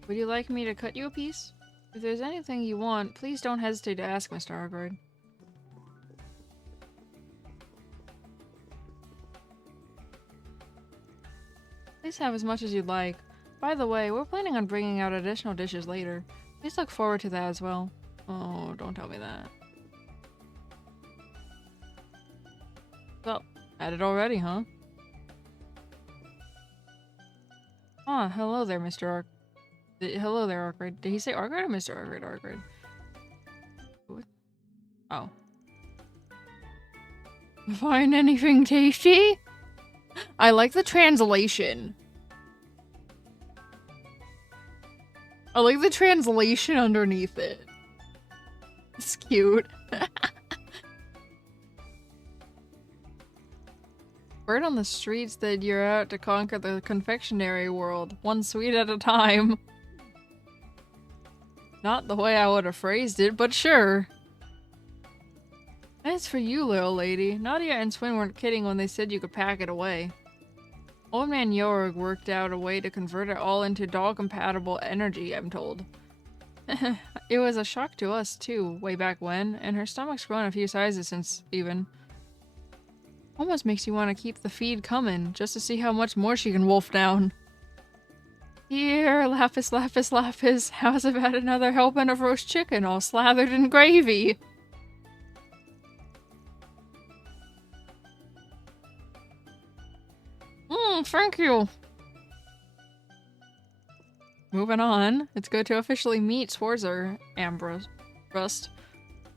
Would you like me to cut you a piece? If there's anything you want, please don't hesitate to ask, Mr. Arkwright. Please have as much as you'd like. By the way, we're planning on bringing out additional dishes later. Please look forward to that as well. Oh, don't tell me that. Well, at it already, huh? Ah, hello there, Mr. Hello there, Arkwright. Did he say Arkwright or Mr. Arkwright? Arkwright. What? Oh. Find anything tasty? I like the translation. I like the translation underneath it. It's cute. Word on the streets that you're out to conquer the confectionery world, one sweet at a time. Not the way I would have phrased it, but sure. As for you, little lady, Nadia and Swin weren't kidding when they said you could pack it away. Old Man Yorg worked out a way to convert it all into doll-compatible energy, I'm told. It was a shock to us, too, way back when, and her stomach's grown a few sizes since, even. Almost makes you want to keep the feed coming, just to see how much more she can wolf down. Here, Lapis, Lapis, Lapis, how's about another helping of roast chicken all slathered in gravy? Thank you. Moving on, it's good to officially meet Swarzer Ambrose Rust.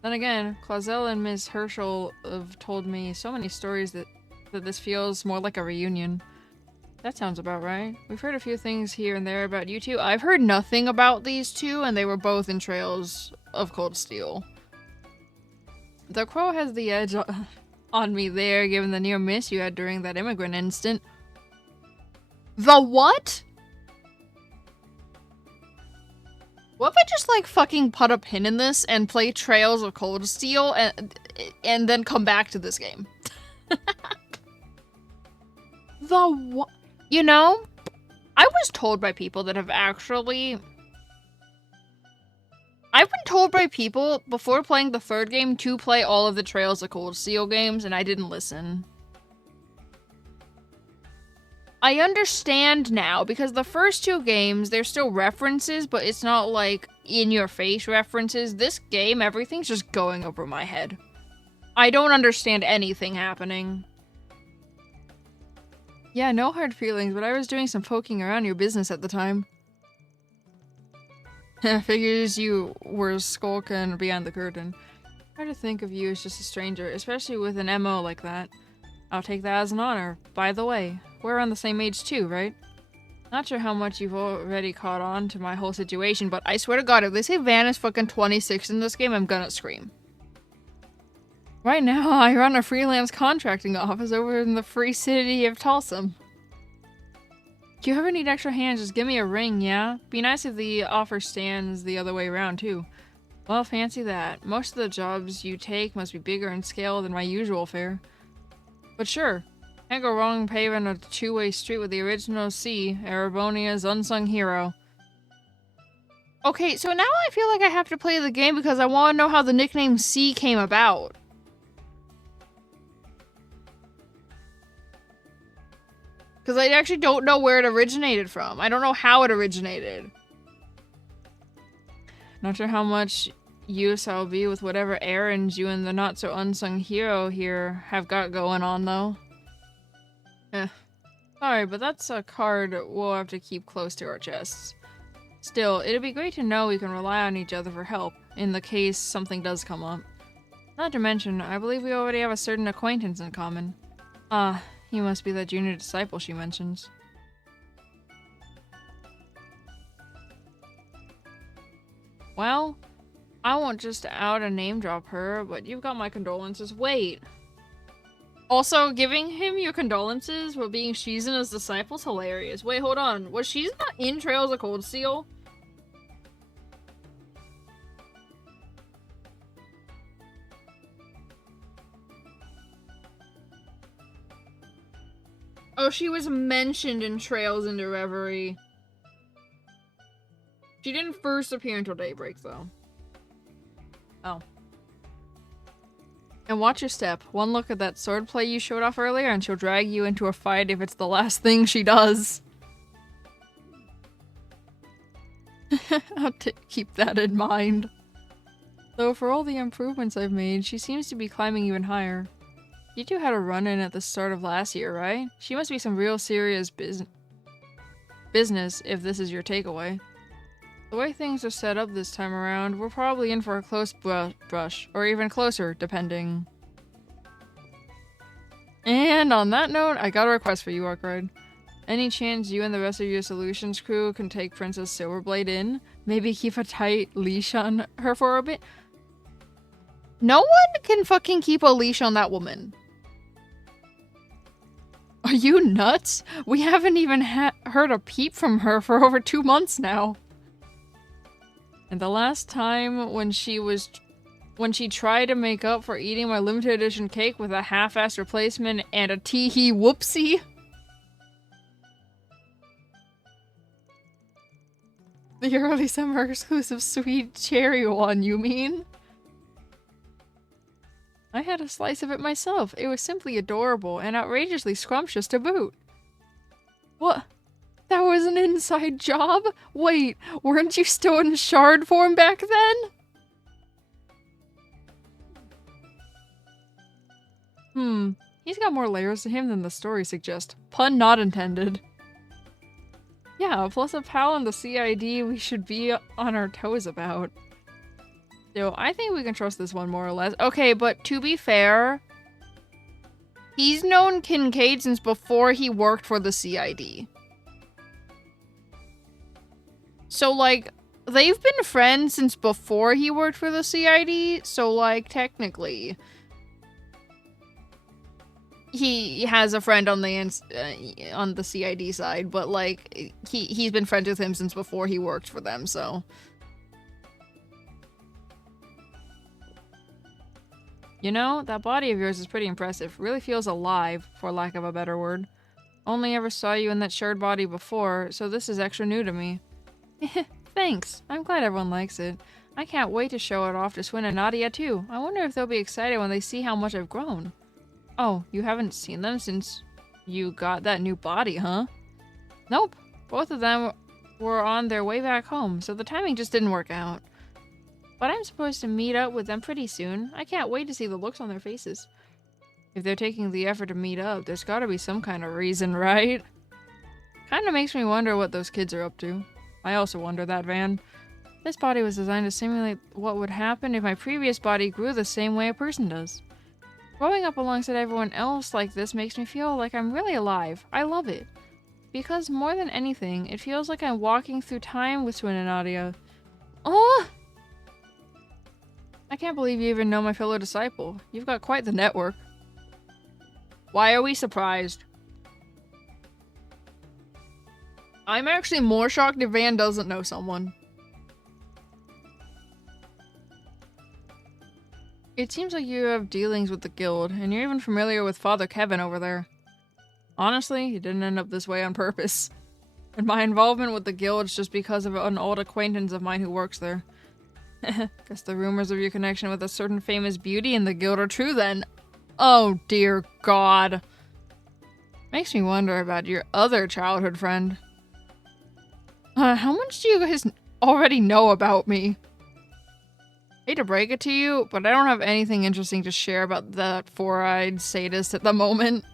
Then again, Clausel and Miss Herschel have told me so many stories that this feels more like a reunion. That sounds about right. We've heard a few things here and there about you two. I've heard nothing about these two, and they were both in Trails of Cold Steel. The Crow has the edge on me there, given the near miss you had during that immigrant instant. The what? What if I just, like, fucking put a pin in this and play Trails of Cold Steel and then come back to this game? The what? You know, I was told by people that have actually... I've been told by people before playing the third game to play all of the Trails of Cold Steel games, and I didn't listen. I understand now, because the first two games, they're still references, but it's not like in-your-face references. This game, everything's just going over my head. I don't understand anything happening. Yeah, no hard feelings, but I was doing some poking around your business at the time. Figures you were skulking behind the curtain. Hard to think of you as just a stranger, especially with an MO like that. I'll take that as an honor. By the way, we're around the same age too, right? Not sure how much you've already caught on to my whole situation, but I swear to God, if they say Van is fucking 26 in this game, I'm gonna scream. Right now, I run a freelance contracting office over in the free city of Tulsa. If you ever need extra hands, just give me a ring, yeah? Be nice if the offer stands the other way around, too. Well, fancy that. Most of the jobs you take must be bigger in scale than my usual fare. But sure, can't go wrong paving a two-way street with the original C, Erebonia's unsung hero. Okay, so now I feel like I have to play the game because I want to know how the nickname C came about. Because I actually don't know where it originated from. I don't know how it originated. Not sure how much use I'll be with whatever errands you and the not-so-unsung hero here have got going on, though. Sorry, but that's a card we'll have to keep close to our chests. Still, it'd be great to know we can rely on each other for help, in the case something does come up. Not to mention, I believe we already have a certain acquaintance in common. He must be that junior disciple she mentions. Well, I won't just out and name drop her, but you've got my condolences. Wait. Also, giving him your condolences while being Shizuna's disciple's hilarious. Wait, hold on. Was Shizuna in Trails of Cold Steel? Oh, she was mentioned in Trails into Reverie. She didn't first appear until Daybreak, though. Oh. And watch your step. One look at that swordplay you showed off earlier and she'll drag you into a fight if it's the last thing she does. I'll keep that in mind. Though for all the improvements I've made, she seems to be climbing even higher. You two had a run-in at the start of last year, right? She must be some real serious business if this is your takeaway. The way things are set up this time around, we're probably in for a close brush, or even closer, depending. And on that note, I got a request for you, Arkride. Any chance you and the rest of your solutions crew can take Princess Silverblade in? Maybe keep a tight leash on her for a bit? No one can fucking keep a leash on that woman. Are you nuts? We haven't even heard a peep from her for over 2 months now. And the last time when she tried to make up for eating my limited edition cake with a half-assed replacement and a tee-hee whoopsie. The early summer exclusive sweet cherry one, you mean? I had a slice of it myself. It was simply adorable and outrageously scrumptious to boot. What? That was an inside job? Wait, weren't you still in shard form back then? He's got more layers to him than the story suggests. Pun not intended. Yeah, plus a pal in the CID we should be on our toes about. So I think we can trust this one more or less. Okay, but to be fair, he's known Kincaid since before he worked for the CID. So, like, they've been friends since before he worked for the CID, so, like, technically, he has a friend on the CID side, but, like, he's been friends with him since before he worked for them, so. You know, that body of yours is pretty impressive. Really feels alive, for lack of a better word. Only ever saw you in that shared body before, so this is extra new to me. Thanks. I'm glad everyone likes it. I can't wait to show it off to Swin and Nadia too. I wonder if they'll be excited when they see how much I've grown. Oh, you haven't seen them since you got that new body, huh? Nope. Both of them were on their way back home, so the timing just didn't work out. But I'm supposed to meet up with them pretty soon. I can't wait to see the looks on their faces. If they're taking the effort to meet up, there's gotta be some kind of reason, right? Kinda makes me wonder what those kids are up to. I also wonder that, Van. This body was designed to simulate what would happen if my previous body grew the same way a person does. Growing up alongside everyone else like this makes me feel like I'm really alive. I love it. Because more than anything, it feels like I'm walking through time with Swin and Nadia. Oh! I can't believe you even know my fellow disciple. You've got quite the network. Why are we surprised? I'm actually more shocked if Van doesn't know someone. It seems like you have dealings with the guild, and you're even familiar with Father Kevin over there. Honestly, he didn't end up this way on purpose. And my involvement with the guild is just because of an old acquaintance of mine who works there. Guess the rumors of your connection with a certain famous beauty in the guild are true then. Oh dear God. Makes me wonder about your other childhood friend. How much do you guys already know about me? Hate to break it to you, but I don't have anything interesting to share about that four-eyed sadist at the moment.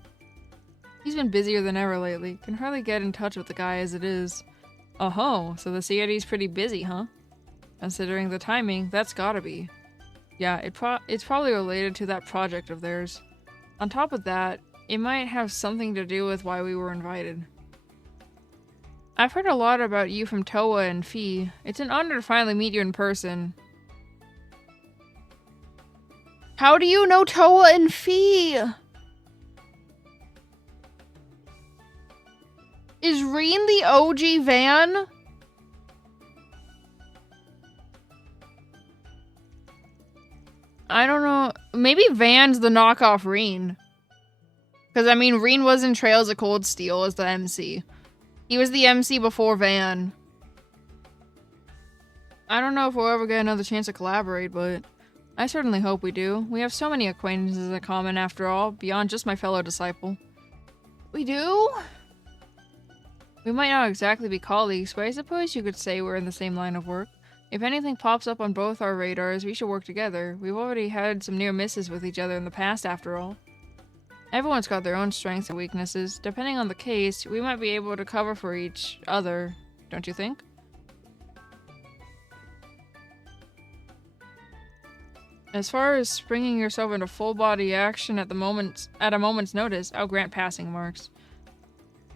He's been busier than ever lately. Can hardly get in touch with the guy as it is. Oh-ho, so the CID's pretty busy, huh? Considering the timing, that's gotta be. Yeah, it's probably related to that project of theirs. On top of that, it might have something to do with why we were invited. I've heard a lot about you from Toa and Fee. It's an honor to finally meet you in person. How do you know Toa and Fee? Is Reen the OG Van? I don't know. Maybe Van's the knockoff Reen. Because, I mean, Reen was in Trails of Cold Steel as the MC. He was the MC before Van. I don't know if we'll ever get another chance to collaborate, but I certainly hope we do. We have so many acquaintances in common after all, beyond just my fellow disciple. We do? We might not exactly be colleagues, but I suppose you could say we're in the same line of work. If anything pops up on both our radars, we should work together. We've already had some near misses with each other in the past, after all. Everyone's got their own strengths and weaknesses. Depending on the case, we might be able to cover for each other, don't you think? As far as springing yourself into full-body action at a moment's notice, I'll grant passing marks.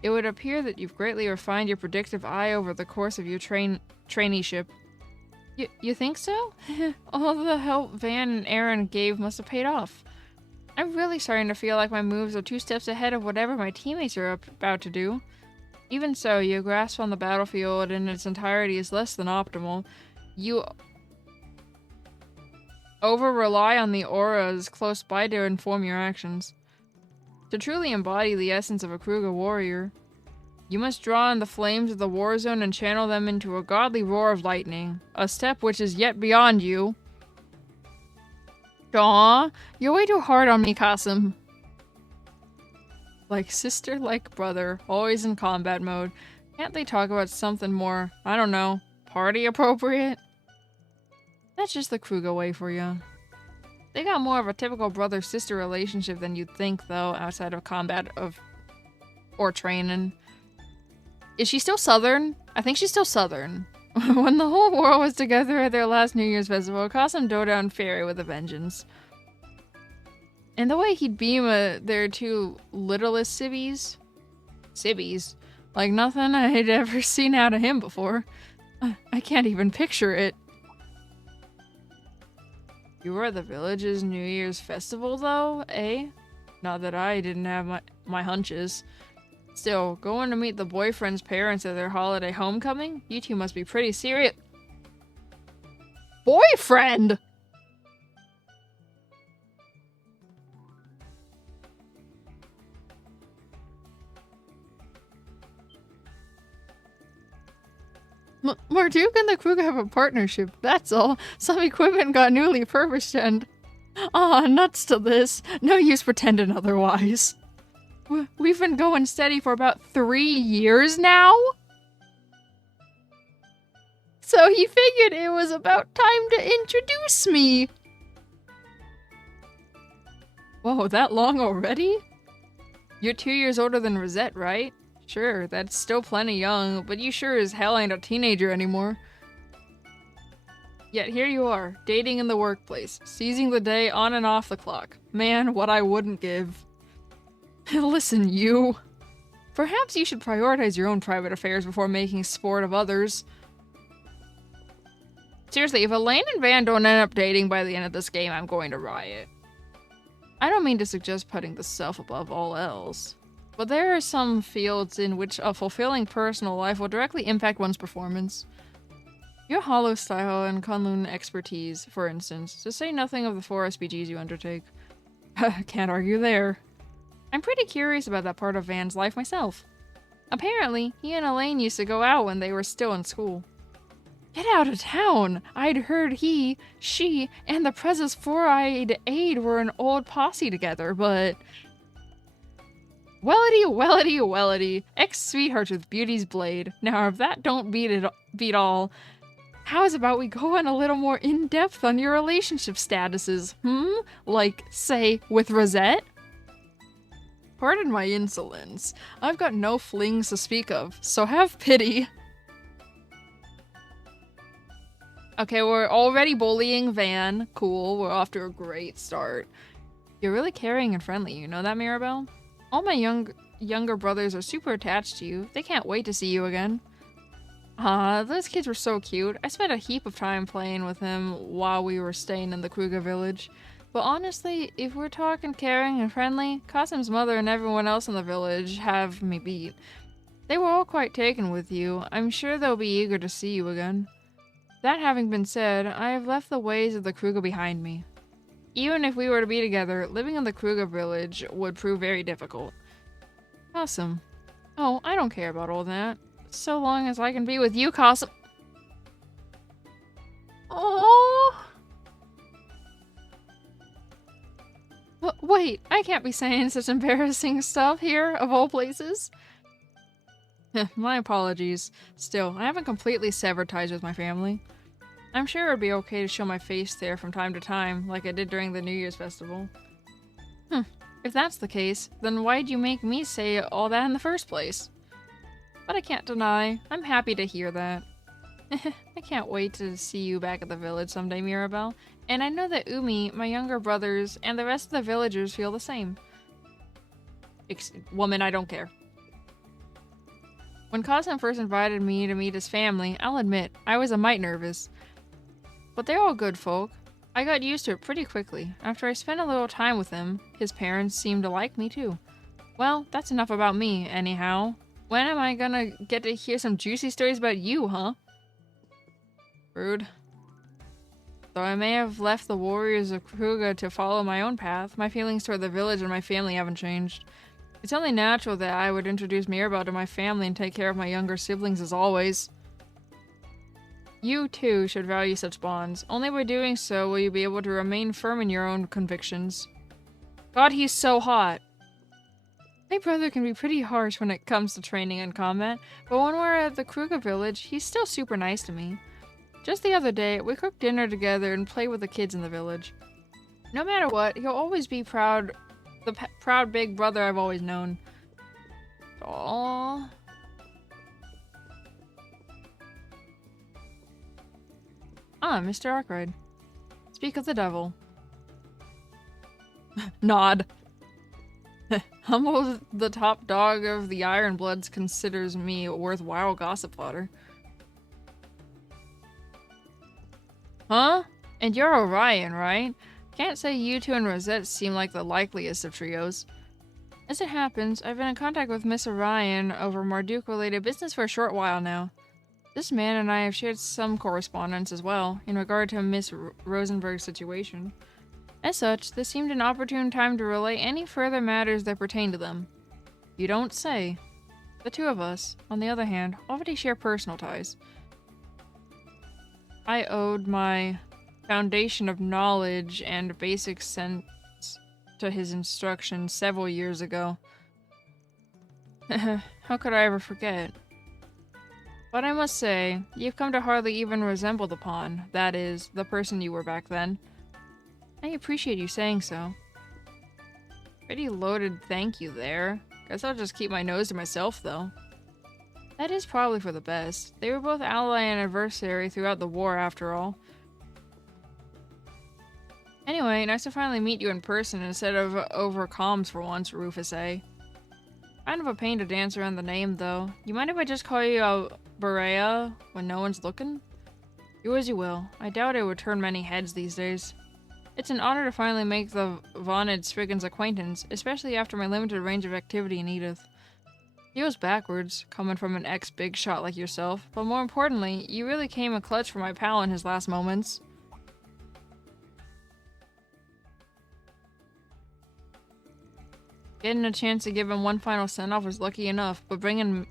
It would appear that you've greatly refined your predictive eye over the course of your traineeship. You think so? All the help Van and Aaron gave must have paid off. I'm really starting to feel like my moves are 2 steps ahead of whatever my teammates are about to do. Even so, your grasp on the battlefield in its entirety is less than optimal. You over-rely on the auras close by to inform your actions. To truly embody the essence of a Kruger warrior, you must draw on the flames of the war zone and channel them into a godly roar of lightning, a step which is yet beyond you. Aw, you're way too hard on me, Kasim. Like sister, like brother, always in combat mode. Can't they talk about something more, I don't know, party appropriate? That's just the Kruger way for you. They got more of a typical brother-sister relationship than you'd think, though, outside of combat or training. Is she still Southern? I think she's still Southern. When the whole world was together at their last New Year's festival, Kasim dove down Fairy with a vengeance. And the way he'd beam their two littlest civvies, like nothing I'd ever seen out of him before. I can't even picture it. You were at the village's New Year's festival, though, eh? Not that I didn't have my hunches. Still, going to meet the boyfriend's parents at their holiday homecoming? You two must be pretty serious. Boyfriend?! Marduk and the Kruger have a partnership, that's all. Some equipment got newly refurbished and... Aw, nuts to this. No use pretending otherwise. We've been going steady for about 3 years now? So he figured it was about time to introduce me. Whoa, that long already? You're 2 years older than Rosette, right? Sure, that's still plenty young, but you sure as hell ain't a teenager anymore. Yet here you are, dating in the workplace, seizing the day on and off the clock. Man, what I wouldn't give. Listen, you. Perhaps you should prioritize your own private affairs before making sport of others. Seriously, if Elaine and Van don't end up dating by the end of this game, I'm going to riot. I don't mean to suggest putting the self above all else. But there are some fields in which a fulfilling personal life will directly impact one's performance. Your Hollow style and Kunlun expertise, for instance, to say nothing of the 4 SPGs you undertake. Can't argue there. I'm pretty curious about that part of Van's life myself. Apparently, he and Elaine used to go out when they were still in school. Get out of town! I'd heard he, she, and the Prez's Four-Eyed Aide were an old posse together, but... Wellity, ex-sweethearts with beauty's blade. Now if that don't beat all, how's about we go on a little more in-depth on your relationship statuses, Like, say, with Rosette? Pardon my insolence. I've got no flings to speak of, so have pity. Okay, we're already bullying Van. Cool, we're off to a great start. You're really caring and friendly, you know that, Mirabelle? All my younger brothers are super attached to you. They can't wait to see you again. Those kids were so cute. I spent a heap of time playing with him while we were staying in the Kruger village. But honestly, if we're talking caring and friendly, Kasim's mother and everyone else in the village have me beat. They were all quite taken with you. I'm sure they'll be eager to see you again. That having been said, I have left the ways of the Kruger behind me. Even if we were to be together, living in the Kruger village would prove very difficult. Kasim. Oh, I don't care about all that. So long as I can be with you, Kasim. Oh. Wait, I can't be saying such embarrassing stuff here, of all places. My apologies. Still, I haven't completely severed ties with my family. I'm sure it would be okay to show my face there from time to time, like I did during the New Year's festival. If that's the case, then why'd you make me say all that in the first place? But I can't deny, I'm happy to hear that. I can't wait to see you back at the village someday, Mirabelle. And I know that Umi, my younger brothers, and the rest of the villagers feel the same. Woman, I don't care. When Kasim first invited me to meet his family, I'll admit, I was a mite nervous. But they're all good folk. I got used to it pretty quickly. After I spent a little time with him, his parents seemed to like me too. Well, that's enough about me, anyhow. When am I gonna get to hear some juicy stories about you, huh? Rude. Though I may have left the warriors of Kruger to follow my own path, my feelings toward the village and my family haven't changed. It's only natural that I would introduce Mirabelle to my family and take care of my younger siblings as always. You, too, should value such bonds. Only by doing so will you be able to remain firm in your own convictions. God, he's so hot! My brother can be pretty harsh when it comes to training and combat, but when we're at the Kruger village, he's still super nice to me. Just the other day, we cooked dinner together and played with the kids in the village. No matter what, he'll always be proud, the proud big brother I've always known. Aww. Ah, Mr. Arkwright. Speak of the devil. Nod. Humble the top dog of the Ironbloods considers me worthwhile gossip fodder. Huh? And you're Orion, right? Can't say you two and Rosette seem like the likeliest of trios. As it happens, I've been in contact with Miss Orion over Marduk-related business for a short while now. This man and I have shared some correspondence as well, in regard to Miss Rosenberg's situation. As such, this seemed an opportune time to relay any further matters that pertain to them. You don't say. The two of us, on the other hand, already share personal ties. I owed my foundation of knowledge and basic sense to his instruction several years ago. How could I ever forget? But I must say, you've come to hardly even resemble the pawn, that is, the person you were back then. I appreciate you saying so. Pretty loaded thank you there. Guess I'll just keep my nose to myself, though. That is probably for the best. They were both ally and adversary throughout the war, after all. Anyway, nice to finally meet you in person instead of over comms for once, Rufus A. Kind of a pain to dance around the name, though. You mind if I just call you Berea when no one's looking? Do as you will. I doubt it would turn many heads these days. It's an honor to finally make the vaunted Spriggan's acquaintance, especially after my limited range of activity in Edith. Feels backwards, coming from an ex-big shot like yourself, but more importantly, you really came a clutch for my pal in his last moments. Getting a chance to give him one final send-off was lucky enough, but bringing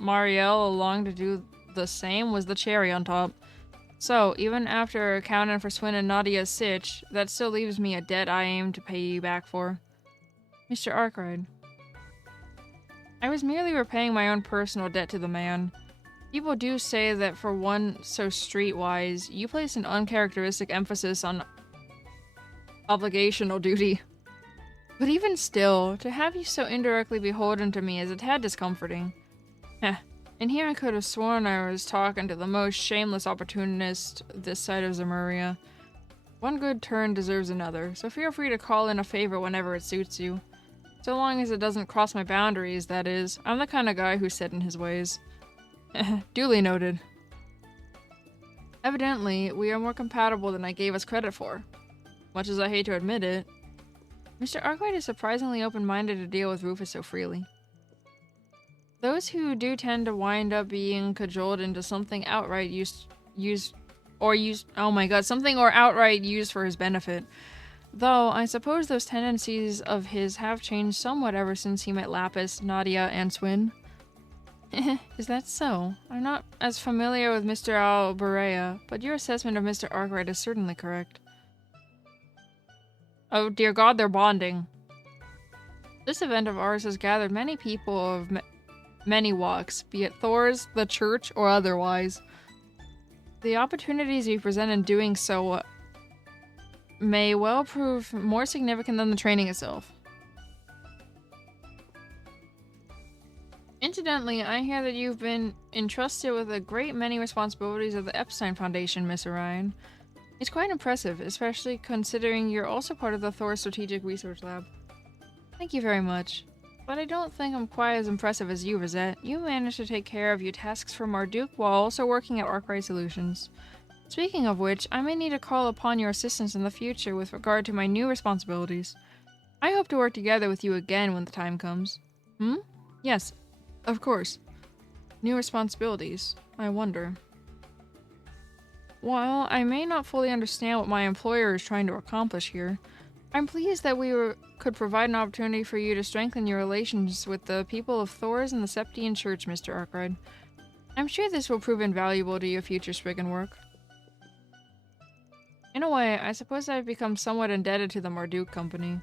Marielle along to do the same was the cherry on top. So, even after accounting for Swin and Nadia's sitch, that still leaves me a debt I aim to pay you back for. Mr. Arkwright. I was merely repaying my own personal debt to the man. People do say that for one so streetwise, you place an uncharacteristic emphasis on obligational duty. But even still, to have you so indirectly beholden to me is a tad discomforting. Heh. And here I could have sworn I was talking to the most shameless opportunist this side of Zemuria. One good turn deserves another, so feel free to call in a favor whenever it suits you. So long as it doesn't cross my boundaries, that is. I'm the kind of guy who's set in his ways. Duly noted. Evidently, we are more compatible than I gave us credit for. Much as I hate to admit it, Mr. Arkwright is surprisingly open-minded to deal with Rufus so freely. Those who do tend to wind up being cajoled into something outright something or outright used for his benefit. Though, I suppose those tendencies of his have changed somewhat ever since he met Lapis, Nadia, and Swin. Is that so? I'm not as familiar with Mr. Alberea, but your assessment of Mr. Arkwright is certainly correct. Oh dear God, they're bonding. This event of ours has gathered many people of many walks, be it Thor's, the church, or otherwise. The opportunities we present in doing so may well prove more significant than the training itself. Incidentally, I hear that you've been entrusted with a great many responsibilities of the Epstein Foundation, Miss Orion. It's quite impressive, especially considering you're also part of the Thor Strategic Research Lab. Thank you very much. But I don't think I'm quite as impressive as you, Rosette. You managed to take care of your tasks for Marduk while also working at Arkwright Solutions. Speaking of which, I may need to call upon your assistance in the future with regard to my new responsibilities. I hope to work together with you again when the time comes. Yes, of course. New responsibilities. I wonder. While I may not fully understand what my employer is trying to accomplish here, I'm pleased that we could provide an opportunity for you to strengthen your relations with the people of Thor's and the Septian Church, Mr. Arkwright. I'm sure this will prove invaluable to your future Spriggan work. In a way, I suppose I've become somewhat indebted to the Marduk Company.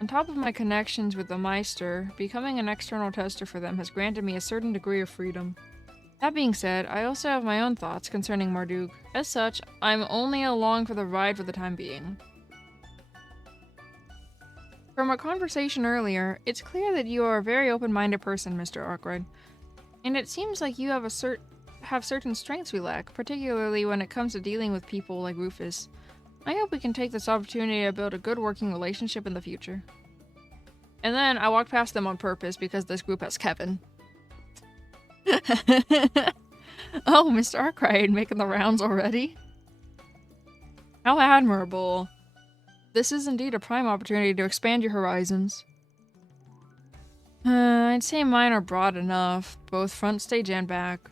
On top of my connections with the Meister, becoming an external tester for them has granted me a certain degree of freedom. That being said, I also have my own thoughts concerning Marduk. As such, I'm only along for the ride for the time being. From our conversation earlier, it's clear that you are a very open-minded person, Mr. Arkwright. And it seems like you have certain strengths we lack, particularly when it comes to dealing with people like Rufus. I hope we can take this opportunity to build a good working relationship in the future. And then I walked past them on purpose because this group has Kevin. Oh, Mr. Arkwright, making the rounds already? How admirable. This is indeed a prime opportunity to expand your horizons. I'd say mine are broad enough, both front stage and back.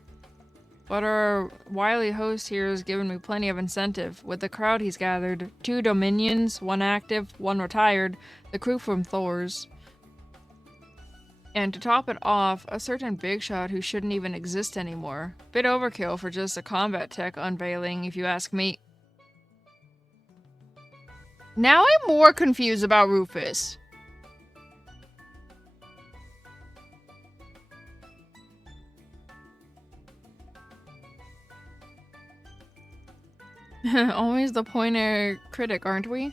But our wily host here has given me plenty of incentive. With the crowd he's gathered, 2 Dominions, 1 active, 1 retired, the crew from Thor's. And to top it off, a certain big shot who shouldn't even exist anymore. Bit overkill for just a combat tech unveiling, if you ask me. Now I'm more confused about Rufus. Always the pointer critic, aren't we?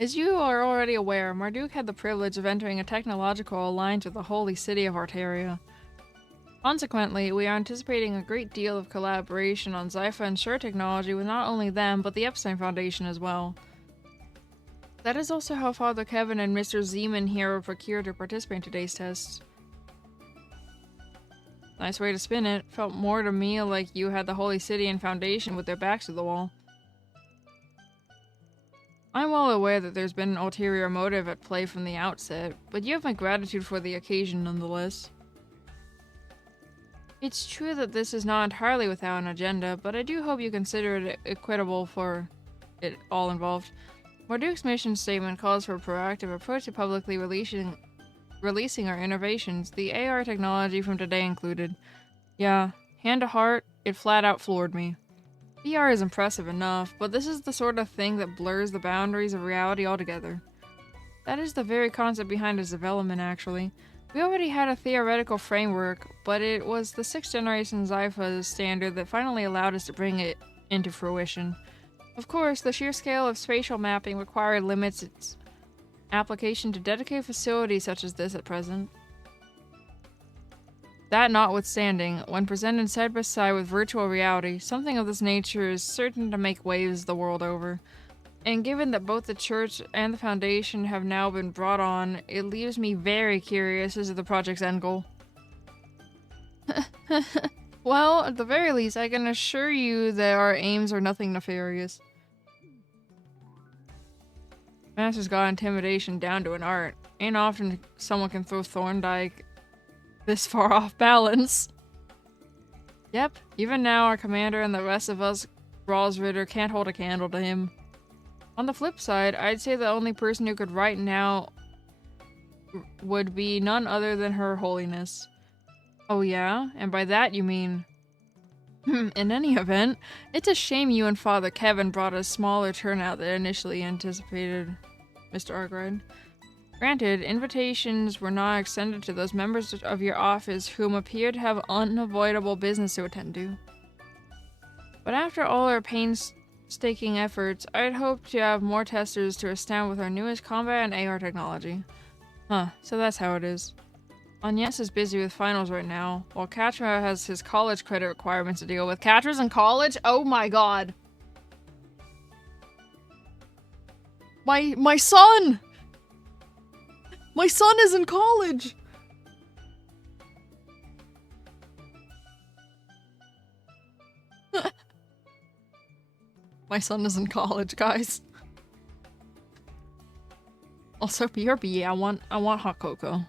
As you are already aware, Marduk had the privilege of entering a technological alliance with the holy city of Arteria. Consequently, we are anticipating a great deal of collaboration on Zypha and Sure technology with not only them, but the Epstein Foundation as well. That is also how Father Kevin and Mr. Zeman here were procured to participate in today's tests. Nice way to spin it. Felt more to me like you had the Holy City and Foundation with their backs to the wall. I'm well aware that there's been an ulterior motive at play from the outset, but you have my gratitude for the occasion nonetheless. It's true that this is not entirely without an agenda, but I do hope you consider it equitable for it all involved. Marduk's mission statement calls for a proactive approach to publicly releasing our innovations, the AR technology from today included. Yeah, hand to heart, it flat out floored me. VR is impressive enough, but this is the sort of thing that blurs the boundaries of reality altogether. That is the very concept behind its development, actually. We already had a theoretical framework, but it was the 6th generation Zypha standard that finally allowed us to bring it into fruition. Of course, the sheer scale of spatial mapping required limits its application to dedicated facilities such as this at present. That notwithstanding, when presented side by side with virtual reality, something of this nature is certain to make waves the world over. And given that both the church and the foundation have now been brought on, it leaves me very curious as to the project's end goal. Well, at the very least, I can assure you that our aims are nothing nefarious. Master's got intimidation down to an art. Ain't often someone can throw Thorndyke this far off balance. Yep, even now our commander and the rest of us Gralsritter can't hold a candle to him. On the flip side, I'd say the only person who could right now would be none other than Her Holiness. Oh yeah? And by that you mean... In any event, it's a shame you and Father Kevin brought a smaller turnout than initially anticipated, Mr. Arkwright. Granted, invitations were not extended to those members of your office whom appear to have unavoidable business to attend to. But after all our painstaking efforts, I'd hoped to have more testers to astound with our newest combat and AR technology. Huh, so that's how it is. Agnes is busy with finals right now, while Katra has his college credit requirements to deal with. Katra's in college? Oh my god! My son! My son is in college! My son is in college, guys. Also, BRB, I want hot cocoa.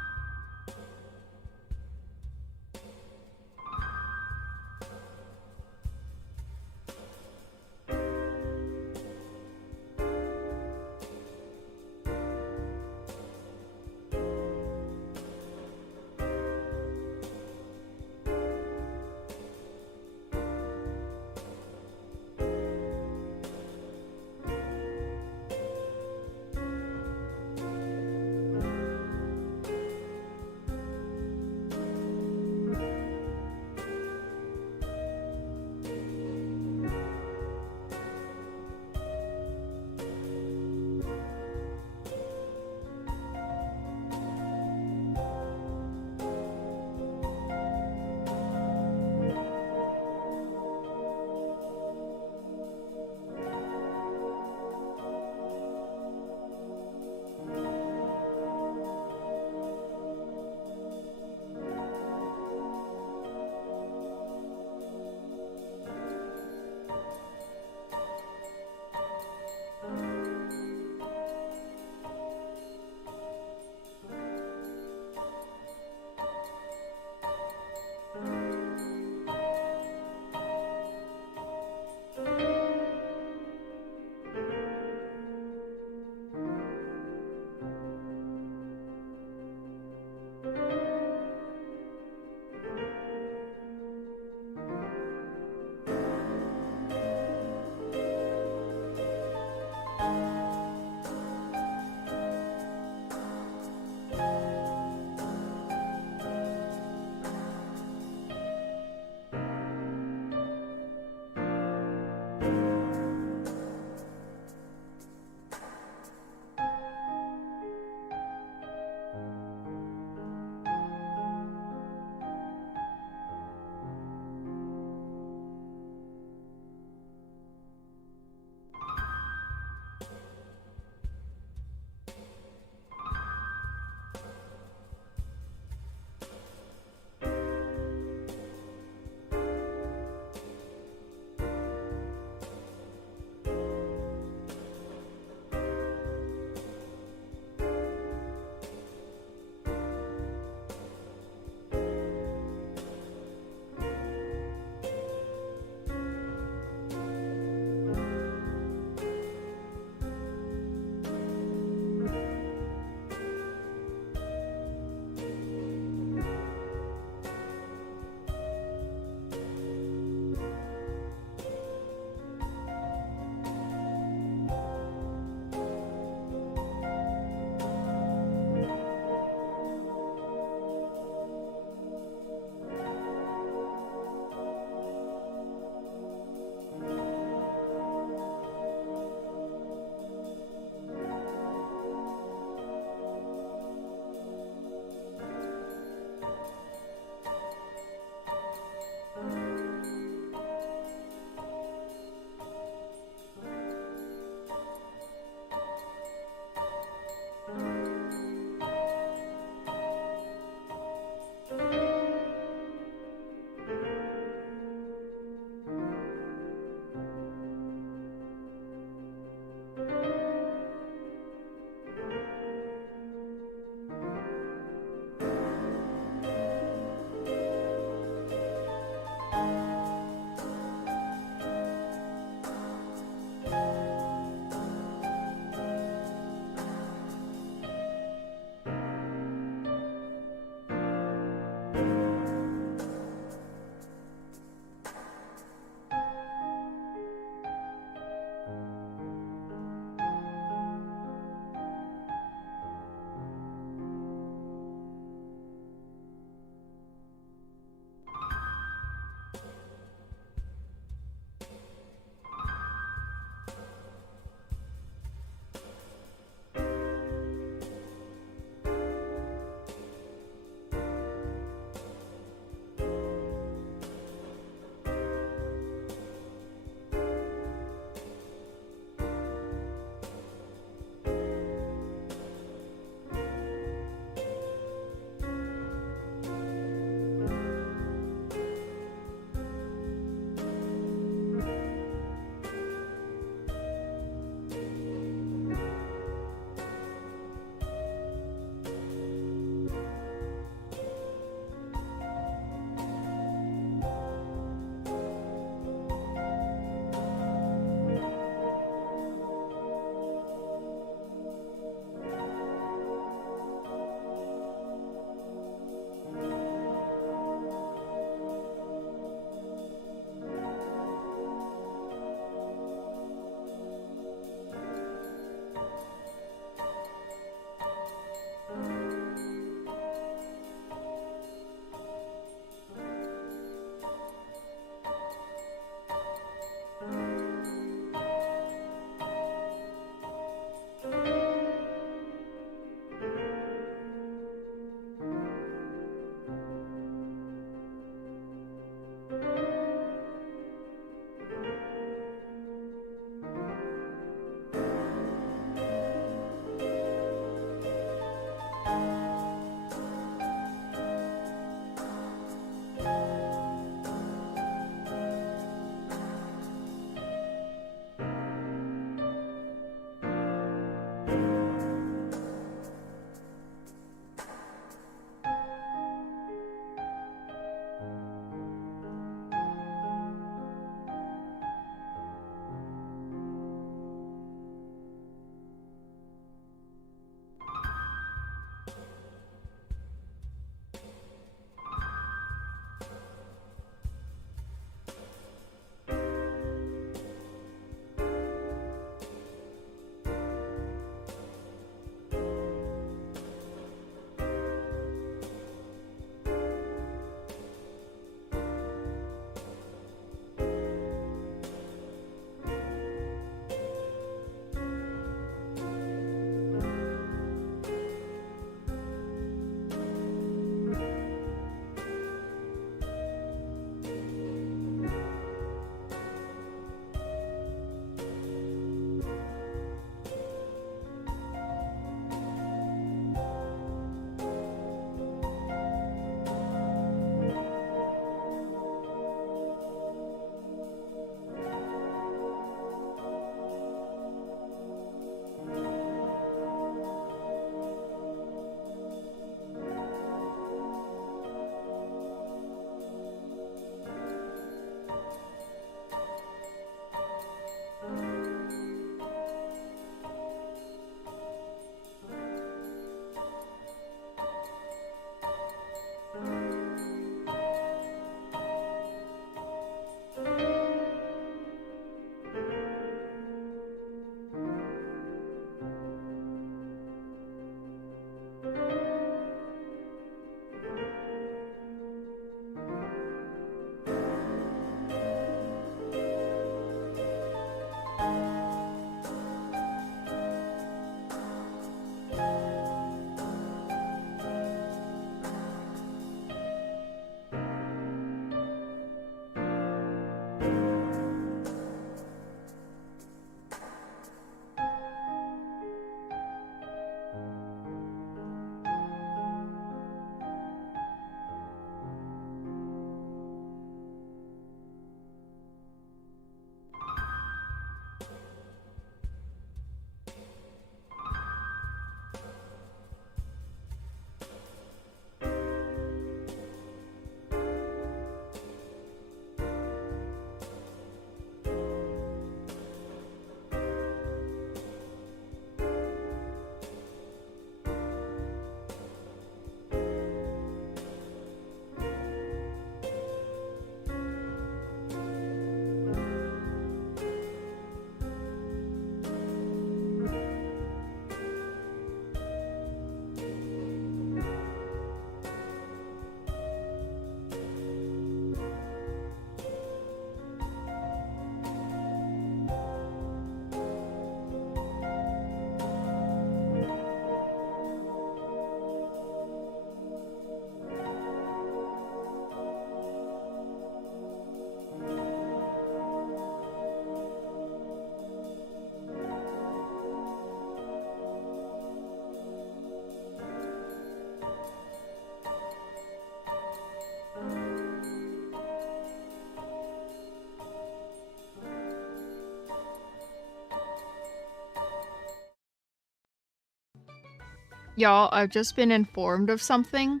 Y'all, I've just been informed of something.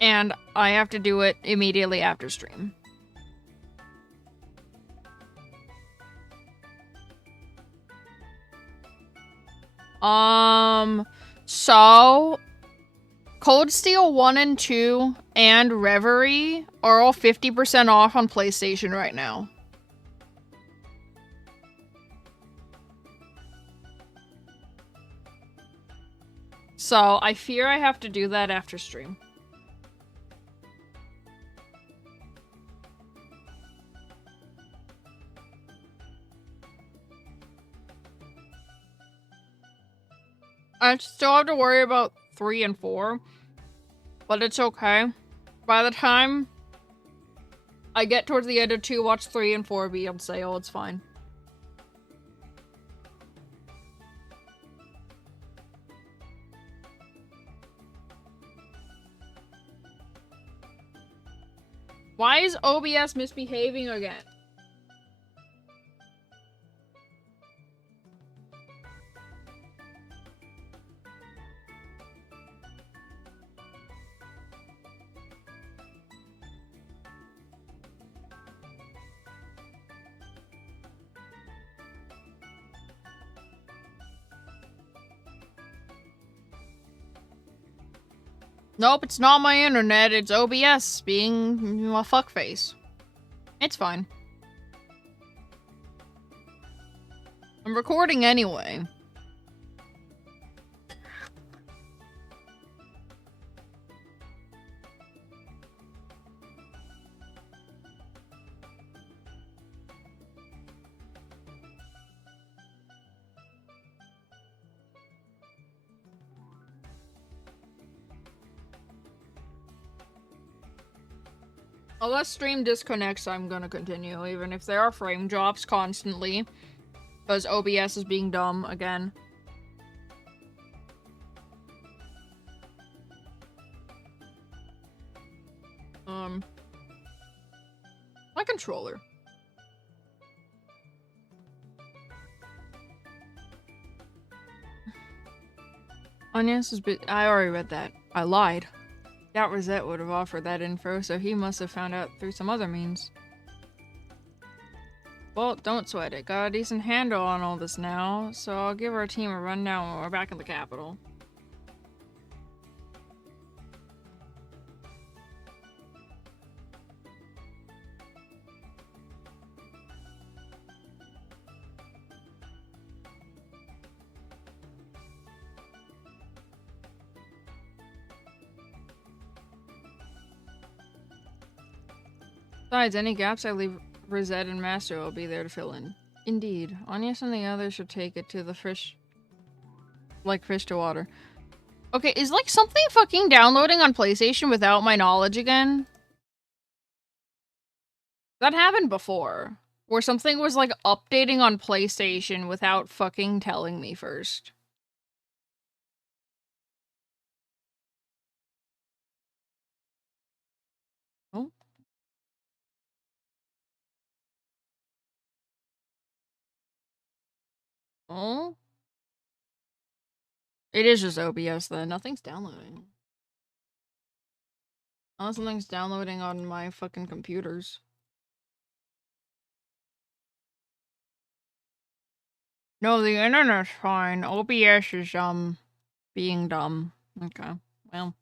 And I have to do it immediately after stream. So Cold Steel 1 and 2 and Reverie are all 50% off on PlayStation right now. So I fear I have to do that after stream. I still have to worry about 3 and 4, but it's okay. By the time I get towards the end of 2, watch 3 and 4 be on sale, it's fine. Why is OBS misbehaving again? Nope, it's not my internet, it's OBS being a fuckface. It's fine. I'm recording anyway. Unless stream disconnects, I'm gonna continue, even if there are frame drops constantly. Because OBS is being dumb again. My controller. Onias is I already read that. I lied. Doubt Rosette would have offered that info, so he must have found out through some other means. Well, don't sweat it. Got a decent handle on all this now, so I'll give our team a rundown when we're back in the capital. Besides, any gaps I leave, Rosette and Master will be there to fill in. Indeed. Onias and the others should take it to the fish... like fish to water. Okay, is like something fucking downloading on PlayStation without my knowledge again? That happened before. Where something was like updating on PlayStation without fucking telling me first. Oh. Oh? It is just OBS then. Nothing's downloading. Unless something's downloading on my fucking computers. No, the internet's fine. OBS is, being dumb. Okay, well.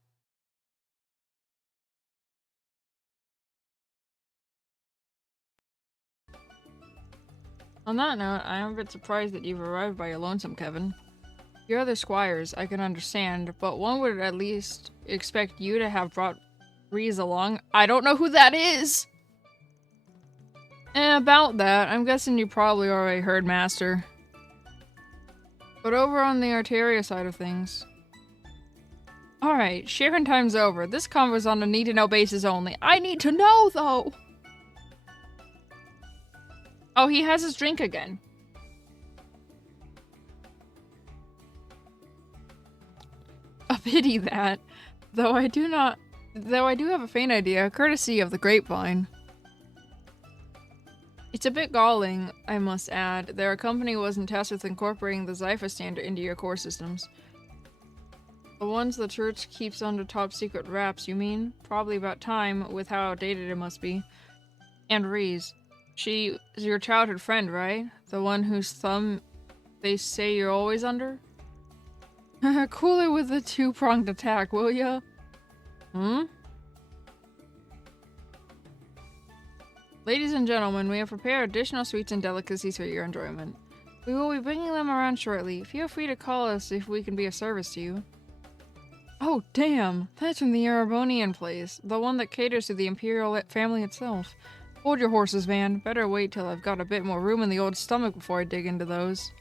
On that note, I am a bit surprised that you've arrived by your lonesome, Kevin. Your other squires, I can understand, but one would at least expect you to have brought Reese along. I don't know who that is! About that, I'm guessing you probably already heard, Master. But over on the Arteria side of things. Alright, sharing time's over. This convo's on a need-to-know basis only. I need to know, though! Oh, he has his drink again. A pity that. Though I do have a faint idea, courtesy of the grapevine. It's a bit galling, I must add, that our company wasn't tasked with incorporating the Zypha standard into your core systems. The ones the church keeps under top secret wraps, you mean? Probably about time, with how outdated it must be. And Reese. She is your childhood friend, right? The one whose thumb they say you're always under? Cool it with a two-pronged attack, will ya? Hmm? Ladies and gentlemen, we have prepared additional sweets and delicacies for your enjoyment. We will be bringing them around shortly. Feel free to call us if we can be of service to you. Oh, damn! That's from the Erebonian place. The one that caters to the Imperial family itself. Hold your horses, Van. Better wait till I've got a bit more room in the old stomach before I dig into those.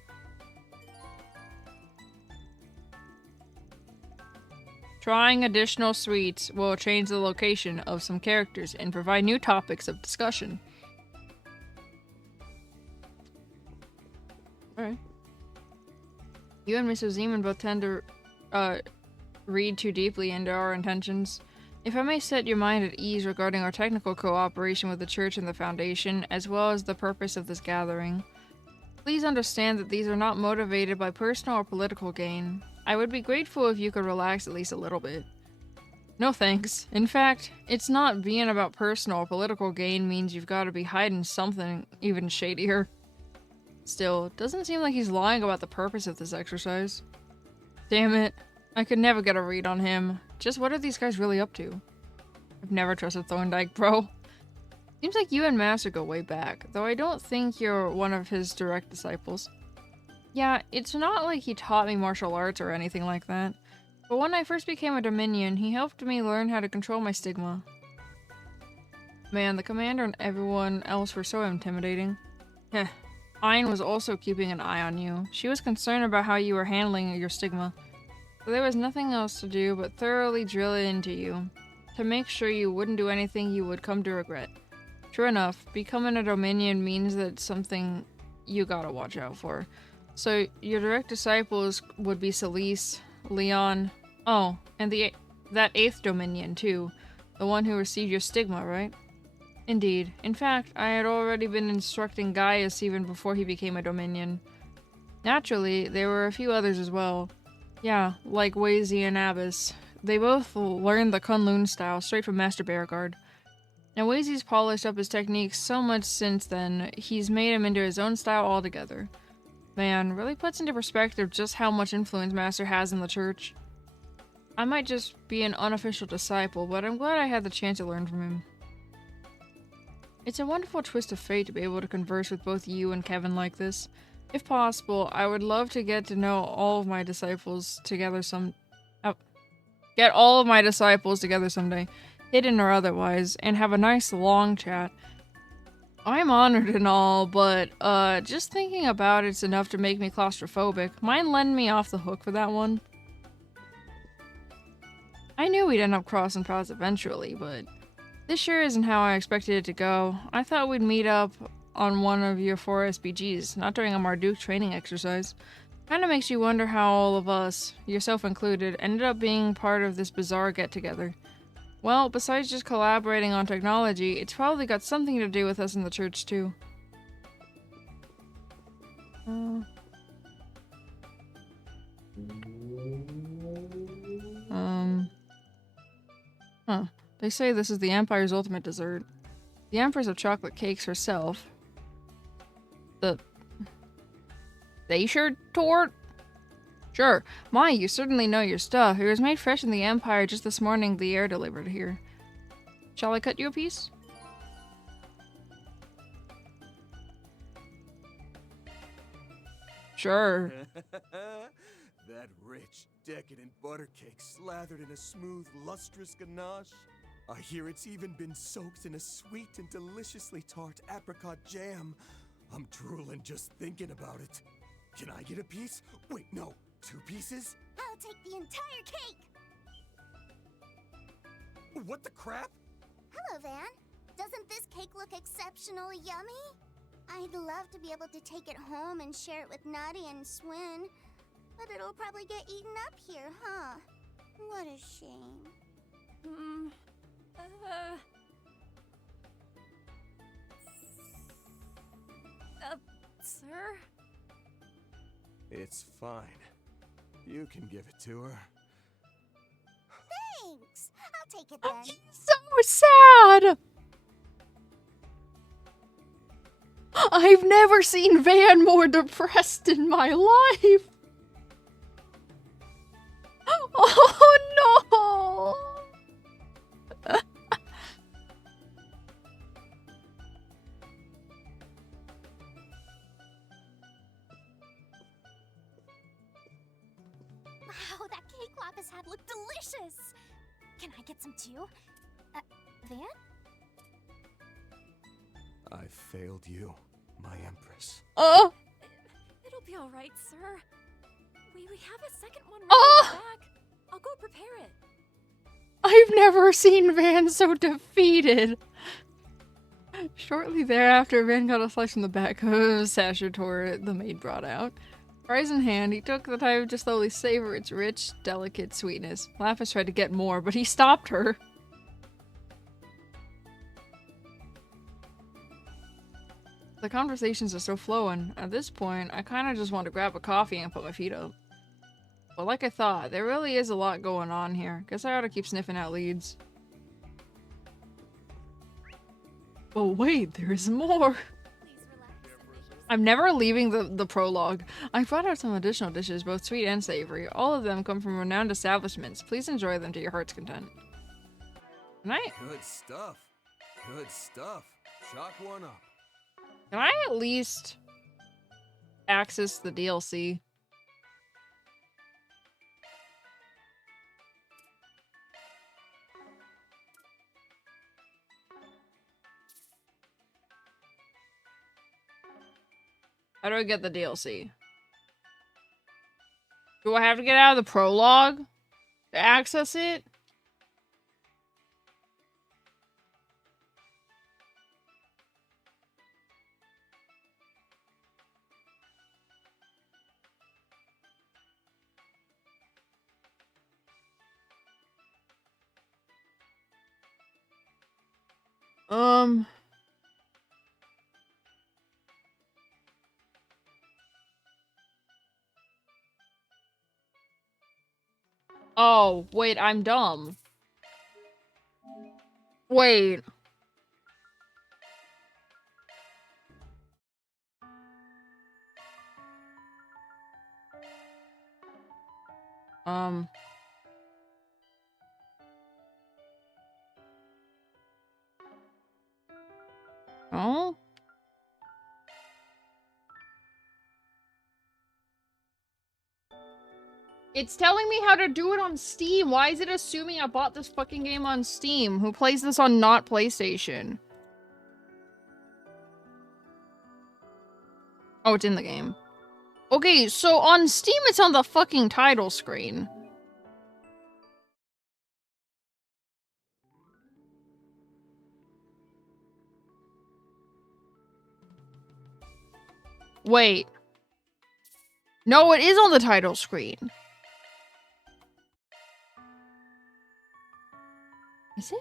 Trying additional sweets will change the location of some characters and provide new topics of discussion. Alright. You and Mrs. Zeman both tend to read too deeply into our intentions. If I may set your mind at ease regarding our technical cooperation with the Church and the Foundation, as well as the purpose of this gathering, please understand that these are not motivated by personal or political gain. I would be grateful if you could relax at least a little bit. No thanks. In fact, it's not being about personal or political gain means you've got to be hiding something even shadier. Still, it doesn't seem like he's lying about the purpose of this exercise. Damn it. I could never get a read on him. Just what are these guys really up to? I've never trusted Thorndike, bro. Seems like you and Master go way back, though I don't think you're one of his direct disciples. Yeah, it's not like he taught me martial arts or anything like that. But when I first became a Dominion, he helped me learn how to control my stigma. Man, the commander and everyone else were so intimidating. Heh. Ayn was also keeping an eye on you. She was concerned about how you were handling your stigma. So there was nothing else to do but thoroughly drill it into you, to make sure you wouldn't do anything you would come to regret. True enough, becoming a Dominion means that it's something you gotta watch out for. So your direct disciples would be Celise, Leon, oh, and that 8th Dominion too, the one who received your stigma, right? Indeed. In fact, I had already been instructing Gaius even before he became a Dominion. Naturally, there were a few others as well. Yeah, like Wazy and Abbas. They both learned the Kunlun style straight from Master Beauregard. Now Wazy's polished up his techniques so much since then, he's made him into his own style altogether. Man, really puts into perspective just how much influence Master has in the church. I might just be an unofficial disciple, but I'm glad I had the chance to learn from him. It's a wonderful twist of fate to be able to converse with both you and Kevin like this. If possible, I would love to get to know all of my disciples together get all of my disciples together someday, hidden or otherwise, and have a nice long chat. I'm honored and all, but just thinking about it's enough to make me claustrophobic. Mind letting me off the hook for that one? I knew we'd end up crossing paths eventually, but this sure isn't how I expected it to go. I thought we'd meet up on one of your 4 SPGs, not during a Marduk training exercise. Kinda makes you wonder how all of us, yourself included, ended up being part of this bizarre get-together. Well, besides just collaborating on technology, it's probably got something to do with us in the church, too. They say this is the Empire's ultimate dessert. The Empress of Chocolate Cakes herself. The Seisher tort? Sure. My, you certainly know your stuff. It was made fresh in the Empire just this morning. The air delivered here. Shall I cut you a piece? Sure. That rich, decadent butter cake slathered in a smooth, lustrous ganache. I hear it's even been soaked in a sweet and deliciously tart apricot jam. I'm drooling just thinking about it. Can I get a piece? Wait, no. 2 pieces? I'll take the entire cake! What the crap? Hello, Van. Doesn't this cake look exceptionally yummy? I'd love to be able to take it home and share it with Nutty and Swin, but it'll probably get eaten up here, huh? What a shame. Sir? It's fine. You can give it to her. take it then. So sad! I've never seen Van more depressed in my life! Oh no! Wow, that cake Lapis had looked delicious! Can I get some too? Van? I failed you, my empress. Oh! It'll be alright, sir. We have a second one Oh! back. I'll go prepare it. I've never seen Van so defeated. Shortly thereafter, Van got a slice from the back of Sasha Torret the maid brought out. Fries in hand, he took the time to slowly savor its rich, delicate sweetness. Lapis tried to get more, but he stopped her. The conversations are still flowing. At this point, I kinda just want to grab a coffee and put my feet up. But like I thought, there really is a lot going on here. Guess I ought to keep sniffing out leads. But wait, there's more! I'm never leaving the prologue. I brought out some additional dishes, both sweet and savory. All of them come from renowned establishments. Please enjoy them to your heart's content. Can I? Good stuff. Good stuff. Chalk one up. Can I at least access the DLC? How do I get the DLC? Do I have to get out of the prologue to access it? Oh, wait, I'm dumb. Wait. Oh? It's telling me how to do it on Steam. Why is it assuming I bought this fucking game on Steam? Who plays this on not PlayStation? Oh, it's in the game. Okay, so on Steam it's on the fucking title screen. Wait. No, it is on the title screen. Is it?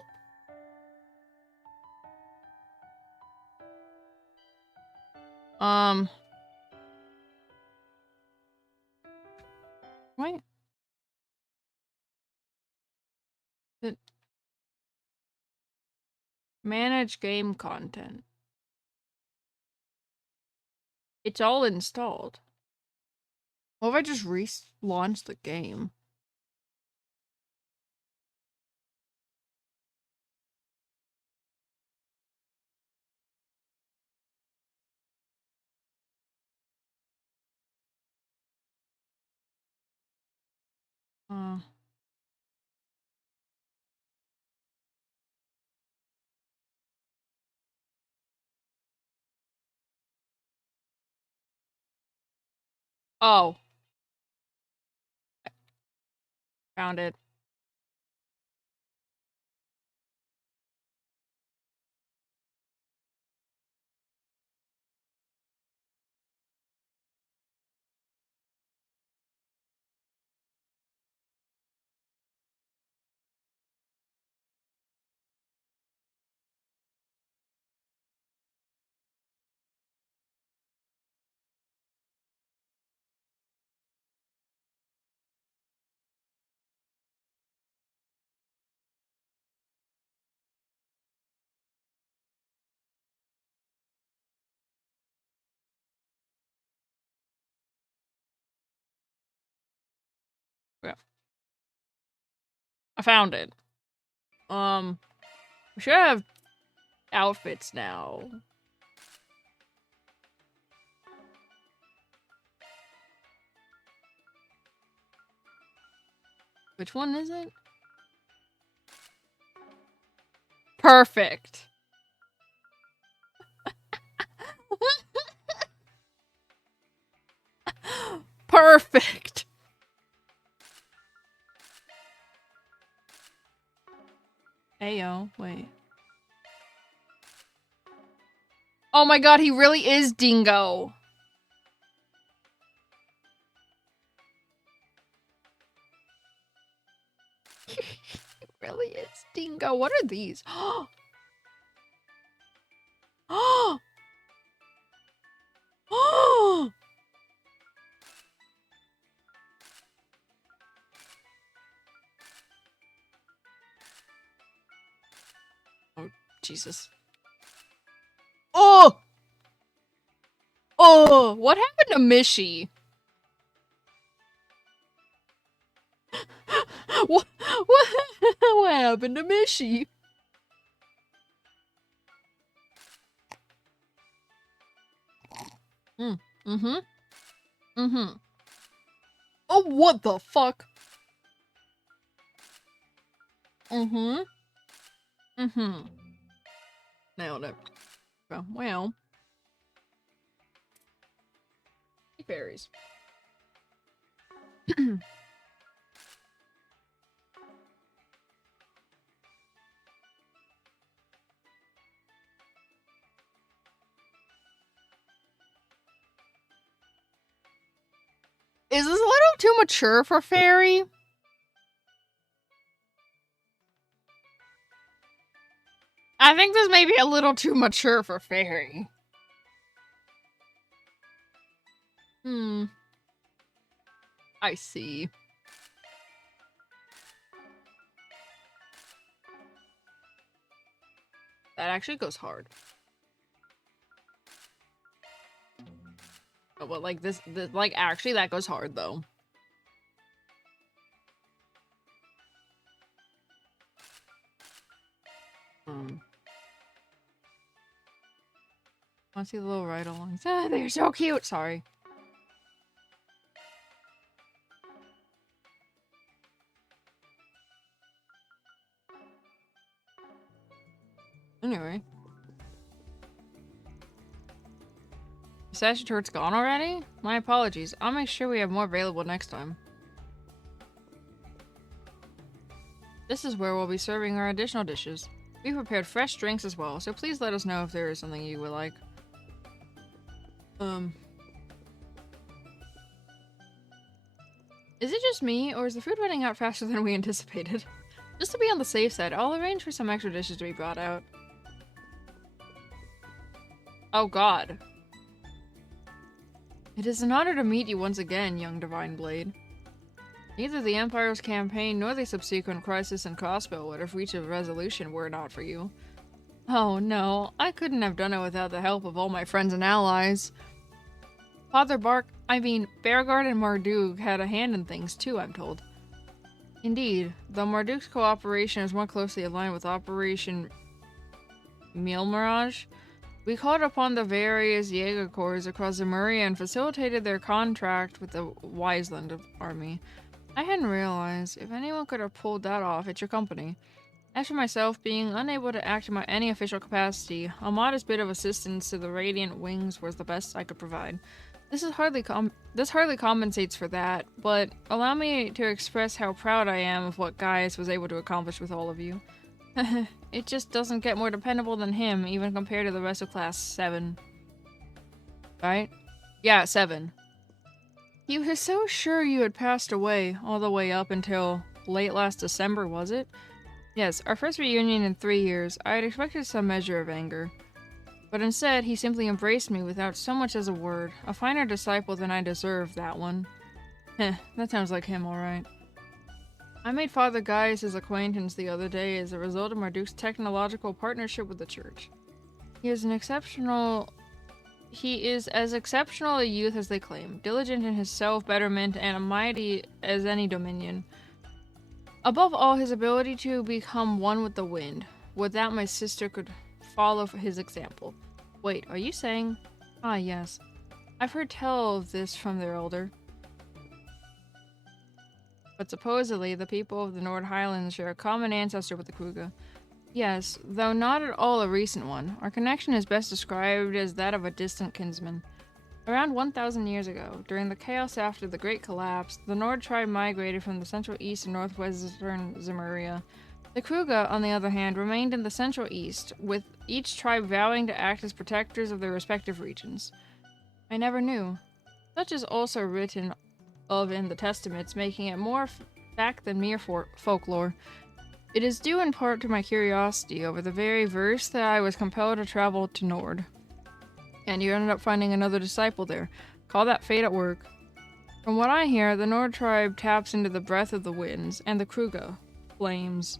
Wait. Manage game content. It's all installed. What if I just relaunch the game? Oh. Found it. Yeah. I found it. We should have outfits now. Which one is it? Perfect. Perfect. Ayo, wait. Oh my god, he really is Dingo. He really is Dingo. What are these? Oh. Oh. Oh. Oh, Jesus. Oh! Oh! What happened to Mishy? What happened to Mishy? Mm-hmm. Mm-hmm. Oh, what the fuck? Mm-hmm. Mm-hmm. Nailed it. Well. Berries. Is this a little too mature for Fairy? I think this may be a little too mature for Fairy. I see. That actually goes hard. Oh, but like this like actually that goes hard though. Want to see the little ride-alongs? Ah, they're so cute. Sorry. Anyway. Statue turret's gone already? My apologies. I'll make sure we have more available next time. This is where we'll be serving our additional dishes. We've prepared fresh drinks as well, so please let us know if there is something you would like. Is it just me, or is the food running out faster than we anticipated? Just to be on the safe side, I'll arrange for some extra dishes to be brought out. Oh god. It is an honor to meet you once again, young Divine Blade. Neither the Empire's campaign nor the subsequent crisis in Crossbow would have reached a resolution were it not for you. Oh no, I couldn't have done it without the help of all my friends and allies. Bearguard and Marduk had a hand in things too, I'm told. Indeed, though Marduk's cooperation is more closely aligned with Operation Meal Mirage, we called upon the various Jaeger Corps across Lemuria and facilitated their contract with the Wiseland army. I hadn't realized, if anyone could have pulled that off, it's your company. As for myself, being unable to act in any official capacity, a modest bit of assistance to the Radiant Wings was the best I could provide. This hardly compensates for that, but allow me to express how proud I am of what Gaius was able to accomplish with all of you. It just doesn't get more dependable than him, even compared to the rest of Class 7. Right? Yeah, 7. He was so sure you had passed away, all the way up until late last December, was it? Yes, our first reunion in 3 years. I had expected some measure of anger. But instead, he simply embraced me without so much as a word. A finer disciple than I deserved, that one. Heh, that sounds like him, alright. I made Father Gaius' acquaintance the other day as a result of Marduk's technological partnership with the church. He is an exceptional he is as exceptional a youth as they claim, diligent in his self-betterment and mighty as any dominion. Above all, his ability to become one with the wind. Would that my sister could follow his example. Wait, are you saying? Ah, yes. I've heard tell of this from their elder. But supposedly, the people of the Nord Highlands share a common ancestor with the Kruga. Yes, though not at all a recent one. Our connection is best described as that of a distant kinsman. Around 1,000 years ago, during the chaos after the Great Collapse, the Nord tribe migrated from the central east and northwestern Zemuria. The Kruga, on the other hand, remained in the central east, with each tribe vowing to act as protectors of their respective regions. I never knew. Such is also written of in the Testaments, making it more fact than mere folklore. It is due in part to my curiosity over the very verse that I was compelled to travel to Nord. And you ended up finding another disciple there. Call that fate at work. From what I hear, the Nord tribe taps into the breath of the winds, and the Kruga, flames.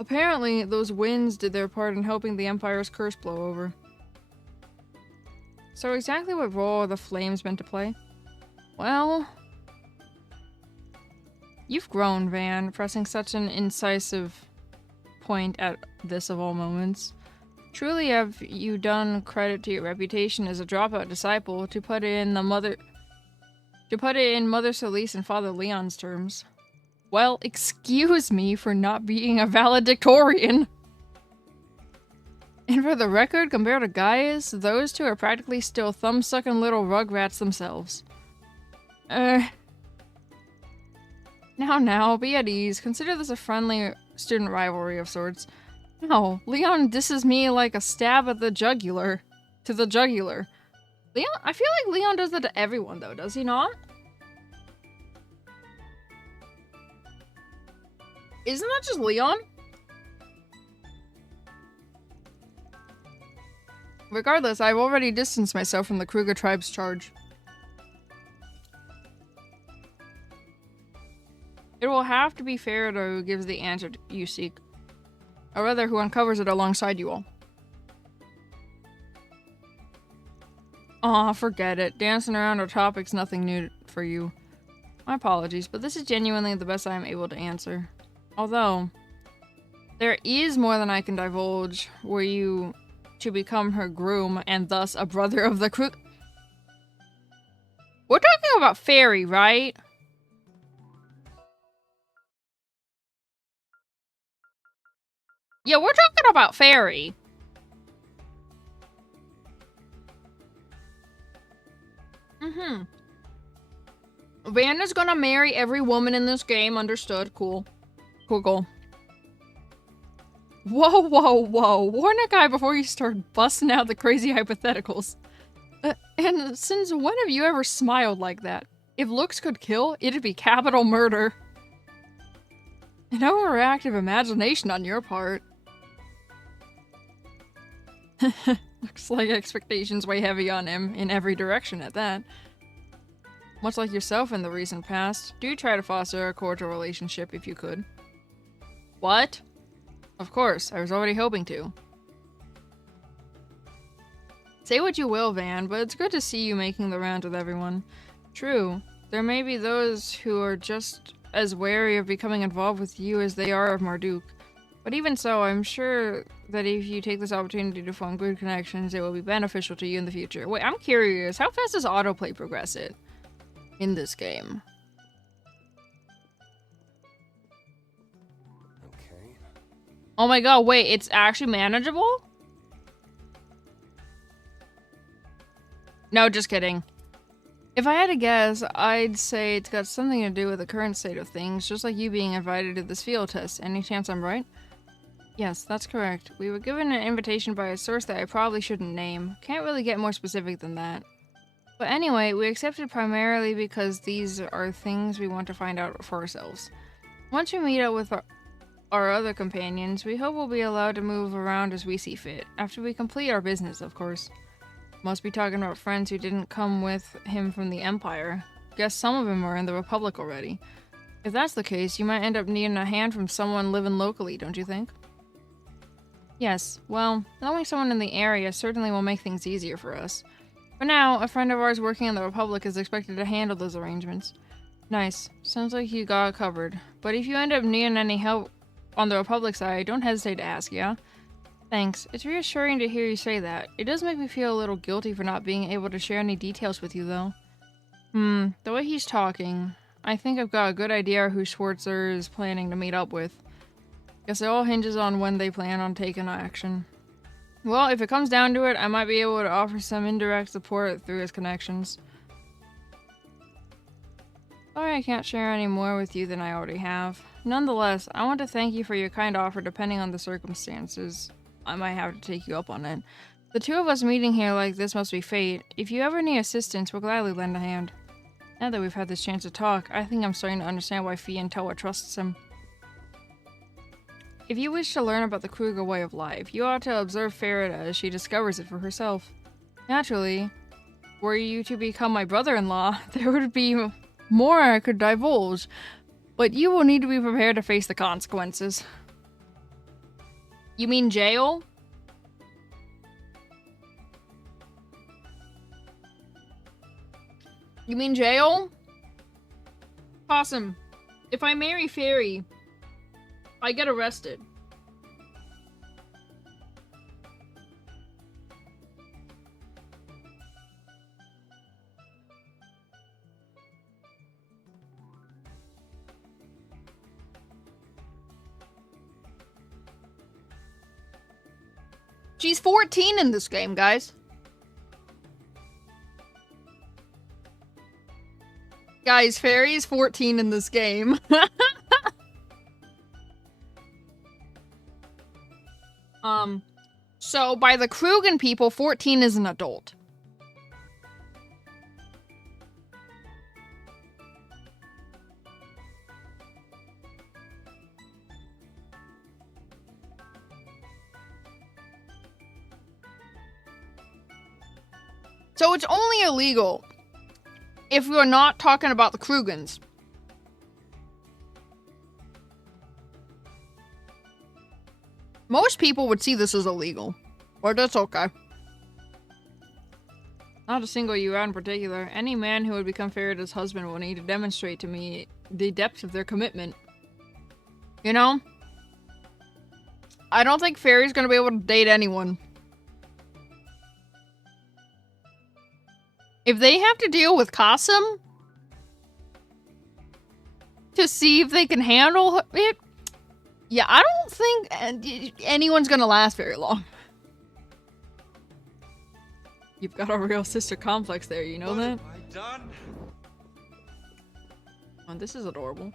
Apparently, those winds did their part in helping the Empire's curse blow over. So exactly what role are the flames meant to play? Well, you've grown, Van, pressing such an incisive point at this of all moments. Truly have you done credit to your reputation as a dropout disciple to put it in Mother Celis and Father Leon's terms. Well, excuse me for not being a valedictorian. And for the record, compared to Gaius, those two are practically still thumb-sucking little rugrats themselves. Now, be at ease. Consider this a friendly student rivalry of sorts. No, Leon disses me like a stab at the jugular. To the jugular. Leon? I feel like Leon does that to everyone, though, does he not? Isn't that just Leon? Regardless, I've already distanced myself from the Kruga tribe's charge. It will have to be Faradar who gives the answer you seek. Or rather, who uncovers it alongside you all. Aw, forget it. Dancing around our topic's nothing new for you. My apologies, but this is genuinely the best I am able to answer. Although, there is more than I can divulge were you to become her groom and thus a brother of the crew. We're talking about Fairy, right? Yeah, we're talking about Fairy. Vanna's gonna marry every woman in this game, understood. Cool. Cool. Whoa. Warn a guy before you start busting out the crazy hypotheticals. And since when have you ever smiled like that? If looks could kill, it'd be capital murder. An overactive imagination on your part. Looks like expectations weigh heavy on him, in every direction at that. Much like yourself in the recent past, do try to foster a cordial relationship if you could. What? Of course, I was already hoping to. Say what you will, Van, but it's good to see you making the rounds with everyone. True, there may be those who are just as wary of becoming involved with you as they are of Marduk. But even so, I'm sure that if you take this opportunity to form good connections, it will be beneficial to you in the future. Wait, I'm curious, how fast does autoplay progress it in this game? Okay. Oh my god, wait, it's actually manageable? No, just kidding. If I had to guess, I'd say it's got something to do with the current state of things, just like you being invited to this field test. Any chance I'm right? Yes, that's correct. We were given an invitation by a source that I probably shouldn't name. Can't really get more specific than that. But anyway, we accepted primarily because these are things we want to find out for ourselves. Once we meet up with our other companions, we hope we'll be allowed to move around as we see fit. After we complete our business, of course. Must be talking about friends who didn't come with him from the Empire. Guess some of them are in the Republic already. If that's the case, you might end up needing a hand from someone living locally, don't you think? Yes, well, knowing someone in the area certainly will make things easier for us. For now, a friend of ours working in the Republic is expected to handle those arrangements. Nice. Sounds like you got it covered. But if you end up needing any help on the Republic side, don't hesitate to ask, yeah? Thanks. It's reassuring to hear you say that. It does make me feel a little guilty for not being able to share any details with you, though. The way he's talking, I think I've got a good idea who Schwarzer is planning to meet up with. Guess it all hinges on when they plan on taking action. Well, if it comes down to it, I might be able to offer some indirect support through his connections. Sorry I can't share any more with you than I already have. Nonetheless, I want to thank you for your kind offer depending on the circumstances. I might have to take you up on it. The two of us meeting here like this must be fate. If you ever need assistance, we'll gladly lend a hand. Now that we've had this chance to talk, I think I'm starting to understand why Fie and Toa trusts him. If you wish to learn about the Kruger way of life, you ought to observe Farida as she discovers it for herself. Naturally, were you to become my brother-in-law, there would be more I could divulge, but you will need to be prepared to face the consequences. You mean jail? You mean jail? Possum, if I marry Fairy, I get arrested. She's 14 in this game, guys. Guys, Fairy is 14 in this game. So by the Krugen people, 14 is an adult. So it's only illegal if we're not talking about the Krugens. Most people would see this as illegal, but that's okay. Not to single you out in particular, any man who would become Farida's husband will need to demonstrate to me the depth of their commitment. You know? I don't think Fairy's gonna be able to date anyone. If they have to deal with Qasim to see if they can handle it, yeah, I don't think anyone's gonna last very long. You've got a real sister complex there, you know that? What have I done? Oh, this is adorable.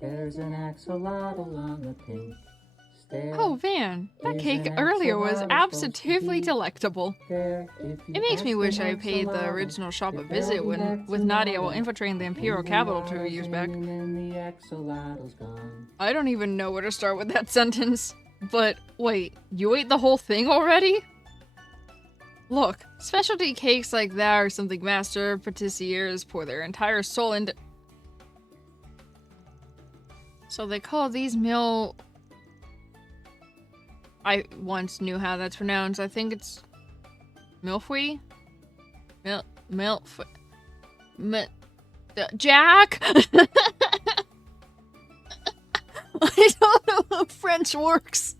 There's an axolotl on the pink stair. Oh, Van, that cake earlier was absolutely delectable. It makes me wish I paid the original shop a visit with Nadia while infiltrating the Imperial capital 2 years back. I don't even know where to start with that sentence. But wait, you ate the whole thing already? Look, specialty cakes like that are something master patissiers pour their entire soul into. So they call these I once knew how that's pronounced. I think it's milfoy? Jack? I don't know how French works.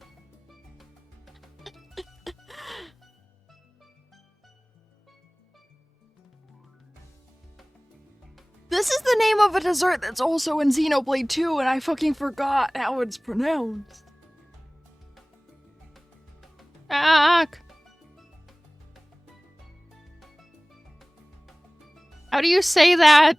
This is the name of a dessert that's also in Xenoblade 2, and I fucking forgot how it's pronounced. Jack! How do you say that?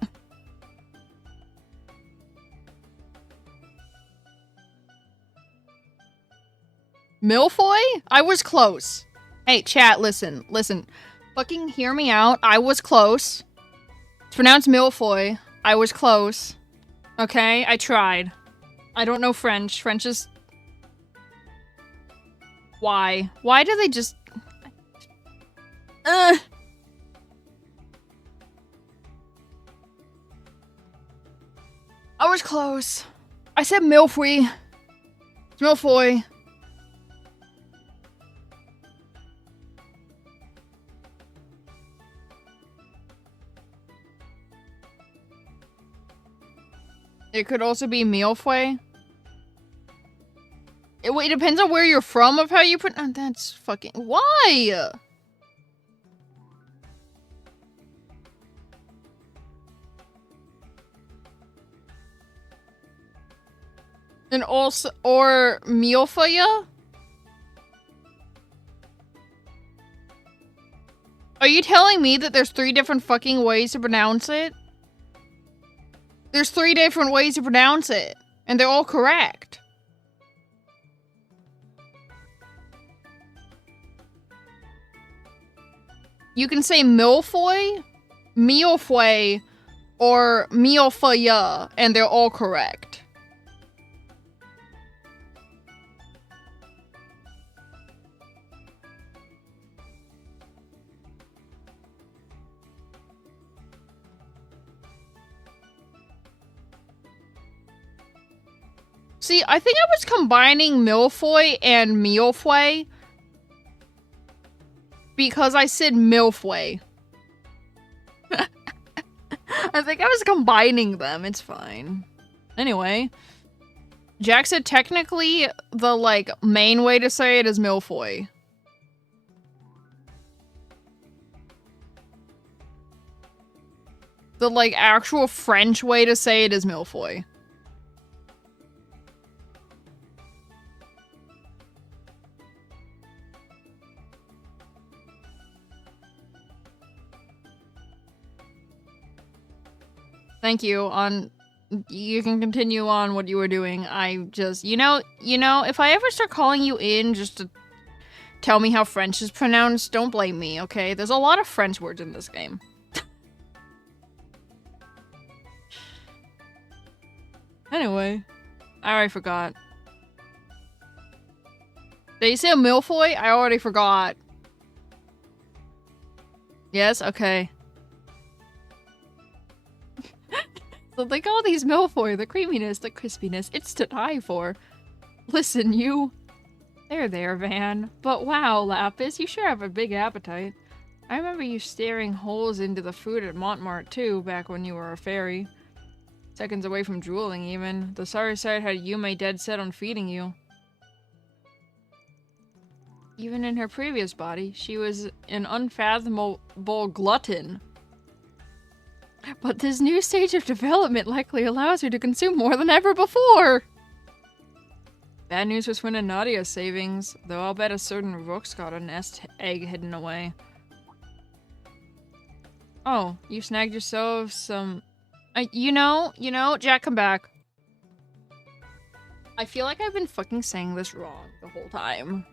Milfoy? I was close. Hey, chat, listen. Fucking hear me out. I was close. It's pronounced Milfoy. I was close. Okay? I tried. I don't know French. French is... Why? Why do they just... I was close. I said Milfoy. It's Milfoy. It could also be Milfway. It depends on where you're from of how you pronounce. That's fucking. Why? And also, or Milfaya? Are you telling me that there's 3 different fucking ways to pronounce it? There's 3 different ways to pronounce it, and they're all correct. You can say Milfoy, Milfway, or Milfaya, and they're all correct. See, I think I was combining Milfoy and Milfway because I said Milfway. I think I was combining them. It's fine. Anyway, Jack said technically the, like, main way to say it is Milfoy. The, like, actual French way to say it is Milfoy. Thank you. You can continue on what you were doing. I just, you know, if I ever start calling you in just to tell me how French is pronounced, don't blame me, okay? There's a lot of French words in this game. Anyway, I already forgot. Did you say a Milfoy? I already forgot. Yes? Okay. So like all these Milfoy, the creaminess, the crispiness, it's to die for. Listen, you. There, Van. But wow, Lapis, you sure have a big appetite. I remember you staring holes into the food at Montmartre too, back when you were a fairy. Seconds away from drooling, even. The sorry sight had Yume dead set on feeding you. Even in her previous body, she was an unfathomable glutton. But this new stage of development likely allows her to consume more than ever before! Bad news for Swin and Nadia's savings, though I'll bet a certain rook's got a nest egg hidden away. Oh, you snagged yourself some... You know, Jack, come back. I feel like I've been fucking saying this wrong the whole time.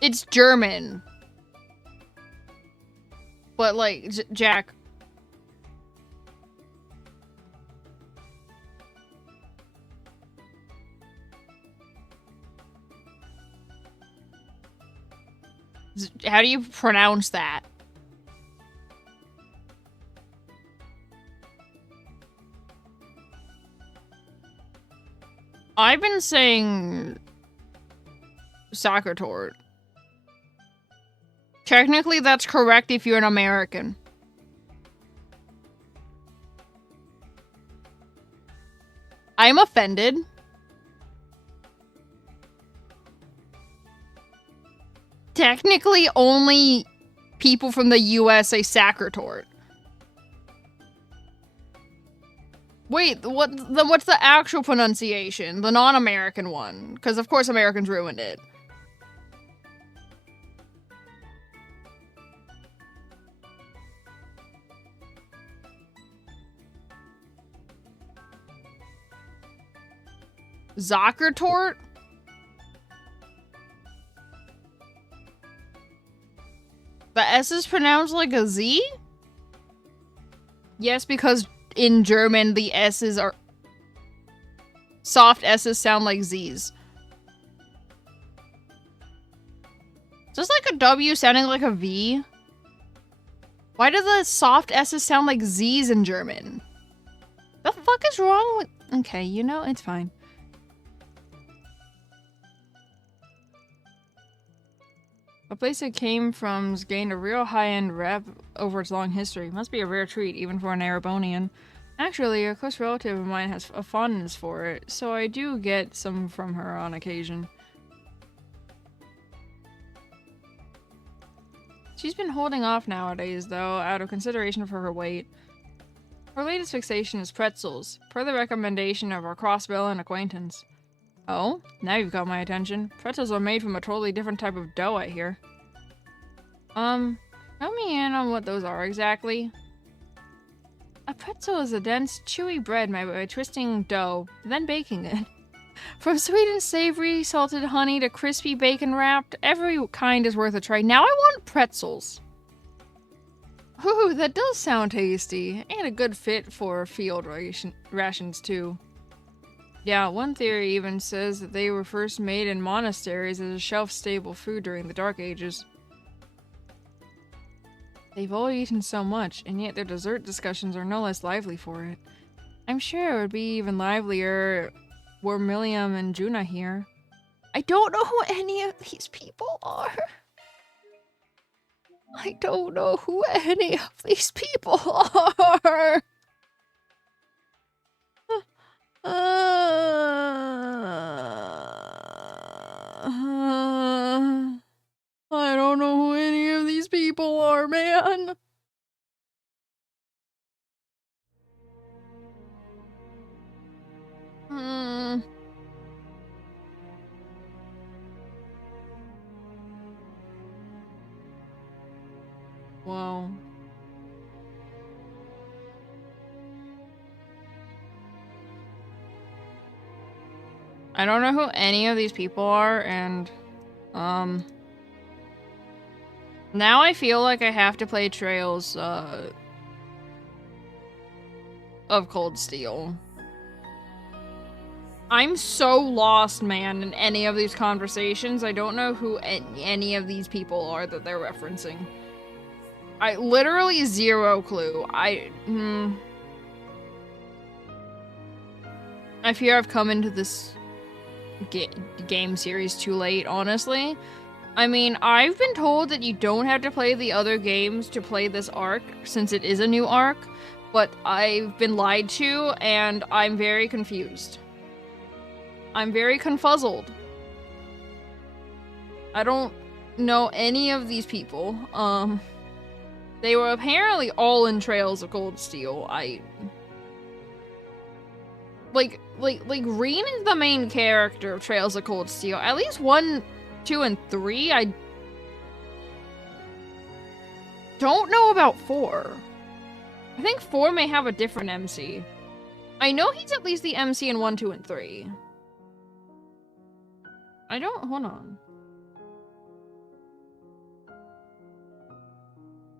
It's German. But, like, Jack. How do you pronounce that? I've been saying soccer tort. Technically, that's correct if you're an American. I'm offended. Technically, only people from the US say sacre tort. Wait, then what's the actual pronunciation? The non-American one? Because of course Americans ruined it. Zuckertort? The S is pronounced like a Z? Yes, because in German the S's are... soft S's sound like Z's. Just like a W sounding like a V? Why do the soft S's sound like Z's in German? The fuck is wrong with... Okay, you know, it's fine. The place it came from's gained a real high-end rep over its long history. Must be a rare treat, even for an Erebonian. Actually, a close relative of mine has a fondness for it, so I do get some from her on occasion. She's been holding off nowadays, though, out of consideration for her weight. Her latest fixation is pretzels, per the recommendation of our cross-villain acquaintance. Oh, now you've got my attention. Pretzels are made from a totally different type of dough, I hear. Fill me in on what those are exactly. A pretzel is a dense, chewy bread made by twisting dough, then baking it. From sweet and savory, salted honey to crispy bacon wrapped, every kind is worth a try. Now I want pretzels. Ooh, that does sound tasty, and a good fit for field rations too. Yeah, one theory even says that they were first made in monasteries as a shelf-stable food during the Dark Ages. They've all eaten so much, and yet their dessert discussions are no less lively for it. I'm sure it would be even livelier were Milliam and Juna here. I don't know who any of these people are. I don't know who any of these people are. I don't know who any of these people are, man. Wow. I don't know who any of these people are, and, now I feel like I have to play Trails, of Cold Steel. I'm so lost, man, in any of these conversations. I don't know who any of these people are that they're referencing. I literally zero clue. I fear I've come into this game series too late, honestly. I mean, I've been told that you don't have to play the other games to play this arc, since it is a new arc, but I've been lied to, and I'm very confused. I'm very confuzzled. I don't know any of these people. They were apparently all in Trails of Cold Steel. Like, Reen is the main character of Trails of Cold Steel. At least 1, 2, and 3, I don't know about 4. I think 4 may have a different MC. I know he's at least the MC in 1, 2, and 3. Hold on.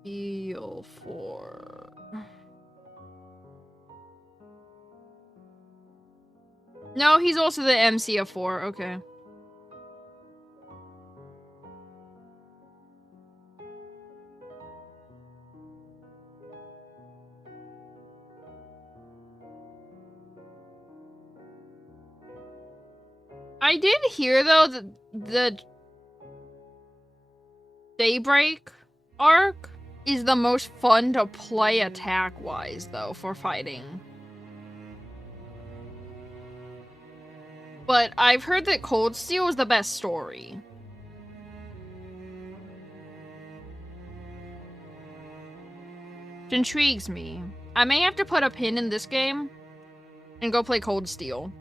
Feel 4. No, he's also the MC of 4, okay. I did hear, though, that the Daybreak arc is the most fun to play attack-wise, though, for fighting. But I've heard that Cold Steel is the best story. Which intrigues me. I may have to put a pin in this game and go play Cold Steel.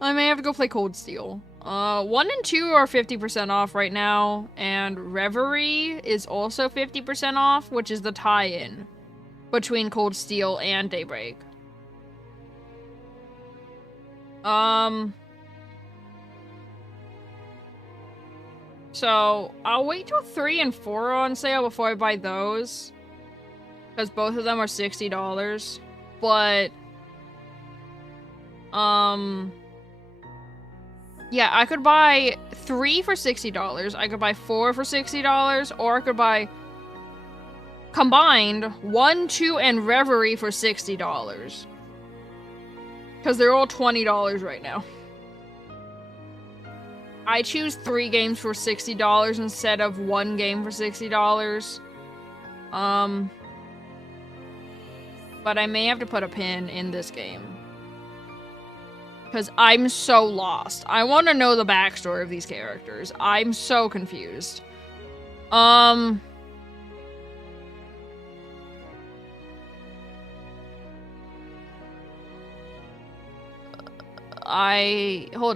I may have to go play Cold Steel. 1 and 2 are 50% off right now, and Reverie is also 50% off, which is the tie-in between Cold Steel and Daybreak. So, I'll wait till 3 and 4 are on sale before I buy those, because both of them are $60, but, yeah, I could buy 3 for $60, I could buy 4 for $60, or I could buy combined 1, 2, and Reverie for $60. Because they're all $20 right now. I choose 3 games for $60 instead of 1 game for $60. But I may have to put a pin in this game. Because I'm so lost. I want to know the backstory of these characters. I'm so confused. Hold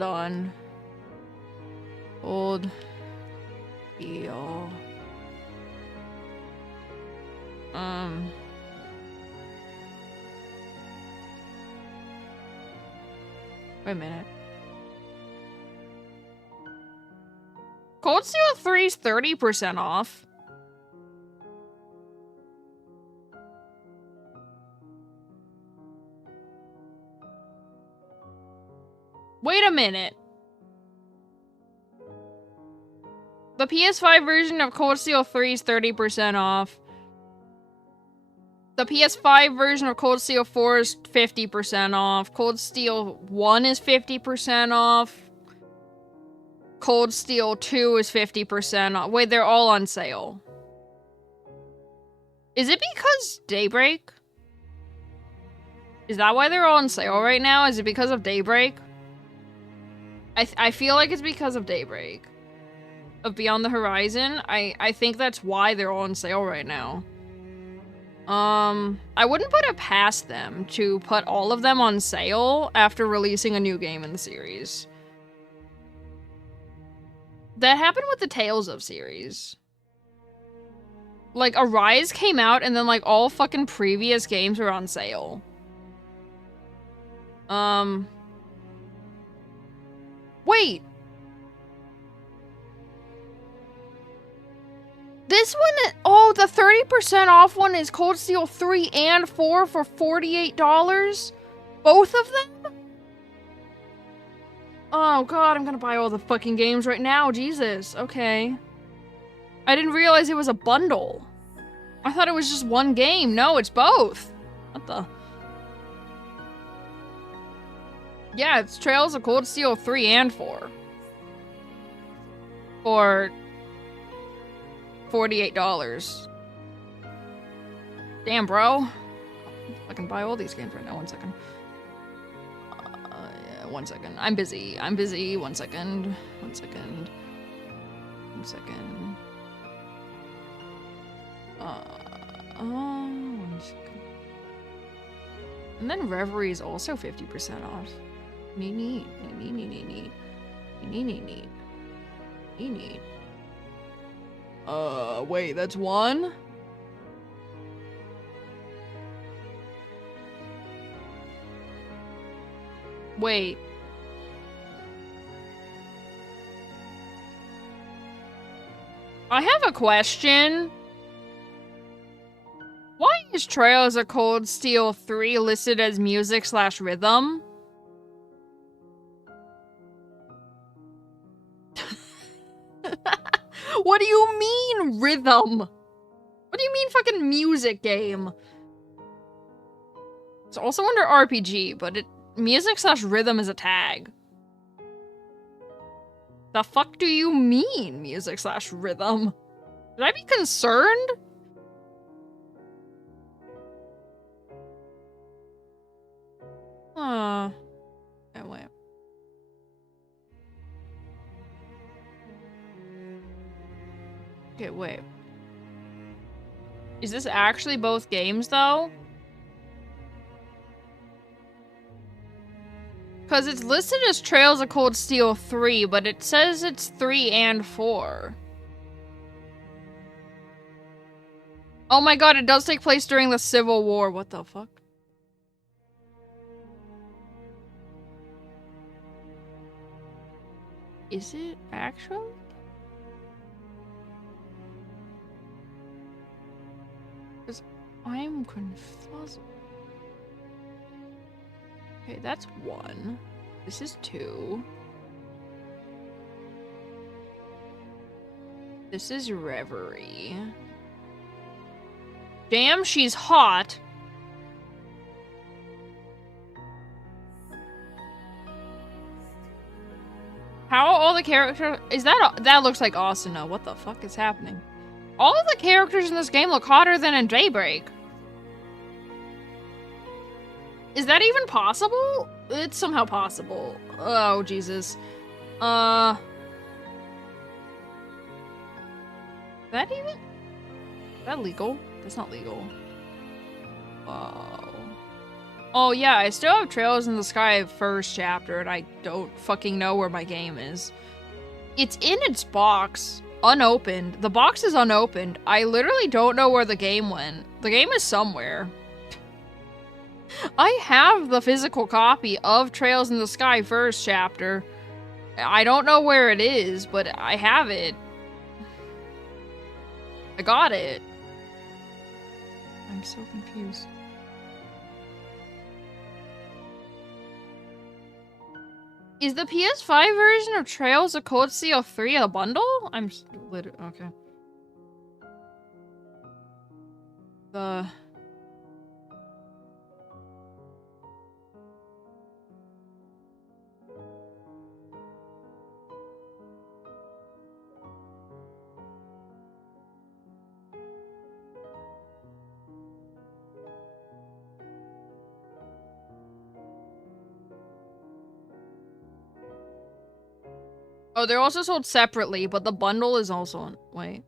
on. Hold. Feel. Wait a minute. Cold Steel 3's 30% off. Wait a minute. The PS5 version of Cold Steel 3 is 30% off. The PS5 version of Cold Steel 4 is 50% off. Cold Steel 1 is 50% off. Cold Steel 2 is 50% off. Wait, they're all on sale. Is it because Daybreak? Is that why they're all on sale right now? Is it because of Daybreak? I feel like it's because of Daybreak. Of Beyond the Horizon. I think that's why they're all on sale right now. I wouldn't put it past them to put all of them on sale after releasing a new game in the series. That happened with the Tales of series. Like, Arise came out and then, like, all fucking previous games were on sale. Wait! This one, oh, the 30% off one is Cold Steel 3 and 4 for $48? Both of them? Oh god, I'm gonna buy all the fucking games right now, Jesus, okay. I didn't realize it was a bundle. I thought it was just one game. No, it's both. What the? Yeah, it's Trails of Cold Steel 3 and 4. For $48. Damn, bro. I can buy all these games right now. 1 second. Yeah, 1 second. I'm busy. 1 second. 1 second. 1 second. 1 second. And then Reverie is also 50% off. Neat. Wait, that's one? Wait. I have a question. Why is Trails of Cold Steel 3 listed as music/rhythm? What do you mean, rhythm? What do you mean, fucking music game? It's also under RPG, but music/rhythm is a tag. The fuck do you mean, music/rhythm? Should I be concerned? Okay, wait. Okay, wait. Is this actually both games, though? Because it's listed as Trails of Cold Steel 3, but it says it's 3 and 4. Oh my god, it does take place during the Civil War. What the fuck? Is it actually? Because I'm confused. Okay, that's 1. This is 2. This is Reverie. Damn, she's hot. How all the characters... Is that... That looks like Asuna. What the fuck is happening? All of the characters in this game look hotter than in Daybreak. Is that even possible? It's somehow possible. Oh, Jesus. That even? Is that legal? That's not legal. Oh yeah, I still have Trails in the Sky first chapter, and I don't fucking know where my game is. It's in its box, unopened. The box is unopened. I literally don't know where the game went. The game is somewhere. I have the physical copy of Trails in the Sky first chapter. I don't know where it is, but I have it. I got it. I'm so confused. Is the PS5 version of Trails of Cold Steel 3 a bundle? I'm literally... Okay. Oh, they're also sold separately, but the bundle is also on... Wait.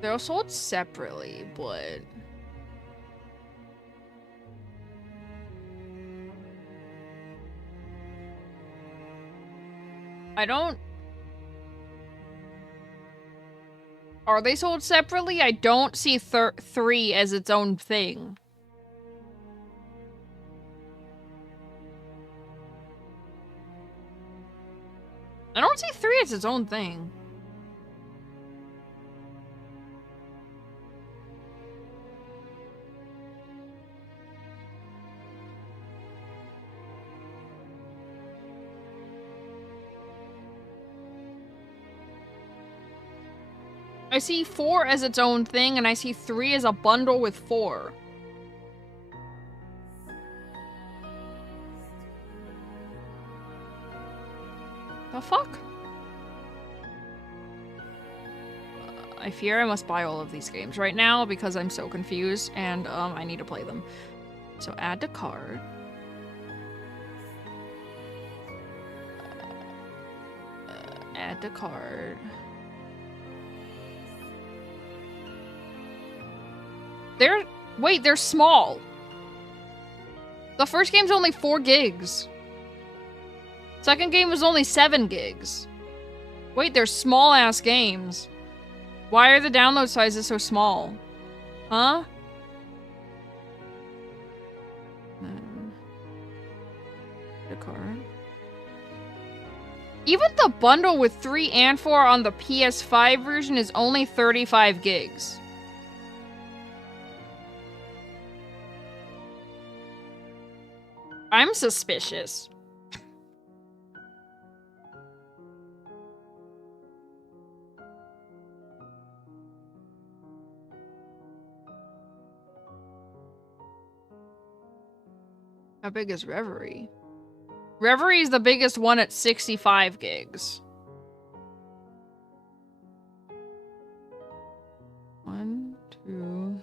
They're sold separately, but... I don't... Are they sold separately? I don't see 3 as its own thing. I don't see 3 as its own thing. I see 4 as its own thing, and I see 3 as a bundle with 4. The fuck? I fear I must buy all of these games right now because I'm so confused, and I need to play them. So add to cart. Add to cart. They're small. The first game's only 4 gigs. Second game was only 7 gigs. Wait, they're small-ass games. Why are the download sizes so small? Huh? The card. Even the bundle with 3 and 4 on the PS5 version is only 35 gigs. I'm suspicious. How big is Reverie? Reverie is the biggest one at 65 gigs. 1, 2...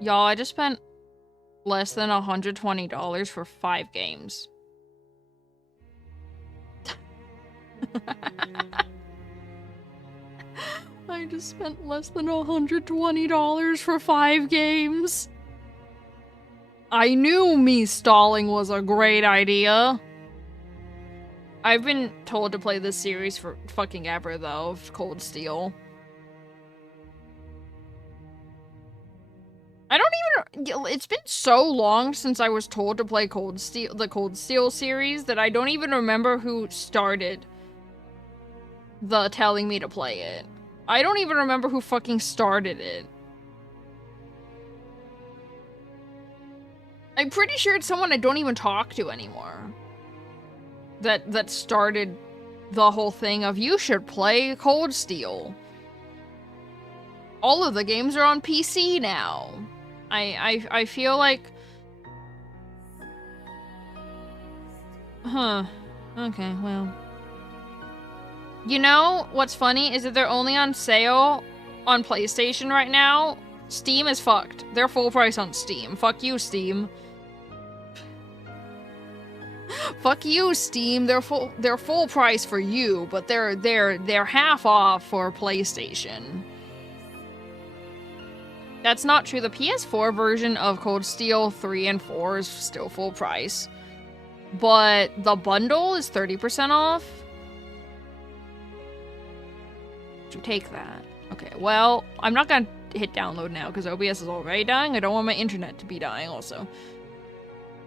Y'all, I just spent less than $120 for 5 games. I just spent less than $120 for 5 games. I knew me stalling was a great idea. I've been told to play this series for fucking ever, though, of Cold Steel. I don't even... It's been so long since I was told to play Cold Steel, the Cold Steel series, that I don't even remember who started the telling me to play it. I don't even remember who fucking started it. I'm pretty sure it's someone I don't even talk to anymore. That started the whole thing of you should play Cold Steel. All of the games are on PC now. I feel like... Huh. Okay, well... You know, what's funny is that they're only on sale on PlayStation right now. Steam is fucked. They're full price on Steam. Fuck you, Steam. Fuck you, Steam. They're full price for you, but they're half off for PlayStation. That's not true. The PS4 version of Cold Steel 3 and 4 is still full price. But the bundle is 30% off. To take that. Okay, well, I'm not gonna hit download now because OBS is already dying. I don't want my internet to be dying also.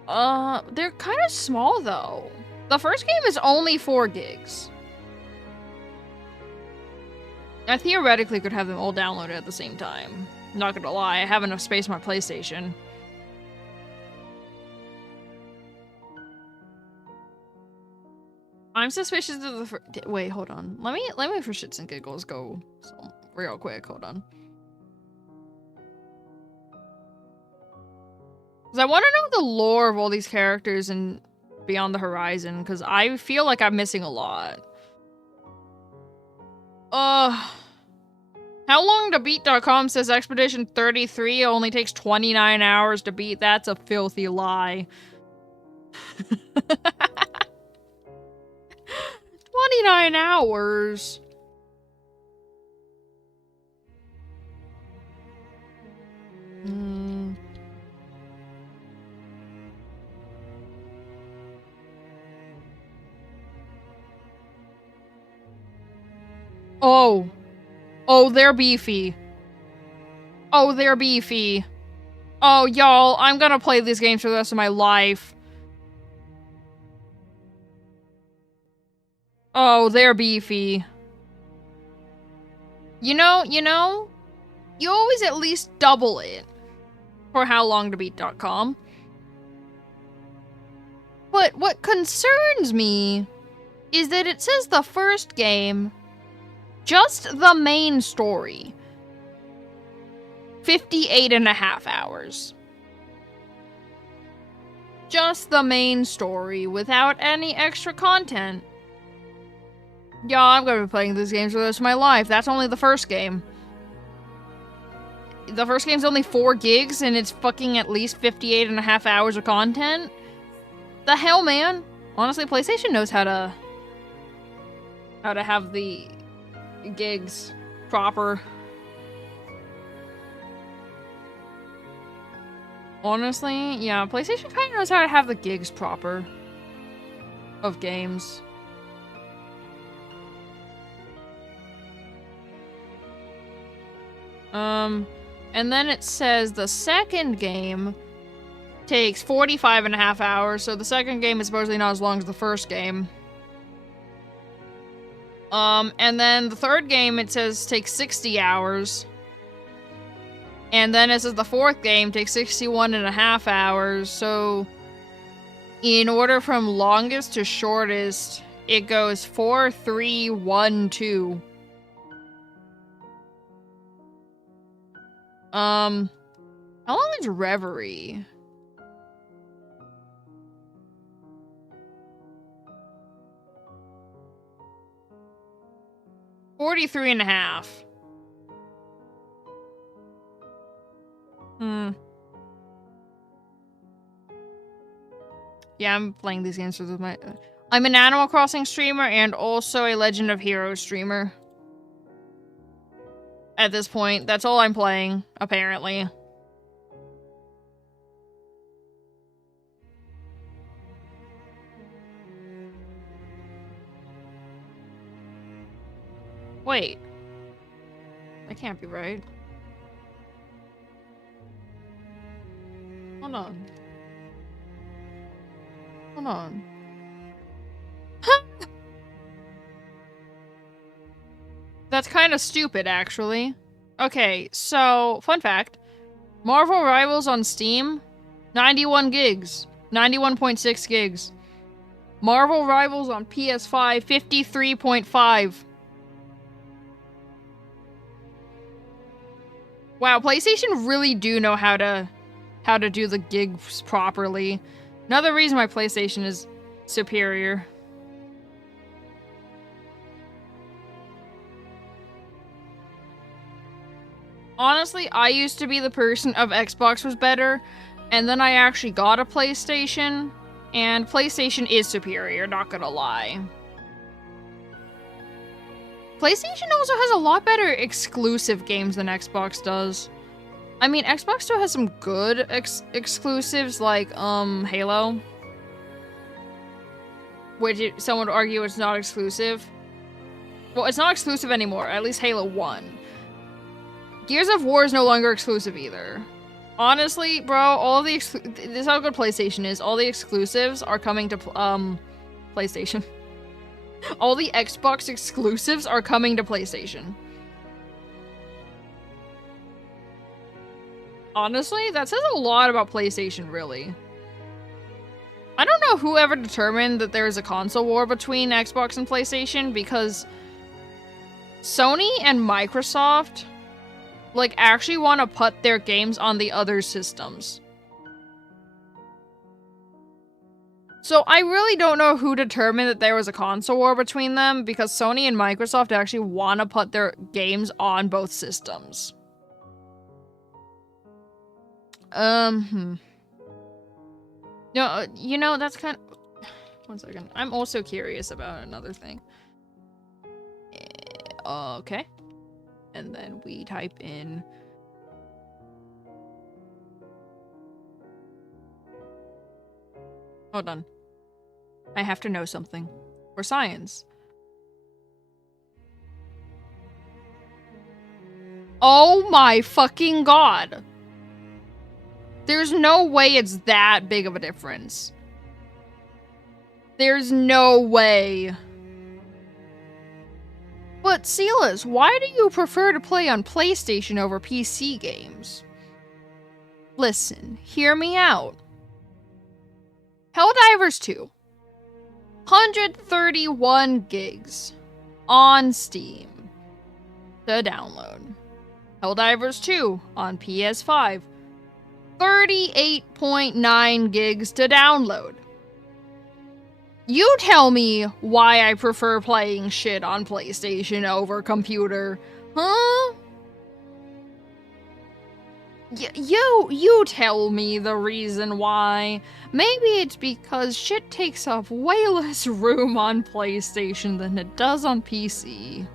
They're kind of small though. The first game is only 4 gigs. I theoretically could have them all downloaded at the same time. Not gonna lie, I have enough space on my PlayStation. I'm suspicious of the wait, hold on. Let me for shits and giggles go real quick. Hold on. Because I want to know the lore of all these characters in Beyond the Horizon, because I feel like I'm missing a lot. How long to beat.com says Expedition 33 only takes 29 hours to beat. That's a filthy lie. 29 hours. Oh. Oh, they're beefy. Oh, they're beefy. Oh, y'all, I'm gonna play these games for the rest of my life. Oh, they're beefy. You know, you always at least double it for how long to beat.com. But what concerns me is that it says the first game, just the main story, 58.5 hours. Just the main story without any extra content. Yeah, I'm gonna be playing these games for the rest of my life. That's only the first game. The first game's only 4 gigs and it's fucking at least 58.5 hours of content? The hell, man? Honestly, PlayStation knows how to have the gigs proper. Honestly, yeah, PlayStation kind of knows how to have the gigs proper of games. And then it says the second game takes 45.5 hours, so the second game is supposedly not as long as the first game. And then the third game, it says, takes 60 hours. And then it says the fourth game takes 61.5 hours, so in order from longest to shortest, it goes 4, 3, 1, 2. How long is Reverie? $43.5. Yeah, I'm playing these games with my... I'm an Animal Crossing streamer and also a Legend of Heroes streamer. At this point, that's all I'm playing, apparently. Wait. That can't be right. Hold on. Hold on. That's kind of stupid, actually. Okay, so, fun fact. Marvel Rivals on Steam, 91 gigs. 91.6 gigs. Marvel Rivals on PS5, 53.5. Wow, PlayStation really do know how to do the gigs properly. Another reason why PlayStation is superior. Honestly, I used to be the person of Xbox was better, and then I actually got a PlayStation, and PlayStation is superior, not gonna lie. PlayStation also has a lot better exclusive games than Xbox does. I mean, Xbox still has some good exclusives like, Halo. Which someone would argue it's not exclusive. Well, it's not exclusive anymore, at least Halo 1. Gears of War is no longer exclusive either. Honestly, bro, all the this is how good PlayStation is. All the exclusives are coming to PlayStation. All the Xbox exclusives are coming to PlayStation. Honestly, that says a lot about PlayStation, really. I don't know who ever determined that there is a console war between Xbox and PlayStation, because Sony and Microsoft like actually want to put their games on the other systems. So I really don't know who determined that there was a console war between them, because Sony and Microsoft actually want to put their games on both systems. No, you know, that's kind of... One second. I'm also curious about another thing. Okay. And then we type in... Hold on. I have to know something. For science. Oh my fucking god! There's no way it's that big of a difference. There's no way. But Sealismealis, why do you prefer to play on PlayStation over PC games? Listen, hear me out. Helldivers 2. 131 gigs on Steam to download. Helldivers 2 on PS5. 38.9 gigs to download. You tell me why I prefer playing shit on PlayStation over computer, huh? You tell me the reason why. Maybe it's because shit takes up way less room on PlayStation than it does on PC.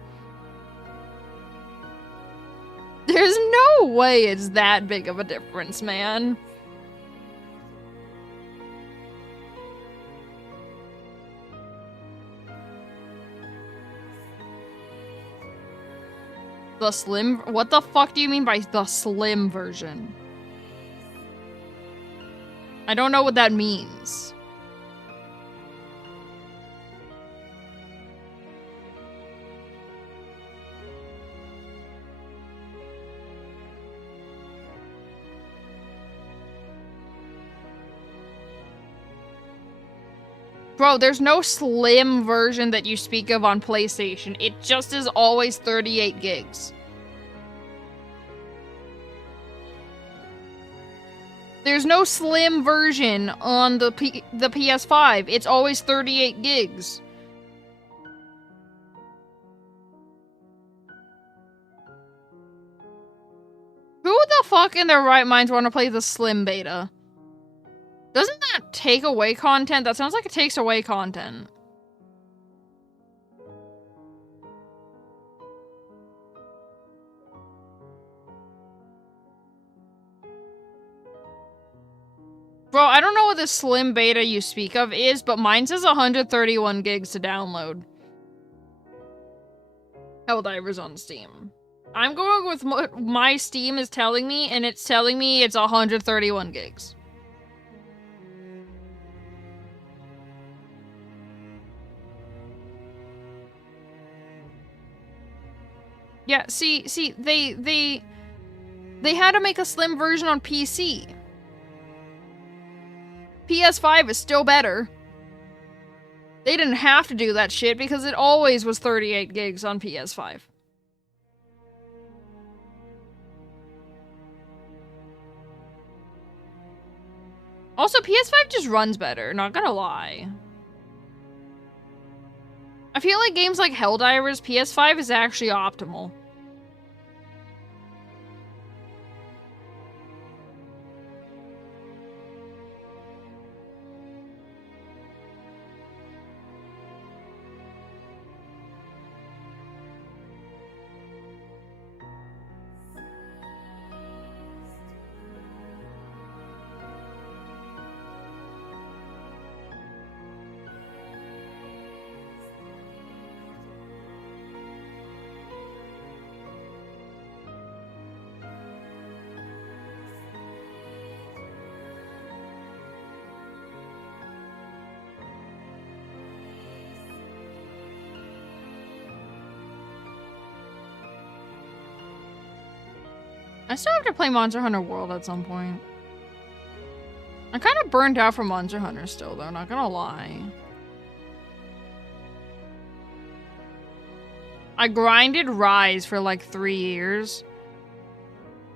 There's no way it's that big of a difference, man. The slim? What the fuck do you mean by the slim version? I don't know what that means. Bro, there's no slim version that you speak of on PlayStation. It just is always 38 gigs. There's no slim version on the PS5. It's always 38 gigs. Who the fuck in their right minds want to play the slim beta? Doesn't that take away content? That sounds like it takes away content. Bro, I don't know what the slim beta you speak of is, but mine says 131 gigs to download. Helldivers on Steam. I'm going with what my Steam is telling me, and it's telling me it's 131 gigs. Yeah, see, they had to make a slim version on PC. PS5 is still better. They didn't have to do that shit because it always was 38 gigs on PS5. Also, PS5 just runs better, not gonna lie. I feel like games like Helldivers, PS5 is actually optimal. I still have to play Monster Hunter World at some point. I'm kind of burned out from Monster Hunter still, though, not gonna lie. I grinded Rise for like 3 years.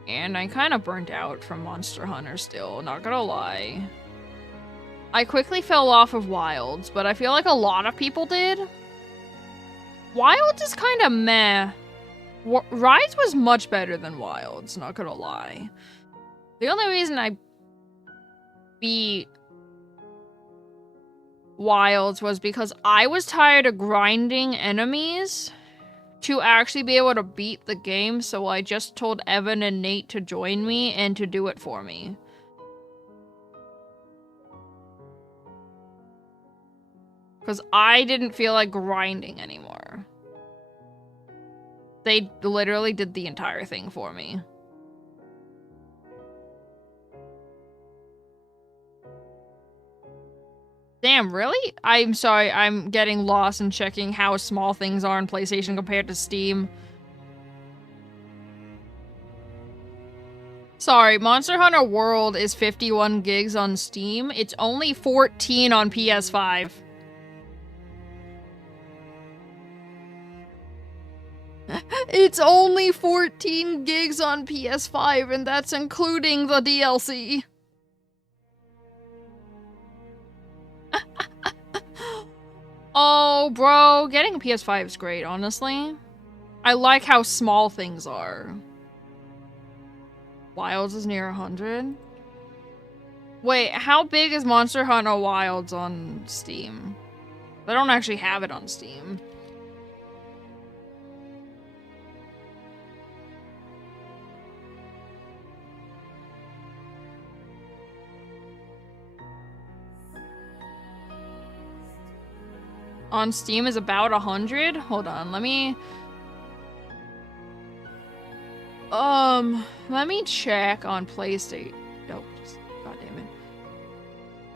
And I kind of burnt out from Monster Hunter still, not gonna lie. I quickly fell off of Wilds, but I feel like a lot of people did. Wilds is kind of meh. Rise was much better than Wilds, not gonna lie. The only reason I beat Wilds was because I was tired of grinding enemies to actually be able to beat the game, so I just told Evan and Nate to join me and to do it for me. Because I didn't feel like grinding anymore. They literally did the entire thing for me. Damn, really? I'm sorry, I'm getting lost in checking how small things are on PlayStation compared to Steam. Sorry, Monster Hunter World is 51 gigs on Steam. It's only 14 on PS5. It's only 14 gigs on PS5, and that's including the DLC. Oh, bro, getting a PS5 is great, honestly. I like how small things are. Wilds is near 100. Wait, how big is Monster Hunter Wilds on Steam? I don't actually have it on Steam. On Steam is about 100? Hold on, let me check on PlayStation. Nope, god damn it.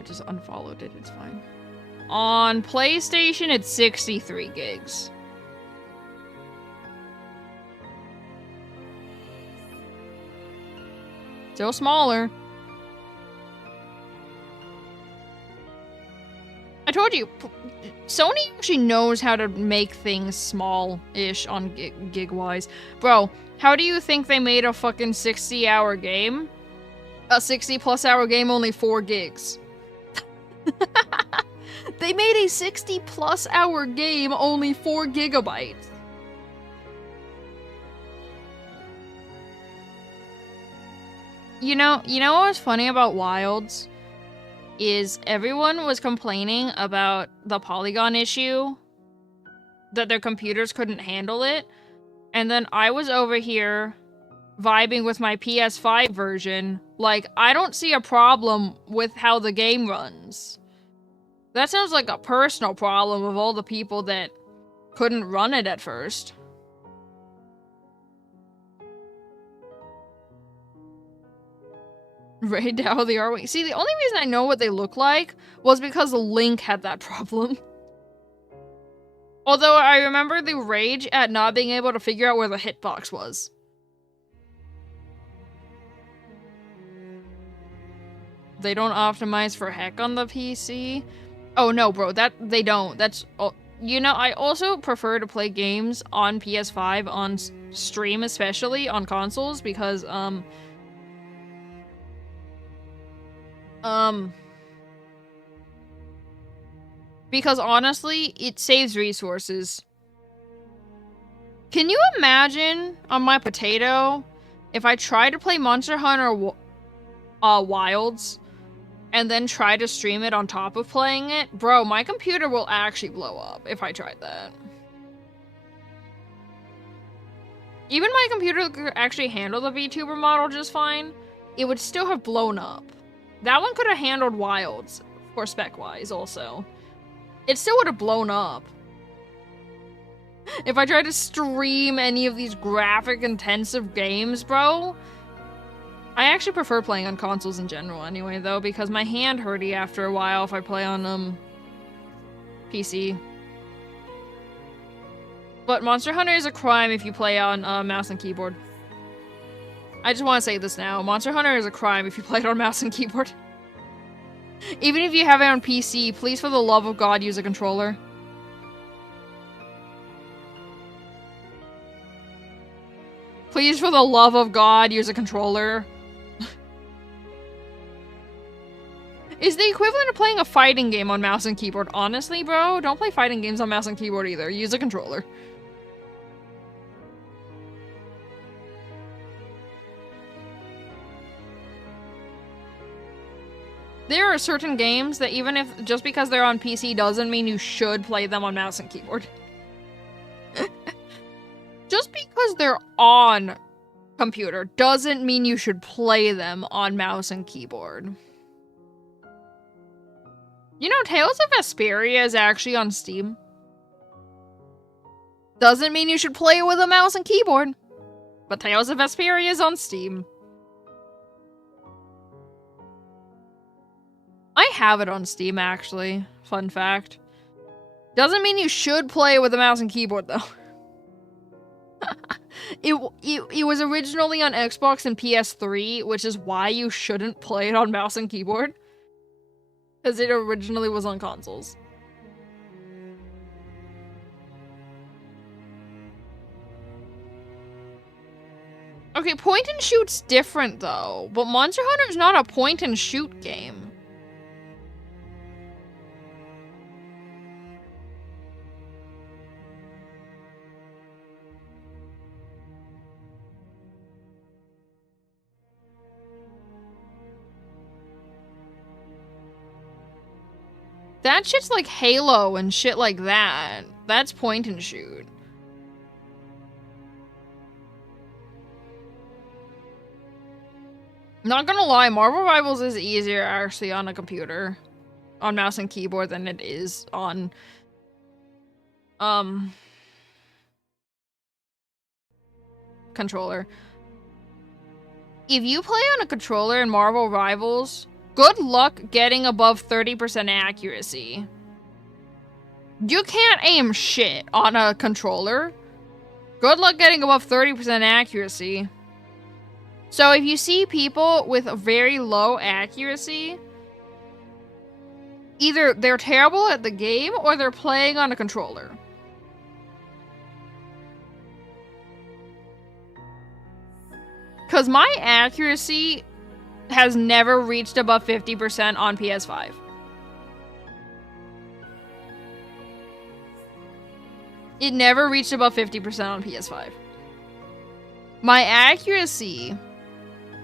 I just unfollowed it, it's fine. On PlayStation, it's 63 gigs. Still smaller. I told you, Sony actually knows how to make things small-ish on gig-wise. Bro, how do you think they made a fucking 60-hour game? A 60-plus hour game, only 4 gigs. They made a 60-plus hour game, only 4 gigabytes. You know what was funny about Wilds? Is everyone was complaining about the polygon issue, that their computers couldn't handle it, and then I was over here vibing with my PS5 version, like, I don't see a problem with how the game runs. That sounds like a personal problem of all the people that couldn't run it at first. Raid Dow the R-Wing. See, the only reason I know what they look like was because Link had that problem. Although I remember the rage at not being able to figure out where the hitbox was. They don't optimize for heck on the PC. Oh no, bro, that they don't. That's you know, I also prefer to play games on PS5 on stream, especially on consoles, because because honestly, it saves resources. Can you imagine on my potato if I try to play Monster Hunter Wilds and then try to stream it on top of playing it? Bro, my computer will actually blow up if I tried that. Even my computer could actually handle the VTuber model just fine. It would still have blown up. That one could have handled Wilds, for spec-wise also. It still would have blown up. If I tried to stream any of these graphic-intensive games, bro. I actually prefer playing on consoles in general anyway, though, because my hand hurty after a while if I play on, PC. But Monster Hunter is a crime if you play on mouse and keyboard. I just want to say this now. Monster Hunter is a crime if you play it on mouse and keyboard. Even if you have it on PC, please for the love of God use a controller. Please for the love of God use a controller. Is the equivalent of playing a fighting game on mouse and keyboard. Honestly, bro, don't play fighting games on mouse and keyboard either. Use a controller. There are certain games that even if just because they're on PC doesn't mean you should play them on mouse and keyboard. Just because they're on computer doesn't mean you should play them on mouse and keyboard. You know, Tales of Vesperia is actually on Steam. Doesn't mean you should play it with a mouse and keyboard. But Tales of Vesperia is on Steam. I have it on Steam, actually. Fun fact. Doesn't mean you should play it with a mouse and keyboard, though. It was originally on Xbox and PS3, which is why you shouldn't play it on mouse and keyboard. Because it originally was on consoles. Okay, point and shoot's different though, but Monster Hunter is not a point and shoot game. That shit's like Halo and shit like that. That's point and shoot. Not gonna lie, Marvel Rivals is easier actually on a computer. On mouse and keyboard than it is on... controller. If you play on a controller in Marvel Rivals... good luck getting above 30% accuracy. You can't aim shit on a controller. Good luck getting above 30% accuracy. So if you see people with a very low accuracy, either they're terrible at the game or they're playing on a controller. Because my accuracy has never reached above 50% on PS5. It never reached above 50% on PS5. My accuracy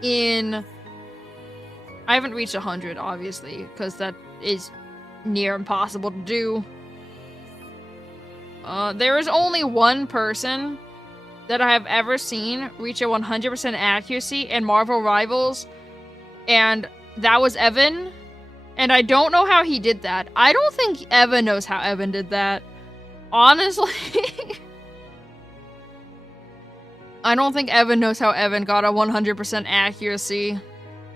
in... I haven't reached 100, obviously, because that is near impossible to do. There is only one person that I have ever seen reach a 100% accuracy in Marvel Rivals, and that was Evan, and I don't know how he did that. I don't think Evan knows how Evan did that. Honestly. I don't think Evan knows how Evan got a 100% accuracy.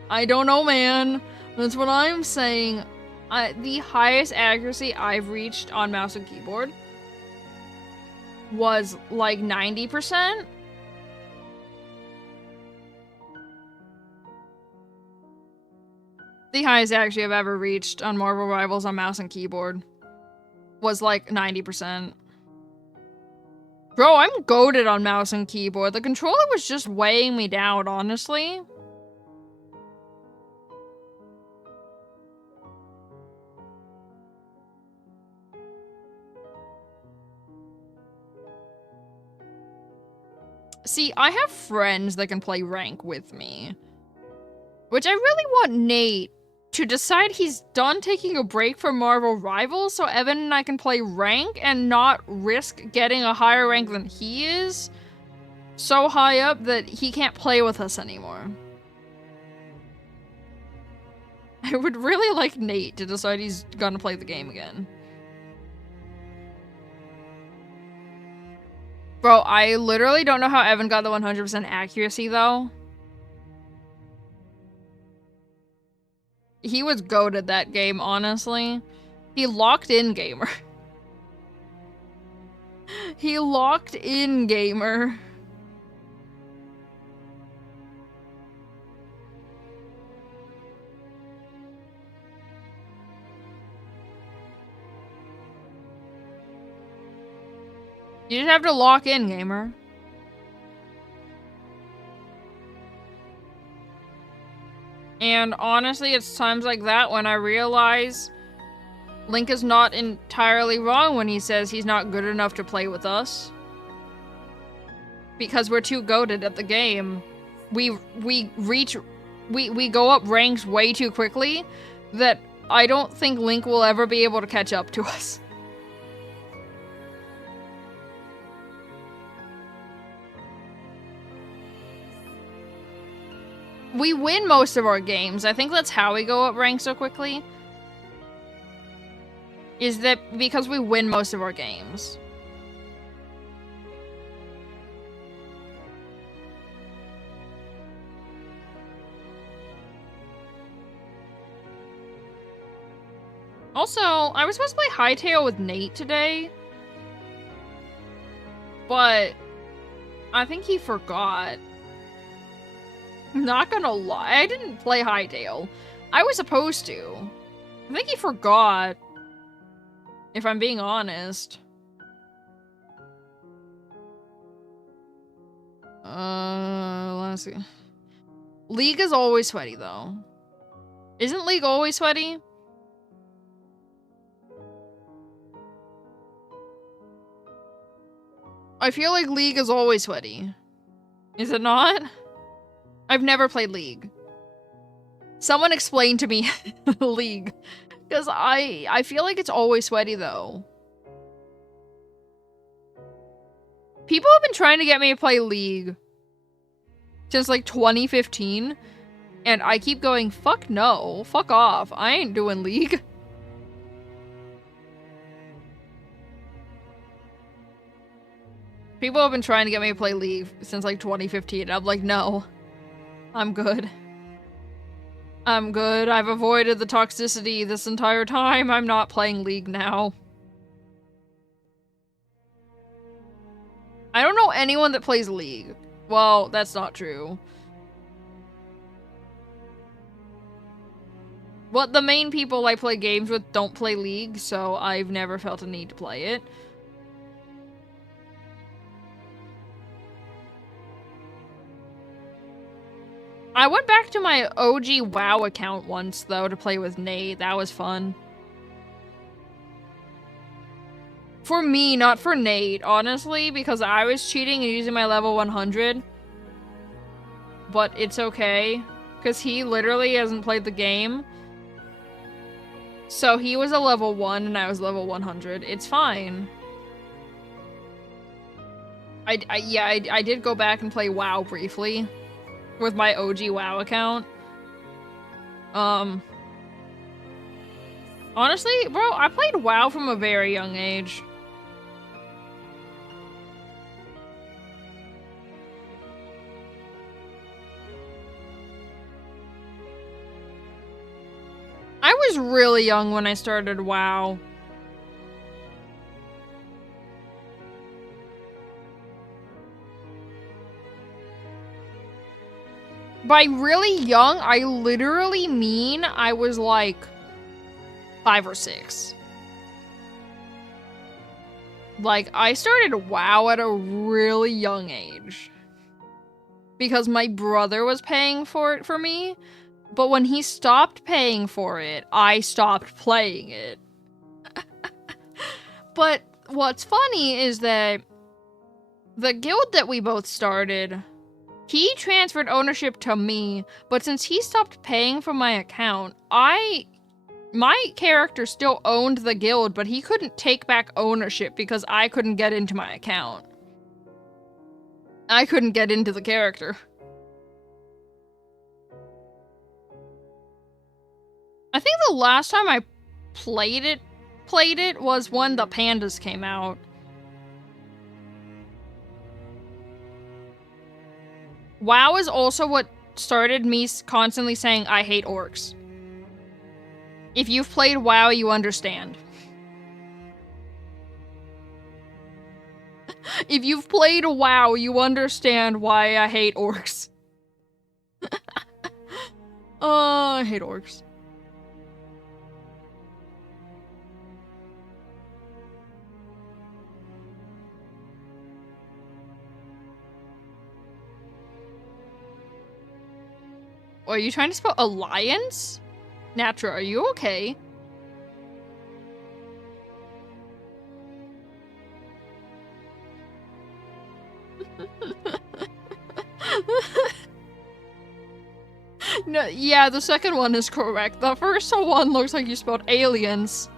I don't know, man. That's what I'm saying. The highest accuracy I've reached on mouse and keyboard was like 90%. The highest actually I've ever reached on Marvel Rivals on mouse and keyboard was like 90%. Bro, I'm goated on mouse and keyboard. The controller was just weighing me down, honestly. See, I have friends that can play rank with me. Which I really want Nate to decide he's done taking a break from Marvel Rivals so Evan and I can play rank and not risk getting a higher rank than he is so high up that he can't play with us anymore. I would really like Nate to decide he's gonna play the game again. Bro, I literally don't know how Evan got the 100% accuracy, though. He was goated that game, honestly. He locked in gamer. He locked in gamer. You just have to lock in, gamer. And honestly, it's times like that when I realize Link is not entirely wrong when he says he's not good enough to play with us. Because we're too goated at the game. We go up ranks way too quickly that I don't think Link will ever be able to catch up to us. We win most of our games. I think that's how we go up rank so quickly. Is that because we win most of our games. Also, I was supposed to play Hightail with Nate today. But I think he forgot. Not gonna lie, I didn't play Hightail. I was supposed to. I think he forgot. If I'm being honest. Let's see. League is always sweaty, though. Isn't League always sweaty? I feel like League is always sweaty. Is it not? I've never played League. Someone explain to me League. Because I feel like it's always sweaty, though. People have been trying to get me to play League since, like, 2015. And I keep going, fuck no. Fuck off. I ain't doing League. People have been trying to get me to play League since, like, 2015. I'm like, no. I'm good. I'm good. I've avoided the toxicity this entire time. I'm not playing League now. I don't know anyone that plays League. Well, that's not true. But the main people I play games with don't play League, so I've never felt a need to play it. I went back to my OG WoW account once, though, to play with Nate. That was fun. For me, not for Nate, honestly, because I was cheating and using my level 100. But it's okay, because he literally hasn't played the game. So he was a level 1 and I was level 100. It's fine. I did go back and play WoW briefly. With my OG WoW account. Honestly, bro, I played WoW from a very young age. I was really young when I started WoW. By really young, I literally mean I was like 5 or 6. Like, I started WoW at a really young age. Because my brother was paying for it for me. But when he stopped paying for it, I stopped playing it. But what's funny is that the guild that we both started, he transferred ownership to me, but since he stopped paying for my account, my character still owned the guild, but he couldn't take back ownership because I couldn't get into my account. I couldn't get into the character. I think the last time I played it was when the pandas came out. WoW is also what started me constantly saying I hate orcs. If you've played WoW, you understand. If you've played WoW, you understand why I hate orcs. I hate orcs. Are you trying to spell alliance? Natra, are you okay? No, yeah, the second one is correct. The first one looks like you spelled aliens.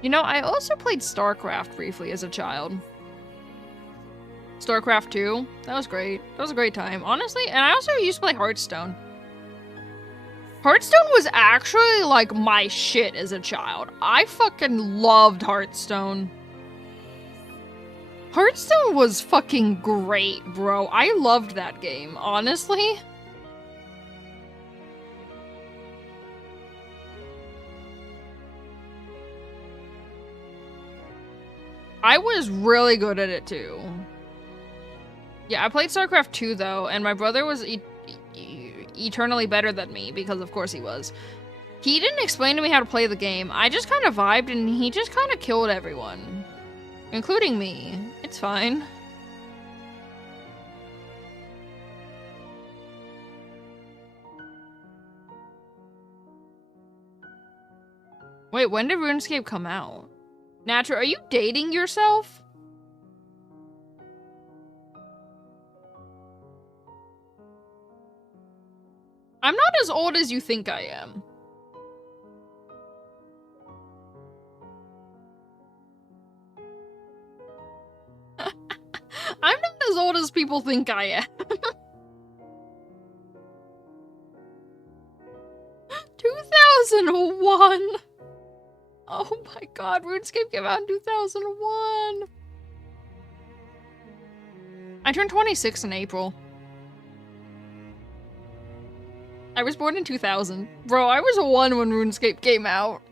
You know, I also played StarCraft briefly as a child. StarCraft 2. That was great. That was a great time, honestly. And I also used to play Hearthstone. Hearthstone was actually, like, my shit as a child. I fucking loved Hearthstone. Hearthstone was fucking great, bro. I loved that game, honestly. I was really good at it, too. Yeah, I played StarCraft 2, though, and my brother was eternally better than me, because of course he was. He didn't explain to me how to play the game. I just kind of vibed, and he just kind of killed everyone. Including me. It's fine. Wait, when did RuneScape come out? Natra, are you dating yourself? I'm not as old as you think I am. I'm not as old as people think I am. 2001! Oh my god, RuneScape came out in 2001! I turned 26 in April. I was born in 2000. Bro, I was 1 when RuneScape came out.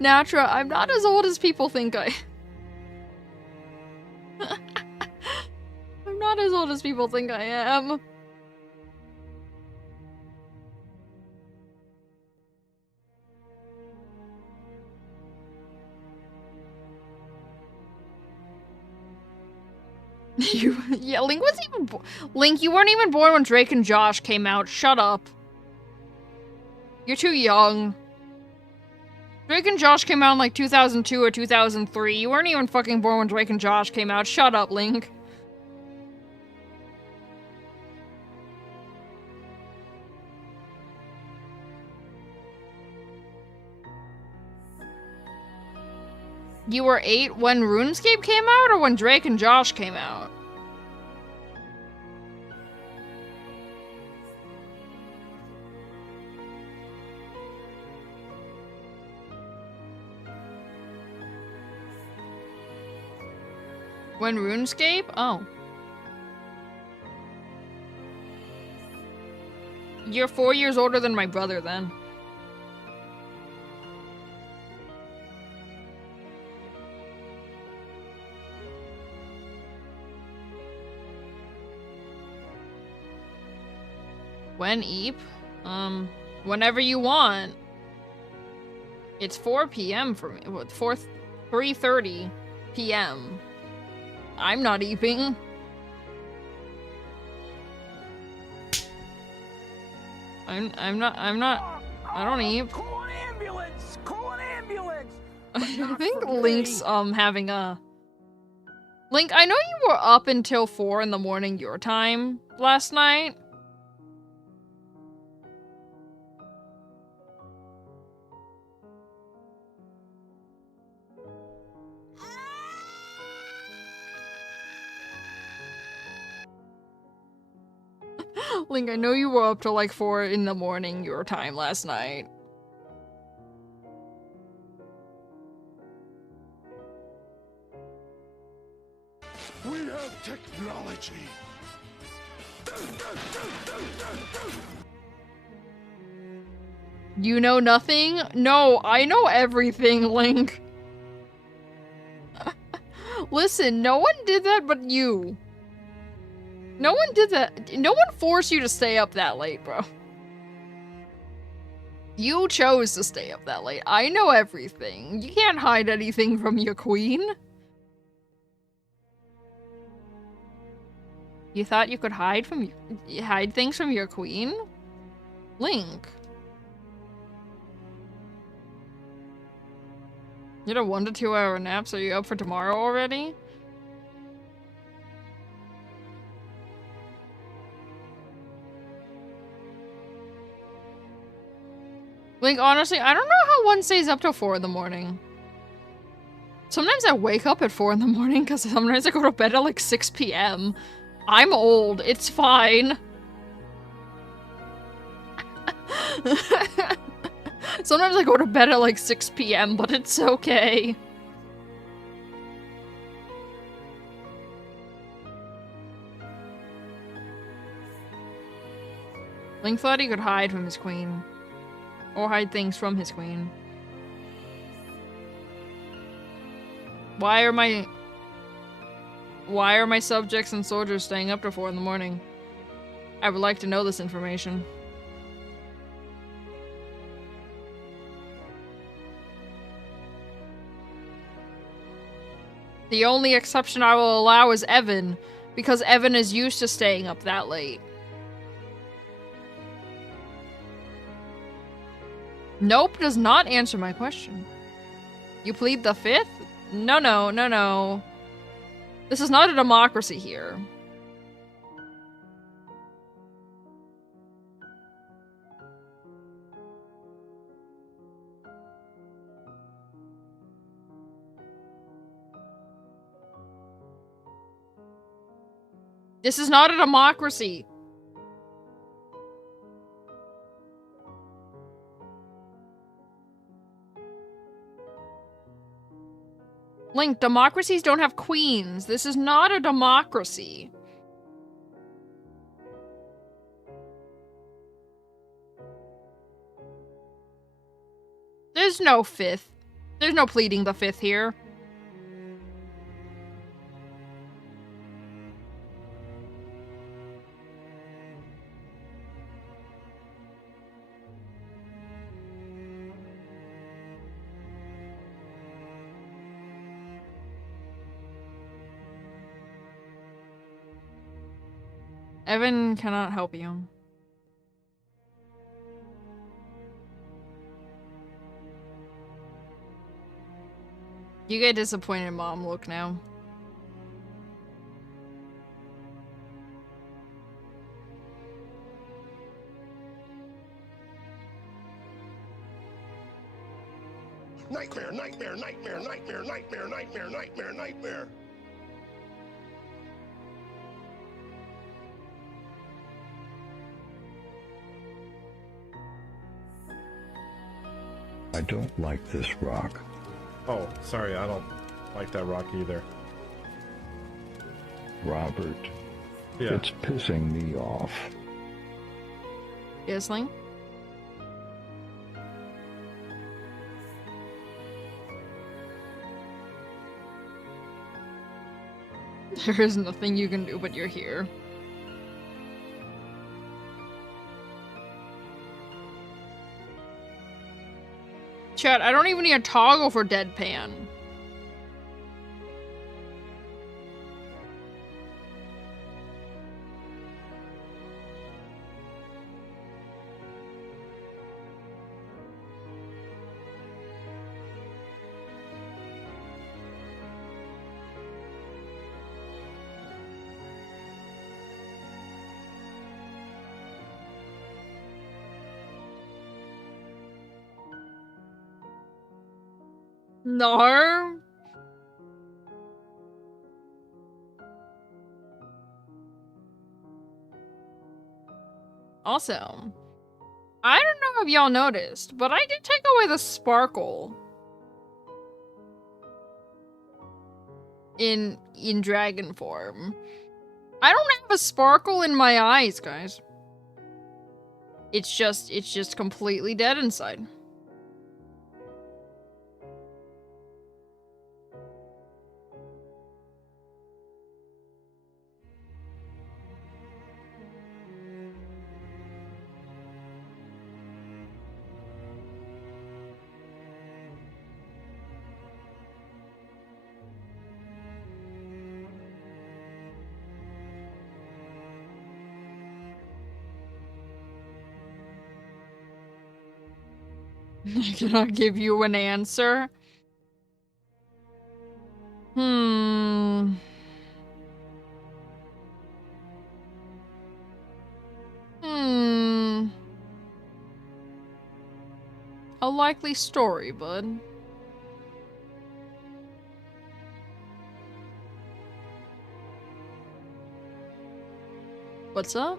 Natra, I'm not as old as people think I I'm not as old as people think I am. Yeah, Link wasn't even Link, you weren't even born when Drake and Josh came out. Shut up. You're too young. Drake and Josh came out in like 2002 or 2003. You weren't even fucking born when Drake and Josh came out. Shut up, Link. You were 8 when RuneScape came out or when Drake and Josh came out? When RuneScape? Oh. You're 4 years older than my brother then. When, Eep? Whenever you want. It's 4 p.m. for me. What, 3:30 p.m. I'm not eeping. I'm not, I don't eep. Call an ambulance! Call an ambulance! I think Link's, having a... Link, I know you were up until 4 in the morning your time last night. Link, I know you were up till like 4 in the morning your time last night. We have technology. You know nothing? No, I know everything, Link. Listen, no one did that but you. No one did that. No one forced you to stay up that late, bro. You chose to stay up that late. I know everything. You can't hide anything from your queen. You thought you could hide things from your queen? Link. You had a 1 to 2 hour nap, so you up for tomorrow already? Link, honestly, I don't know how one stays up till 4 in the morning. Sometimes I wake up at 4 in the morning because sometimes I go to bed at like 6 p.m. I'm old. It's fine. Sometimes I go to bed at like 6 p.m., but it's okay. Link thought he could hide from his queen. Or hide things from his queen. Why are my subjects and soldiers staying up till 4 in the morning? I would like to know this information. The only exception I will allow is Evan, because Evan is used to staying up that late. Nope does not answer my question. You plead the 5th? No, no, no, no. This is not a democracy here. This is not a democracy. Link, democracies don't have queens. This is not a democracy. There's no 5th. There's no pleading the 5th here. Evan cannot help you. You get disappointed, Mom. Look now. Nightmare, nightmare, nightmare, nightmare, nightmare, nightmare, nightmare, nightmare. I don't like this rock. Oh, sorry, I don't like that rock either. Robert, Yeah. it's pissing me off. Yes, Link? There is nothing you can do, but you're here. chat, I don't even need a toggle for deadpan. No. Also, I don't know if y'all noticed, but I did take away the sparkle in dragon form. I don't have a sparkle in my eyes, guys. It's just completely dead inside. I cannot give you an answer. Hmm. A likely story, bud. What's up?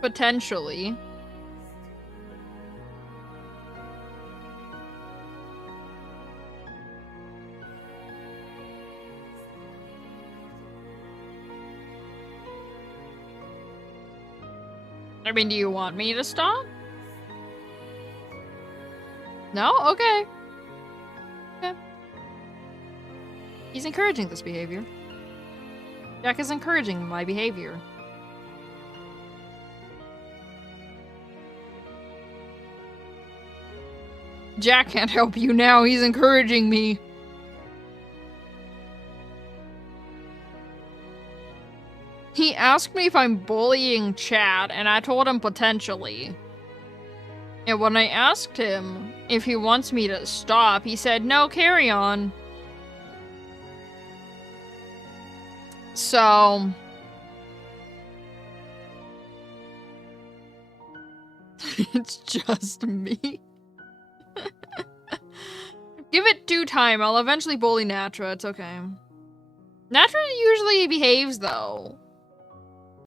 Potentially. I mean, do you want me to stop? No? Okay. Okay. He's encouraging this behavior. Jack is encouraging my behavior. Jack can't help you now, he's encouraging me. He asked me if I'm bullying Chad, and I told him potentially. And when I asked him if he wants me to stop, he said, no, carry on. So... it's just me. Give it due time. I'll eventually bully Natra. It's okay. Natra usually behaves, though.